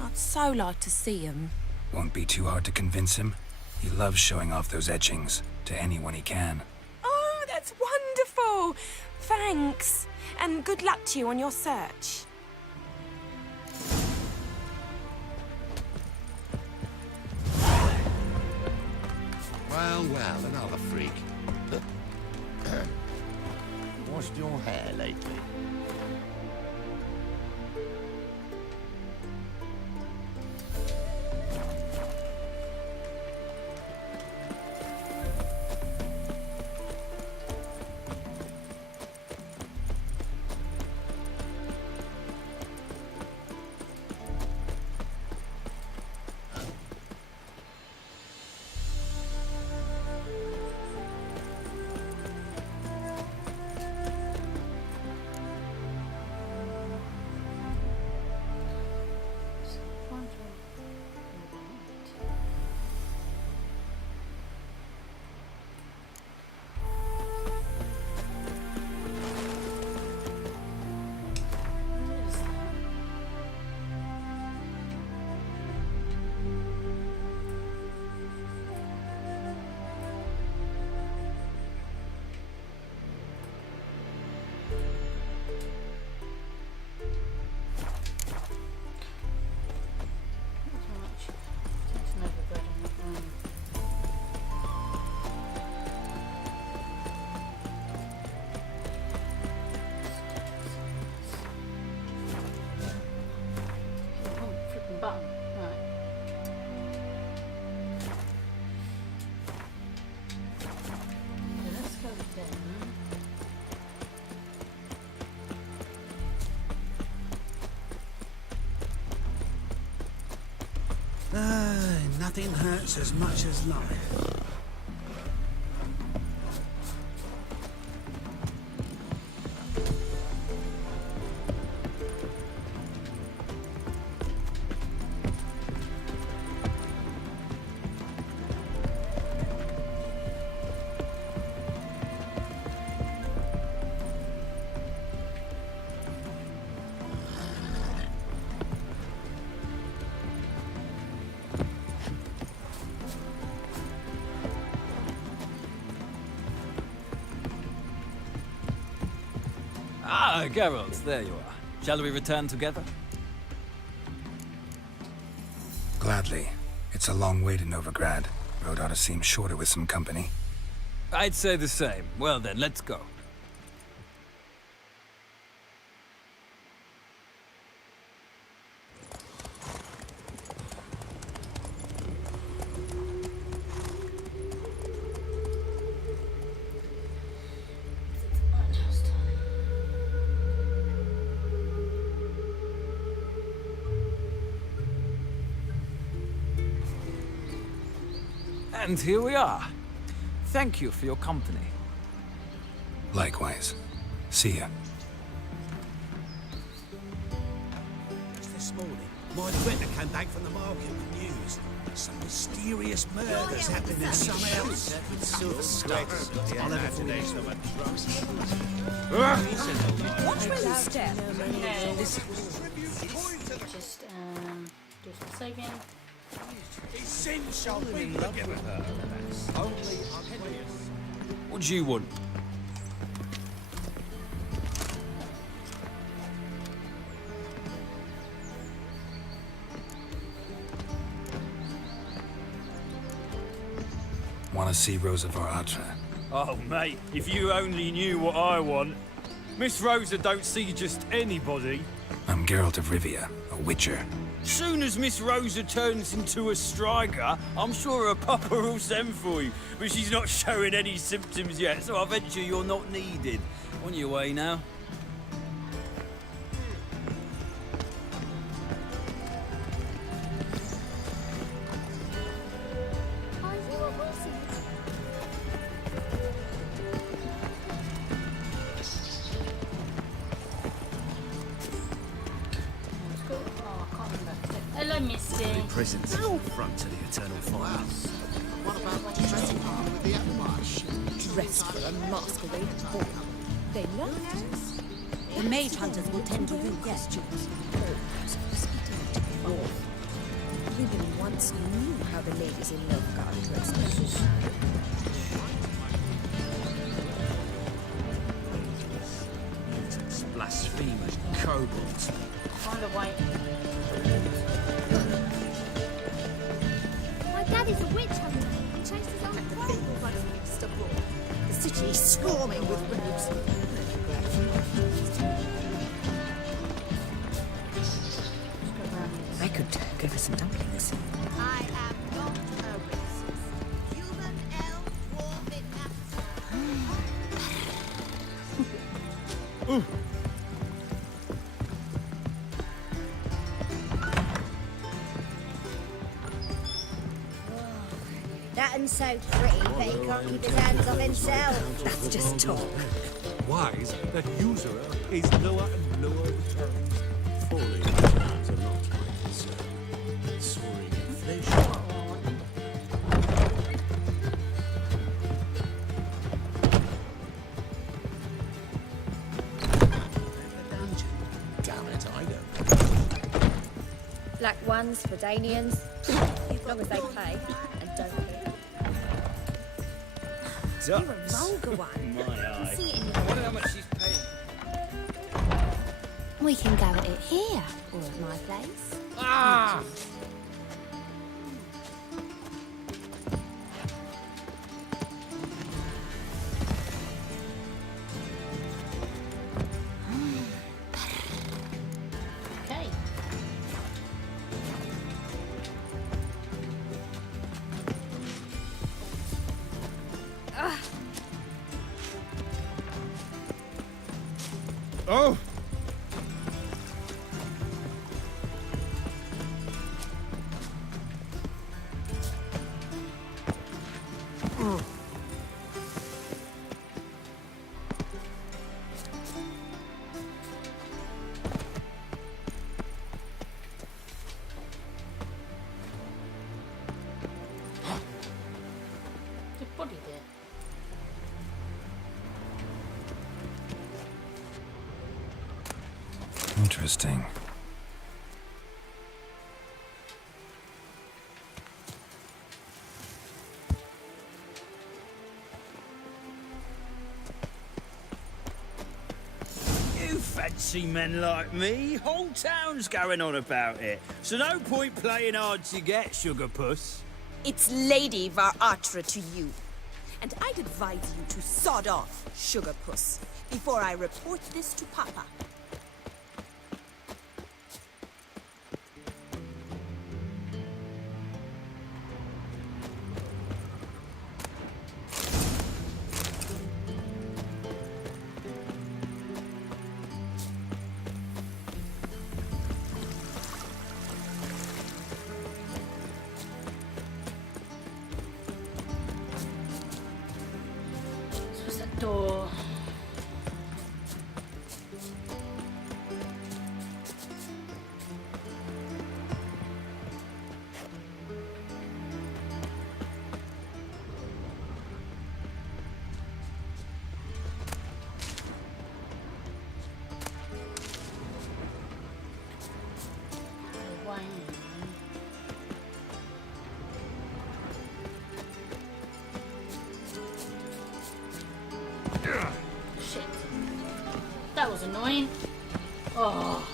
I'd so like to see them. Won't be too hard to convince him. He loves showing off those etchings to anyone he can. Oh, that's wonderful! Thanks. And good luck to you on your search. Well, well, another freak. Washed your hair lately? Button. Right. Okay, let's go there. Nothing hurts as much as life. Ah, Geralt, there you are. Shall we return together? Gladly. It's a long way to Novigrad. Road ought to seem shorter with some company. I'd say the same. Well then, let's go. And here we are. Thank you for your company. Likewise. See ya. Just this morning, my Twitter came back from the market with news. Some mysterious murders happening in some else. I'll never forget it. Watch where you step. Just do some saving. His sin shall be forgiven her. Only What do you want? Want to see Rosavar Atra? Oh, mate, if you only knew what I want. Miss Rosa don't see just anybody. I'm Geralt of Rivia, a witcher. Soon as Miss Rosa turns into a striker, I'm sure her papa will send for you. But she's not showing any symptoms yet, so I venture you're not needed. On your way now. Are you a wizard? Hello, Misty. Presence is the front of the eternal fire. What about dressing up with the Atwash? Dressed for a masquerade ball. They love The mage hunters will tend to do costumes. Women once knew how the ladies in Nilfgaard dressed. Mutants, blasphemers, kobolds. Find a way. My daddy's a witch hunter and chases after The city is swarming with rogues. I could give her some dumplings. I am not a wizard. Human, elf, dwarven, That one's so pretty that he can't keep his hands off himself. That's just talk. Wise that usurer is lower and lower returns. Falling returns are not my concern. Soaring inflation. Damn it, I know. Black ones for Danians, as long as they pay and don't hit. Ducks. You're a vulgar one. My eye. See it in your I wonder how much she's paid. We can go at it here or at my place. Ah! Okay. Oh! Good body there. Interesting. You fancy men like me? Whole town's going on about it. So no point playing hard to get, Sugar Puss. It's Lady Var Atra to you. And I'd advise you to sod off, Sugar Puss, before I report this to Papa. What's that door? Shit. That was annoying. Oh.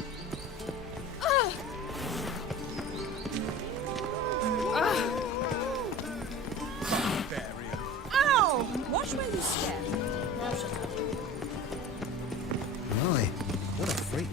Ow! Watch where you step. Now shut up. My, what a freak.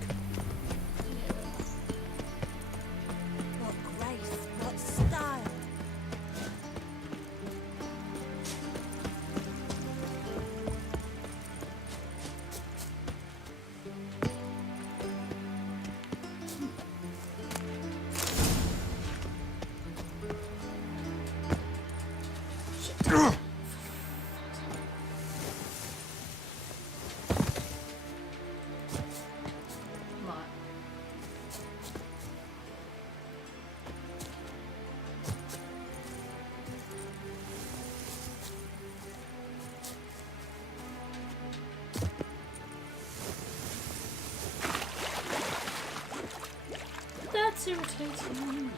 That's irritating.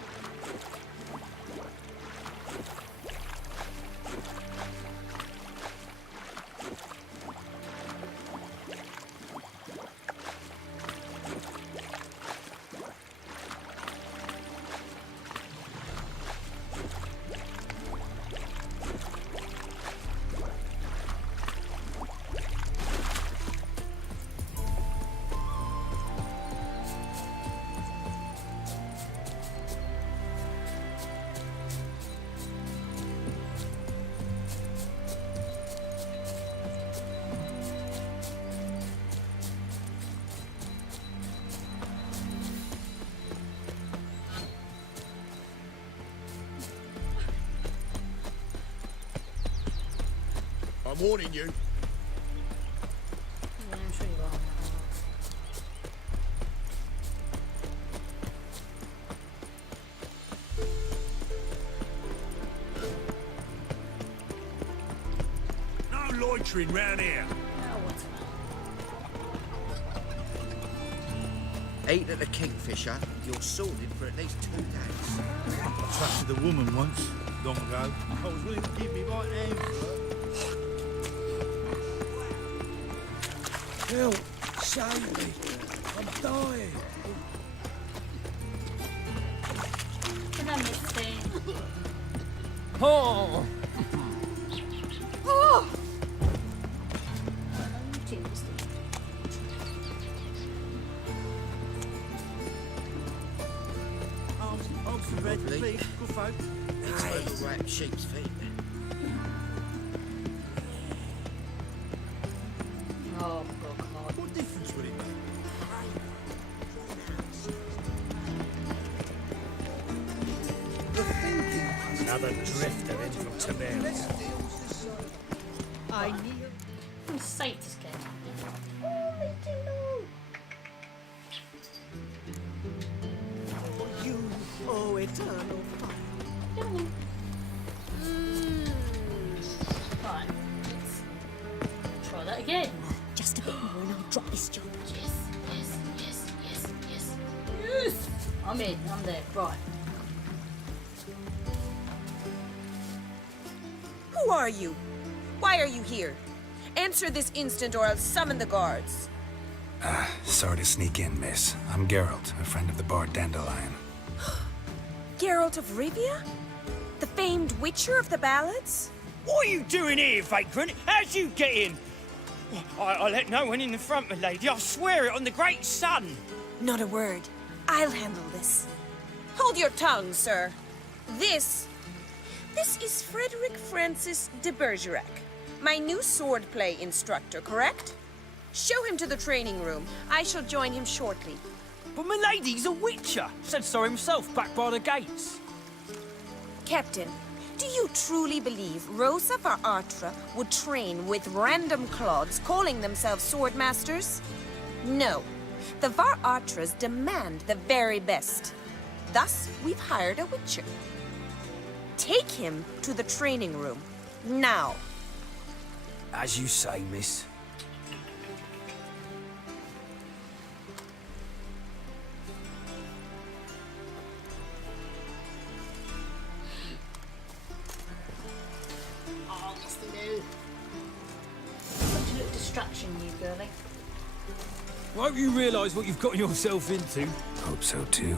I'm warning you. Yeah, I'm sure you are. No loitering round here. Ate at the Kingfisher, you're sorted for at least 2 days. I trusted a woman once, long ago. I was willing to give me right hand for her. Help! Save me! I'm dying! Look at Misty. Oh! Oh! Lovely. It's like sheep's feet. Oh, God. What difference would it make? Another drifter in from Tiberias. I knew. For sake, this game. You owe eternal fire. Right, let's try that again. Just a bit more and I'll drop this job. Yes! I'm in, I'm there. Right. Who are you? Why are you here? Answer this instant or I'll summon the guards. Sorry to sneak in, miss. I'm Geralt, a friend of the bard Dandelion. Geralt of Rivia? The famed witcher of the ballads? What are you doing here, vagrant? How'd you get in? I let no one in the front, my lady. I swear it on the great sun. Not a word. I'll handle this. Hold your tongue, sir. This is Frederick Francis de Bergerac, my new swordplay instructor, correct? Show him to the training room. I shall join him shortly. But my lady's a witcher. Said so himself back by the gates. Captain, do you truly believe Rosa var Atra would train with random clods calling themselves sword masters? No. The var Atras demand the very best. Thus, we've hired a witcher. Take him to the training room. Now. As you say, miss. Oh, Misty Lou. Such a little distraction, you girlie. I hope you realise what you've gotten yourself into. Hope so too.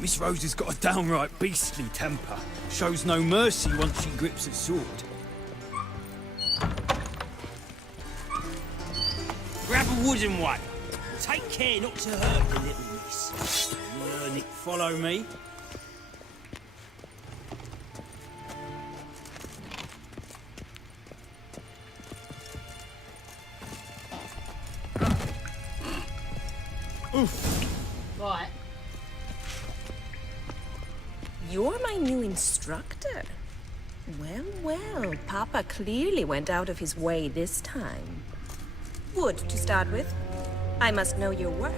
Miss Rose has got a downright beastly temper. Shows no mercy once she grips a sword. Grab a wooden one. Take care not to hurt the little miss. Learn it. Follow me. Right. You're my new instructor. Well, well, Papa clearly went out of his way this time. Wood, to start with. I must know your worth.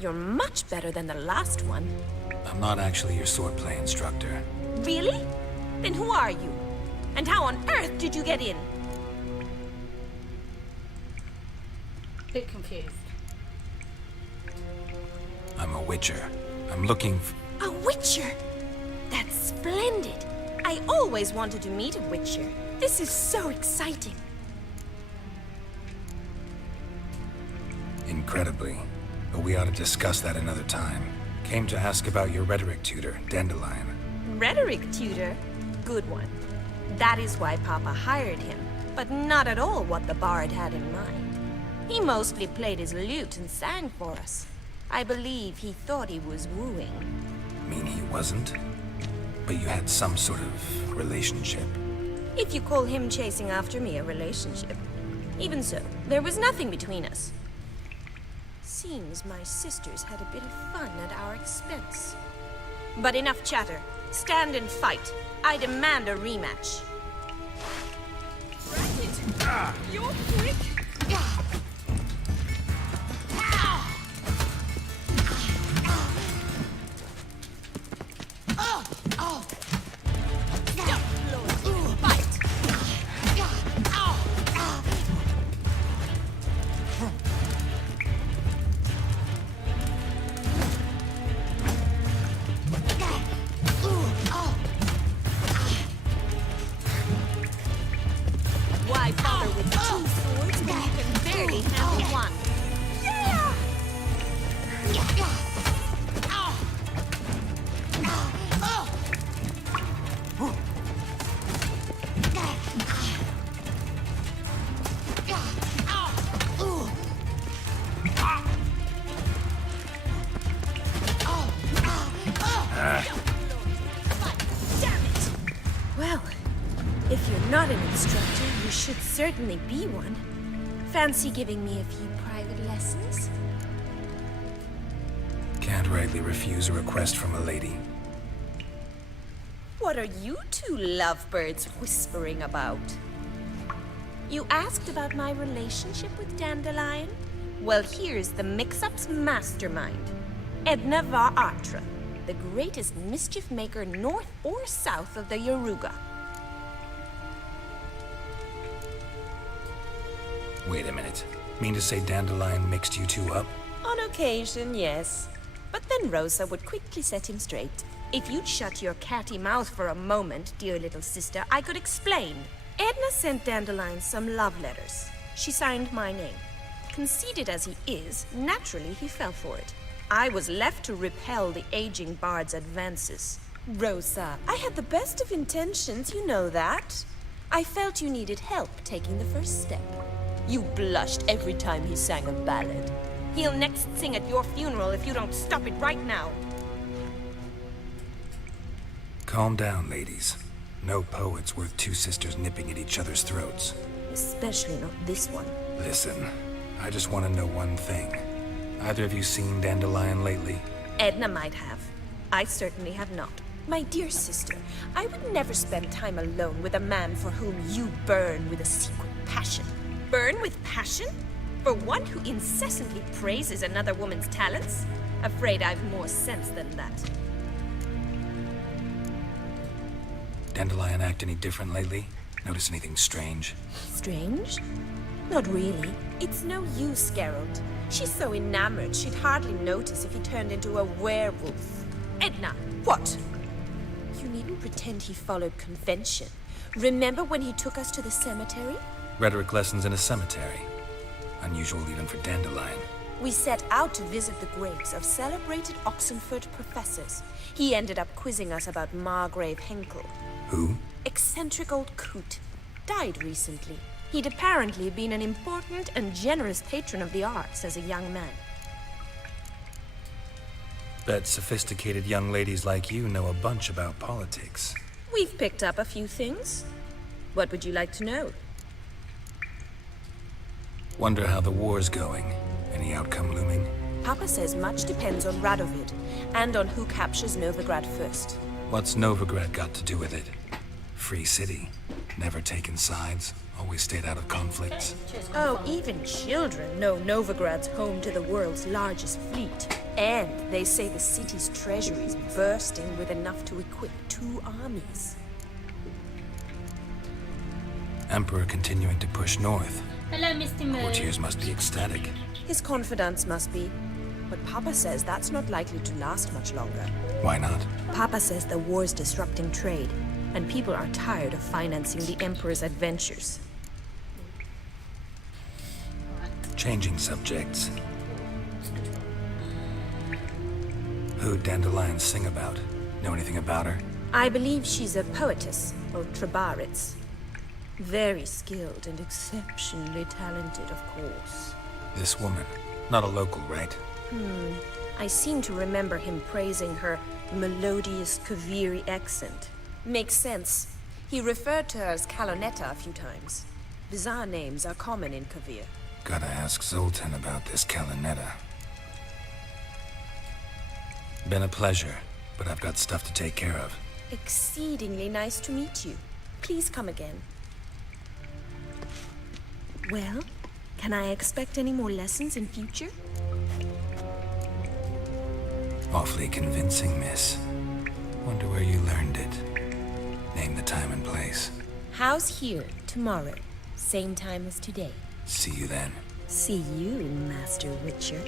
You're much better than the last one. I'm not actually your swordplay instructor. Really? Then who are you? And how on earth did you get in? Bit confused. I'm a witcher. I'm looking A witcher? That's splendid. I always wanted to meet a witcher. This is so exciting. Incredibly. But we ought to discuss that another time. Came to ask about your rhetoric tutor, Dandelion. Rhetoric tutor? Good one. That is why Papa hired him, but not at all what the bard had in mind. He mostly played his lute and sang for us. I believe he thought he was wooing. Mean he wasn't? But you had some sort of relationship. If you call him chasing after me a relationship. Even so, there was nothing between us. Seems my sisters had a bit of fun at our expense. But enough chatter. Stand and fight. I demand a rematch. Racket! You're quick! Why bother with 2 swords when you can barely handle one? Well, if you're not an instructor, you should certainly be one. Fancy giving me a few private lessons? Can't rightly refuse a request from a lady. What are you two lovebirds whispering about? You asked about my relationship with Dandelion? Well, here's the mix-up's mastermind. Edna var Atra, the greatest mischief maker north or south of the Yaruga. Wait a minute. Mean to say Dandelion mixed you two up? On occasion, yes. But then Rosa would quickly set him straight. If you'd shut your catty mouth for a moment, dear little sister, I could explain. Edna sent Dandelion some love letters. She signed my name. Conceited as he is, naturally he fell for it. I was left to repel the aging bard's advances. Rosa, I had the best of intentions, you know that. I felt you needed help taking the first step. You blushed every time he sang a ballad. He'll next sing at your funeral if you don't stop it right now. Calm down, ladies. No poet's worth 2 sisters nipping at each other's throats. Especially not this one. Listen, I just want to know one thing. Either of you seen Dandelion lately? Edna might have. I certainly have not. My dear sister, I would never spend time alone with a man for whom you burn with a secret passion. Burn with passion? For one who incessantly praises another woman's talents? Afraid I've more sense than that. Dandelion act any different lately? Notice anything strange? Strange? Not really. It's no use, Geralt. She's so enamored she'd hardly notice if he turned into a werewolf. Edna! What? You needn't pretend he followed convention. Remember when he took us to the cemetery? Rhetoric lessons in a cemetery. Unusual even for Dandelion. We set out to visit the graves of celebrated Oxenford professors. He ended up quizzing us about Margrave Henkel. Who? Eccentric old coot. Died recently. He'd apparently been an important and generous patron of the arts as a young man. Bet sophisticated young ladies like you know a bunch about politics. We've picked up a few things. What would you like to know? Wonder how the war's going. Any outcome looming? Papa says much depends on Radovid, and on who captures Novigrad first. What's Novigrad got to do with it? Free city. Never taken sides. Always stayed out of conflicts. Oh, even children know Novigrad's home to the world's largest fleet. And they say the city's treasury is bursting with enough to equip 2 armies. Emperor continuing to push north. Hello, Mr. Moon. Courtiers must be ecstatic. His confidants must be. But Papa says that's not likely to last much longer. Why not? Papa says the war's disrupting trade, and people are tired of financing the Emperor's adventures. Changing subjects. Who'd Dandelion sing about? Know anything about her? I believe she's a poetess, or Trebaritz. Very skilled and exceptionally talented, of course. This woman. Not a local, right? I seem to remember him praising her melodious Kaviri accent. Makes sense. He referred to her as Kalonetta a few times. Bizarre names are common in Kavir. Gotta ask Zoltan about this Kalonetta. Been a pleasure, but I've got stuff to take care of. Exceedingly nice to meet you. Please come again. Well, can I expect any more lessons in future? Awfully convincing, miss. Wonder where you learned it. Name the time and place. House here, tomorrow. Same time as today. See you then. See you, Master Witcher.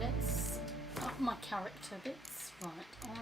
Let's up my character bits. Right, I want...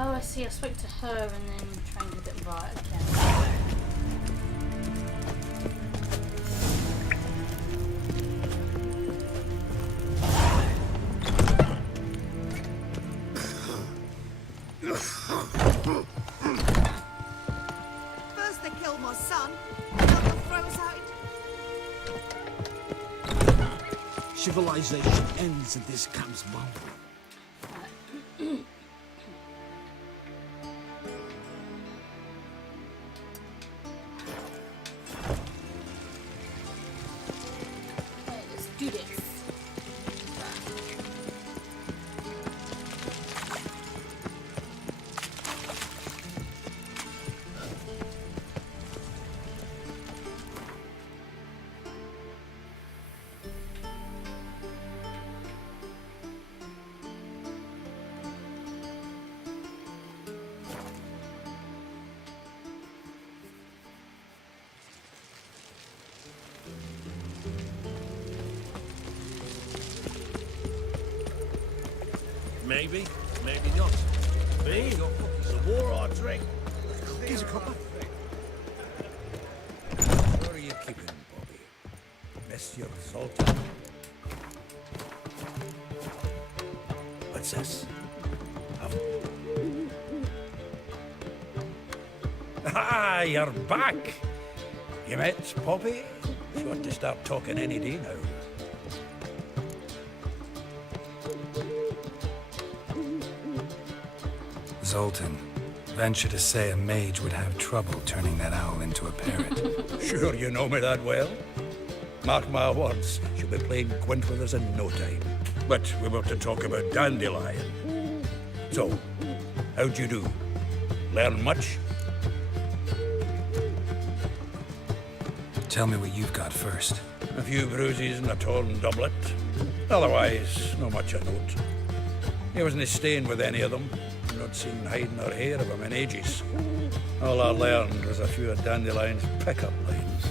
Oh, I see. I spoke to her and then trained with it. Right, okay. First they killed my son, now they'll throw us out. Civilization ends at this camp's boundary. Let's do this. Maybe, maybe not. Me? The war or drink? Here's a copper. Where are you keeping him, Bobby? Monsieur Zoltan? Princess. Ah, you're back. You met Poppy? She ought to start talking any day now. Zoltan, venture to say a mage would have trouble turning that owl into a parrot. Sure you know me that well? Mark my words, she'll be playing quint with us in no time. But we were to talk about Dandelion. So, how'd you do? Learn much? Tell me what you've got first. A few bruises and a torn doublet. Otherwise, not much of note. He wasn't staying with any of them. Not seen hiding or hair of him in ages. All I learned was a few of Dandelion's pick-up lines.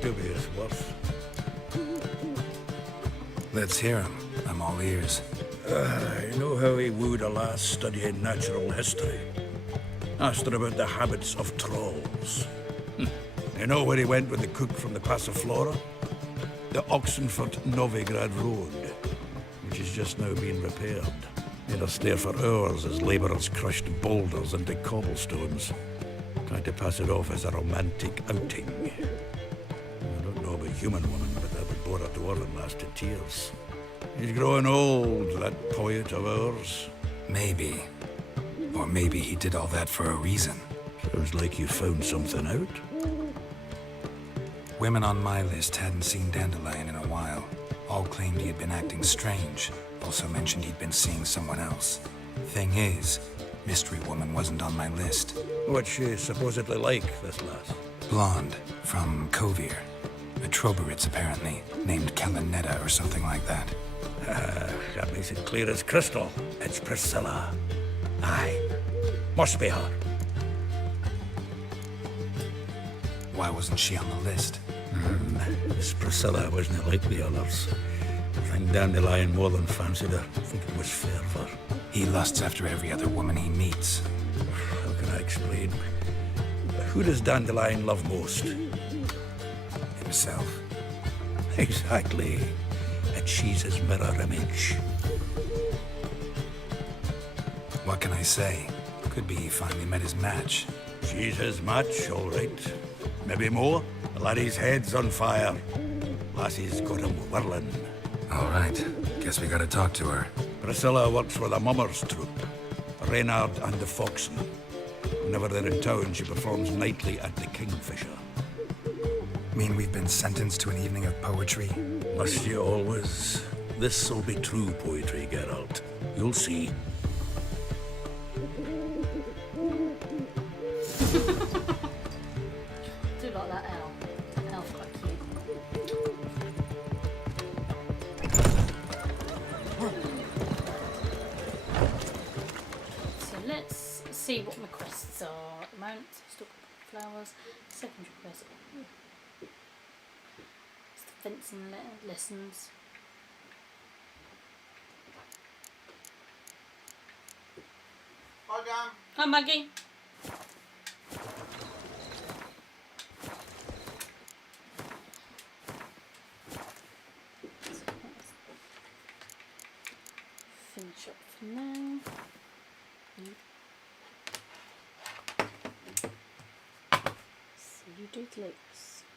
Dubious worth. Let's hear him. I'm all ears. I know how he wooed a lass studying natural history. Asked her about the habits of trolls. You know where he went with the cook from the Passiflora? The Oxenford-Novigrad Road, which is just now being repaired. Made us stare for hours as labourers crushed boulders into cobblestones, trying to pass it off as a romantic outing. I don't know about human woman, but that would bore a dwarven lass to tears. He's growing old, that poet of ours. Maybe. Or maybe he did all that for a reason. Sounds like you found something out. Women on my list hadn't seen Dandelion in a while. All claimed he had been acting strange. Also mentioned he'd been seeing someone else. Thing is, Mystery Woman wasn't on my list. What's she supposedly like, this lass? Blonde, from Kovir. A Troberitz, apparently, named Kalanetta or something like that. That makes it clear as crystal. It's Priscilla. Aye. Must be her. Why wasn't she on the list? This Priscilla wasn't like the others. I think Dandelion more than fancied her. I think it was fervour. He lusts after every other woman he meets. How can I explain? Who does Dandelion love most? Himself. Exactly. And she's his mirror image. What can I say? Could be he finally met his match. She's his match, all right. Maybe more. The laddie's head's on fire. Lassie's got him whirling. All right. Guess we gotta talk to her. Priscilla works with a mummers troupe. Reynard and the Foxen. Whenever they're in town, she performs nightly at the Kingfisher. Mean we've been sentenced to an evening of poetry? Must you always? This'll be true poetry, Geralt. You'll see. Do like that owl. That owl's quite cute. So let's see what my quests are at the moment. Stalk flowers. Second request. It's the fencing lessons. Hi, Gam. Hi, Maggie. Finish up for now. So you do glutes.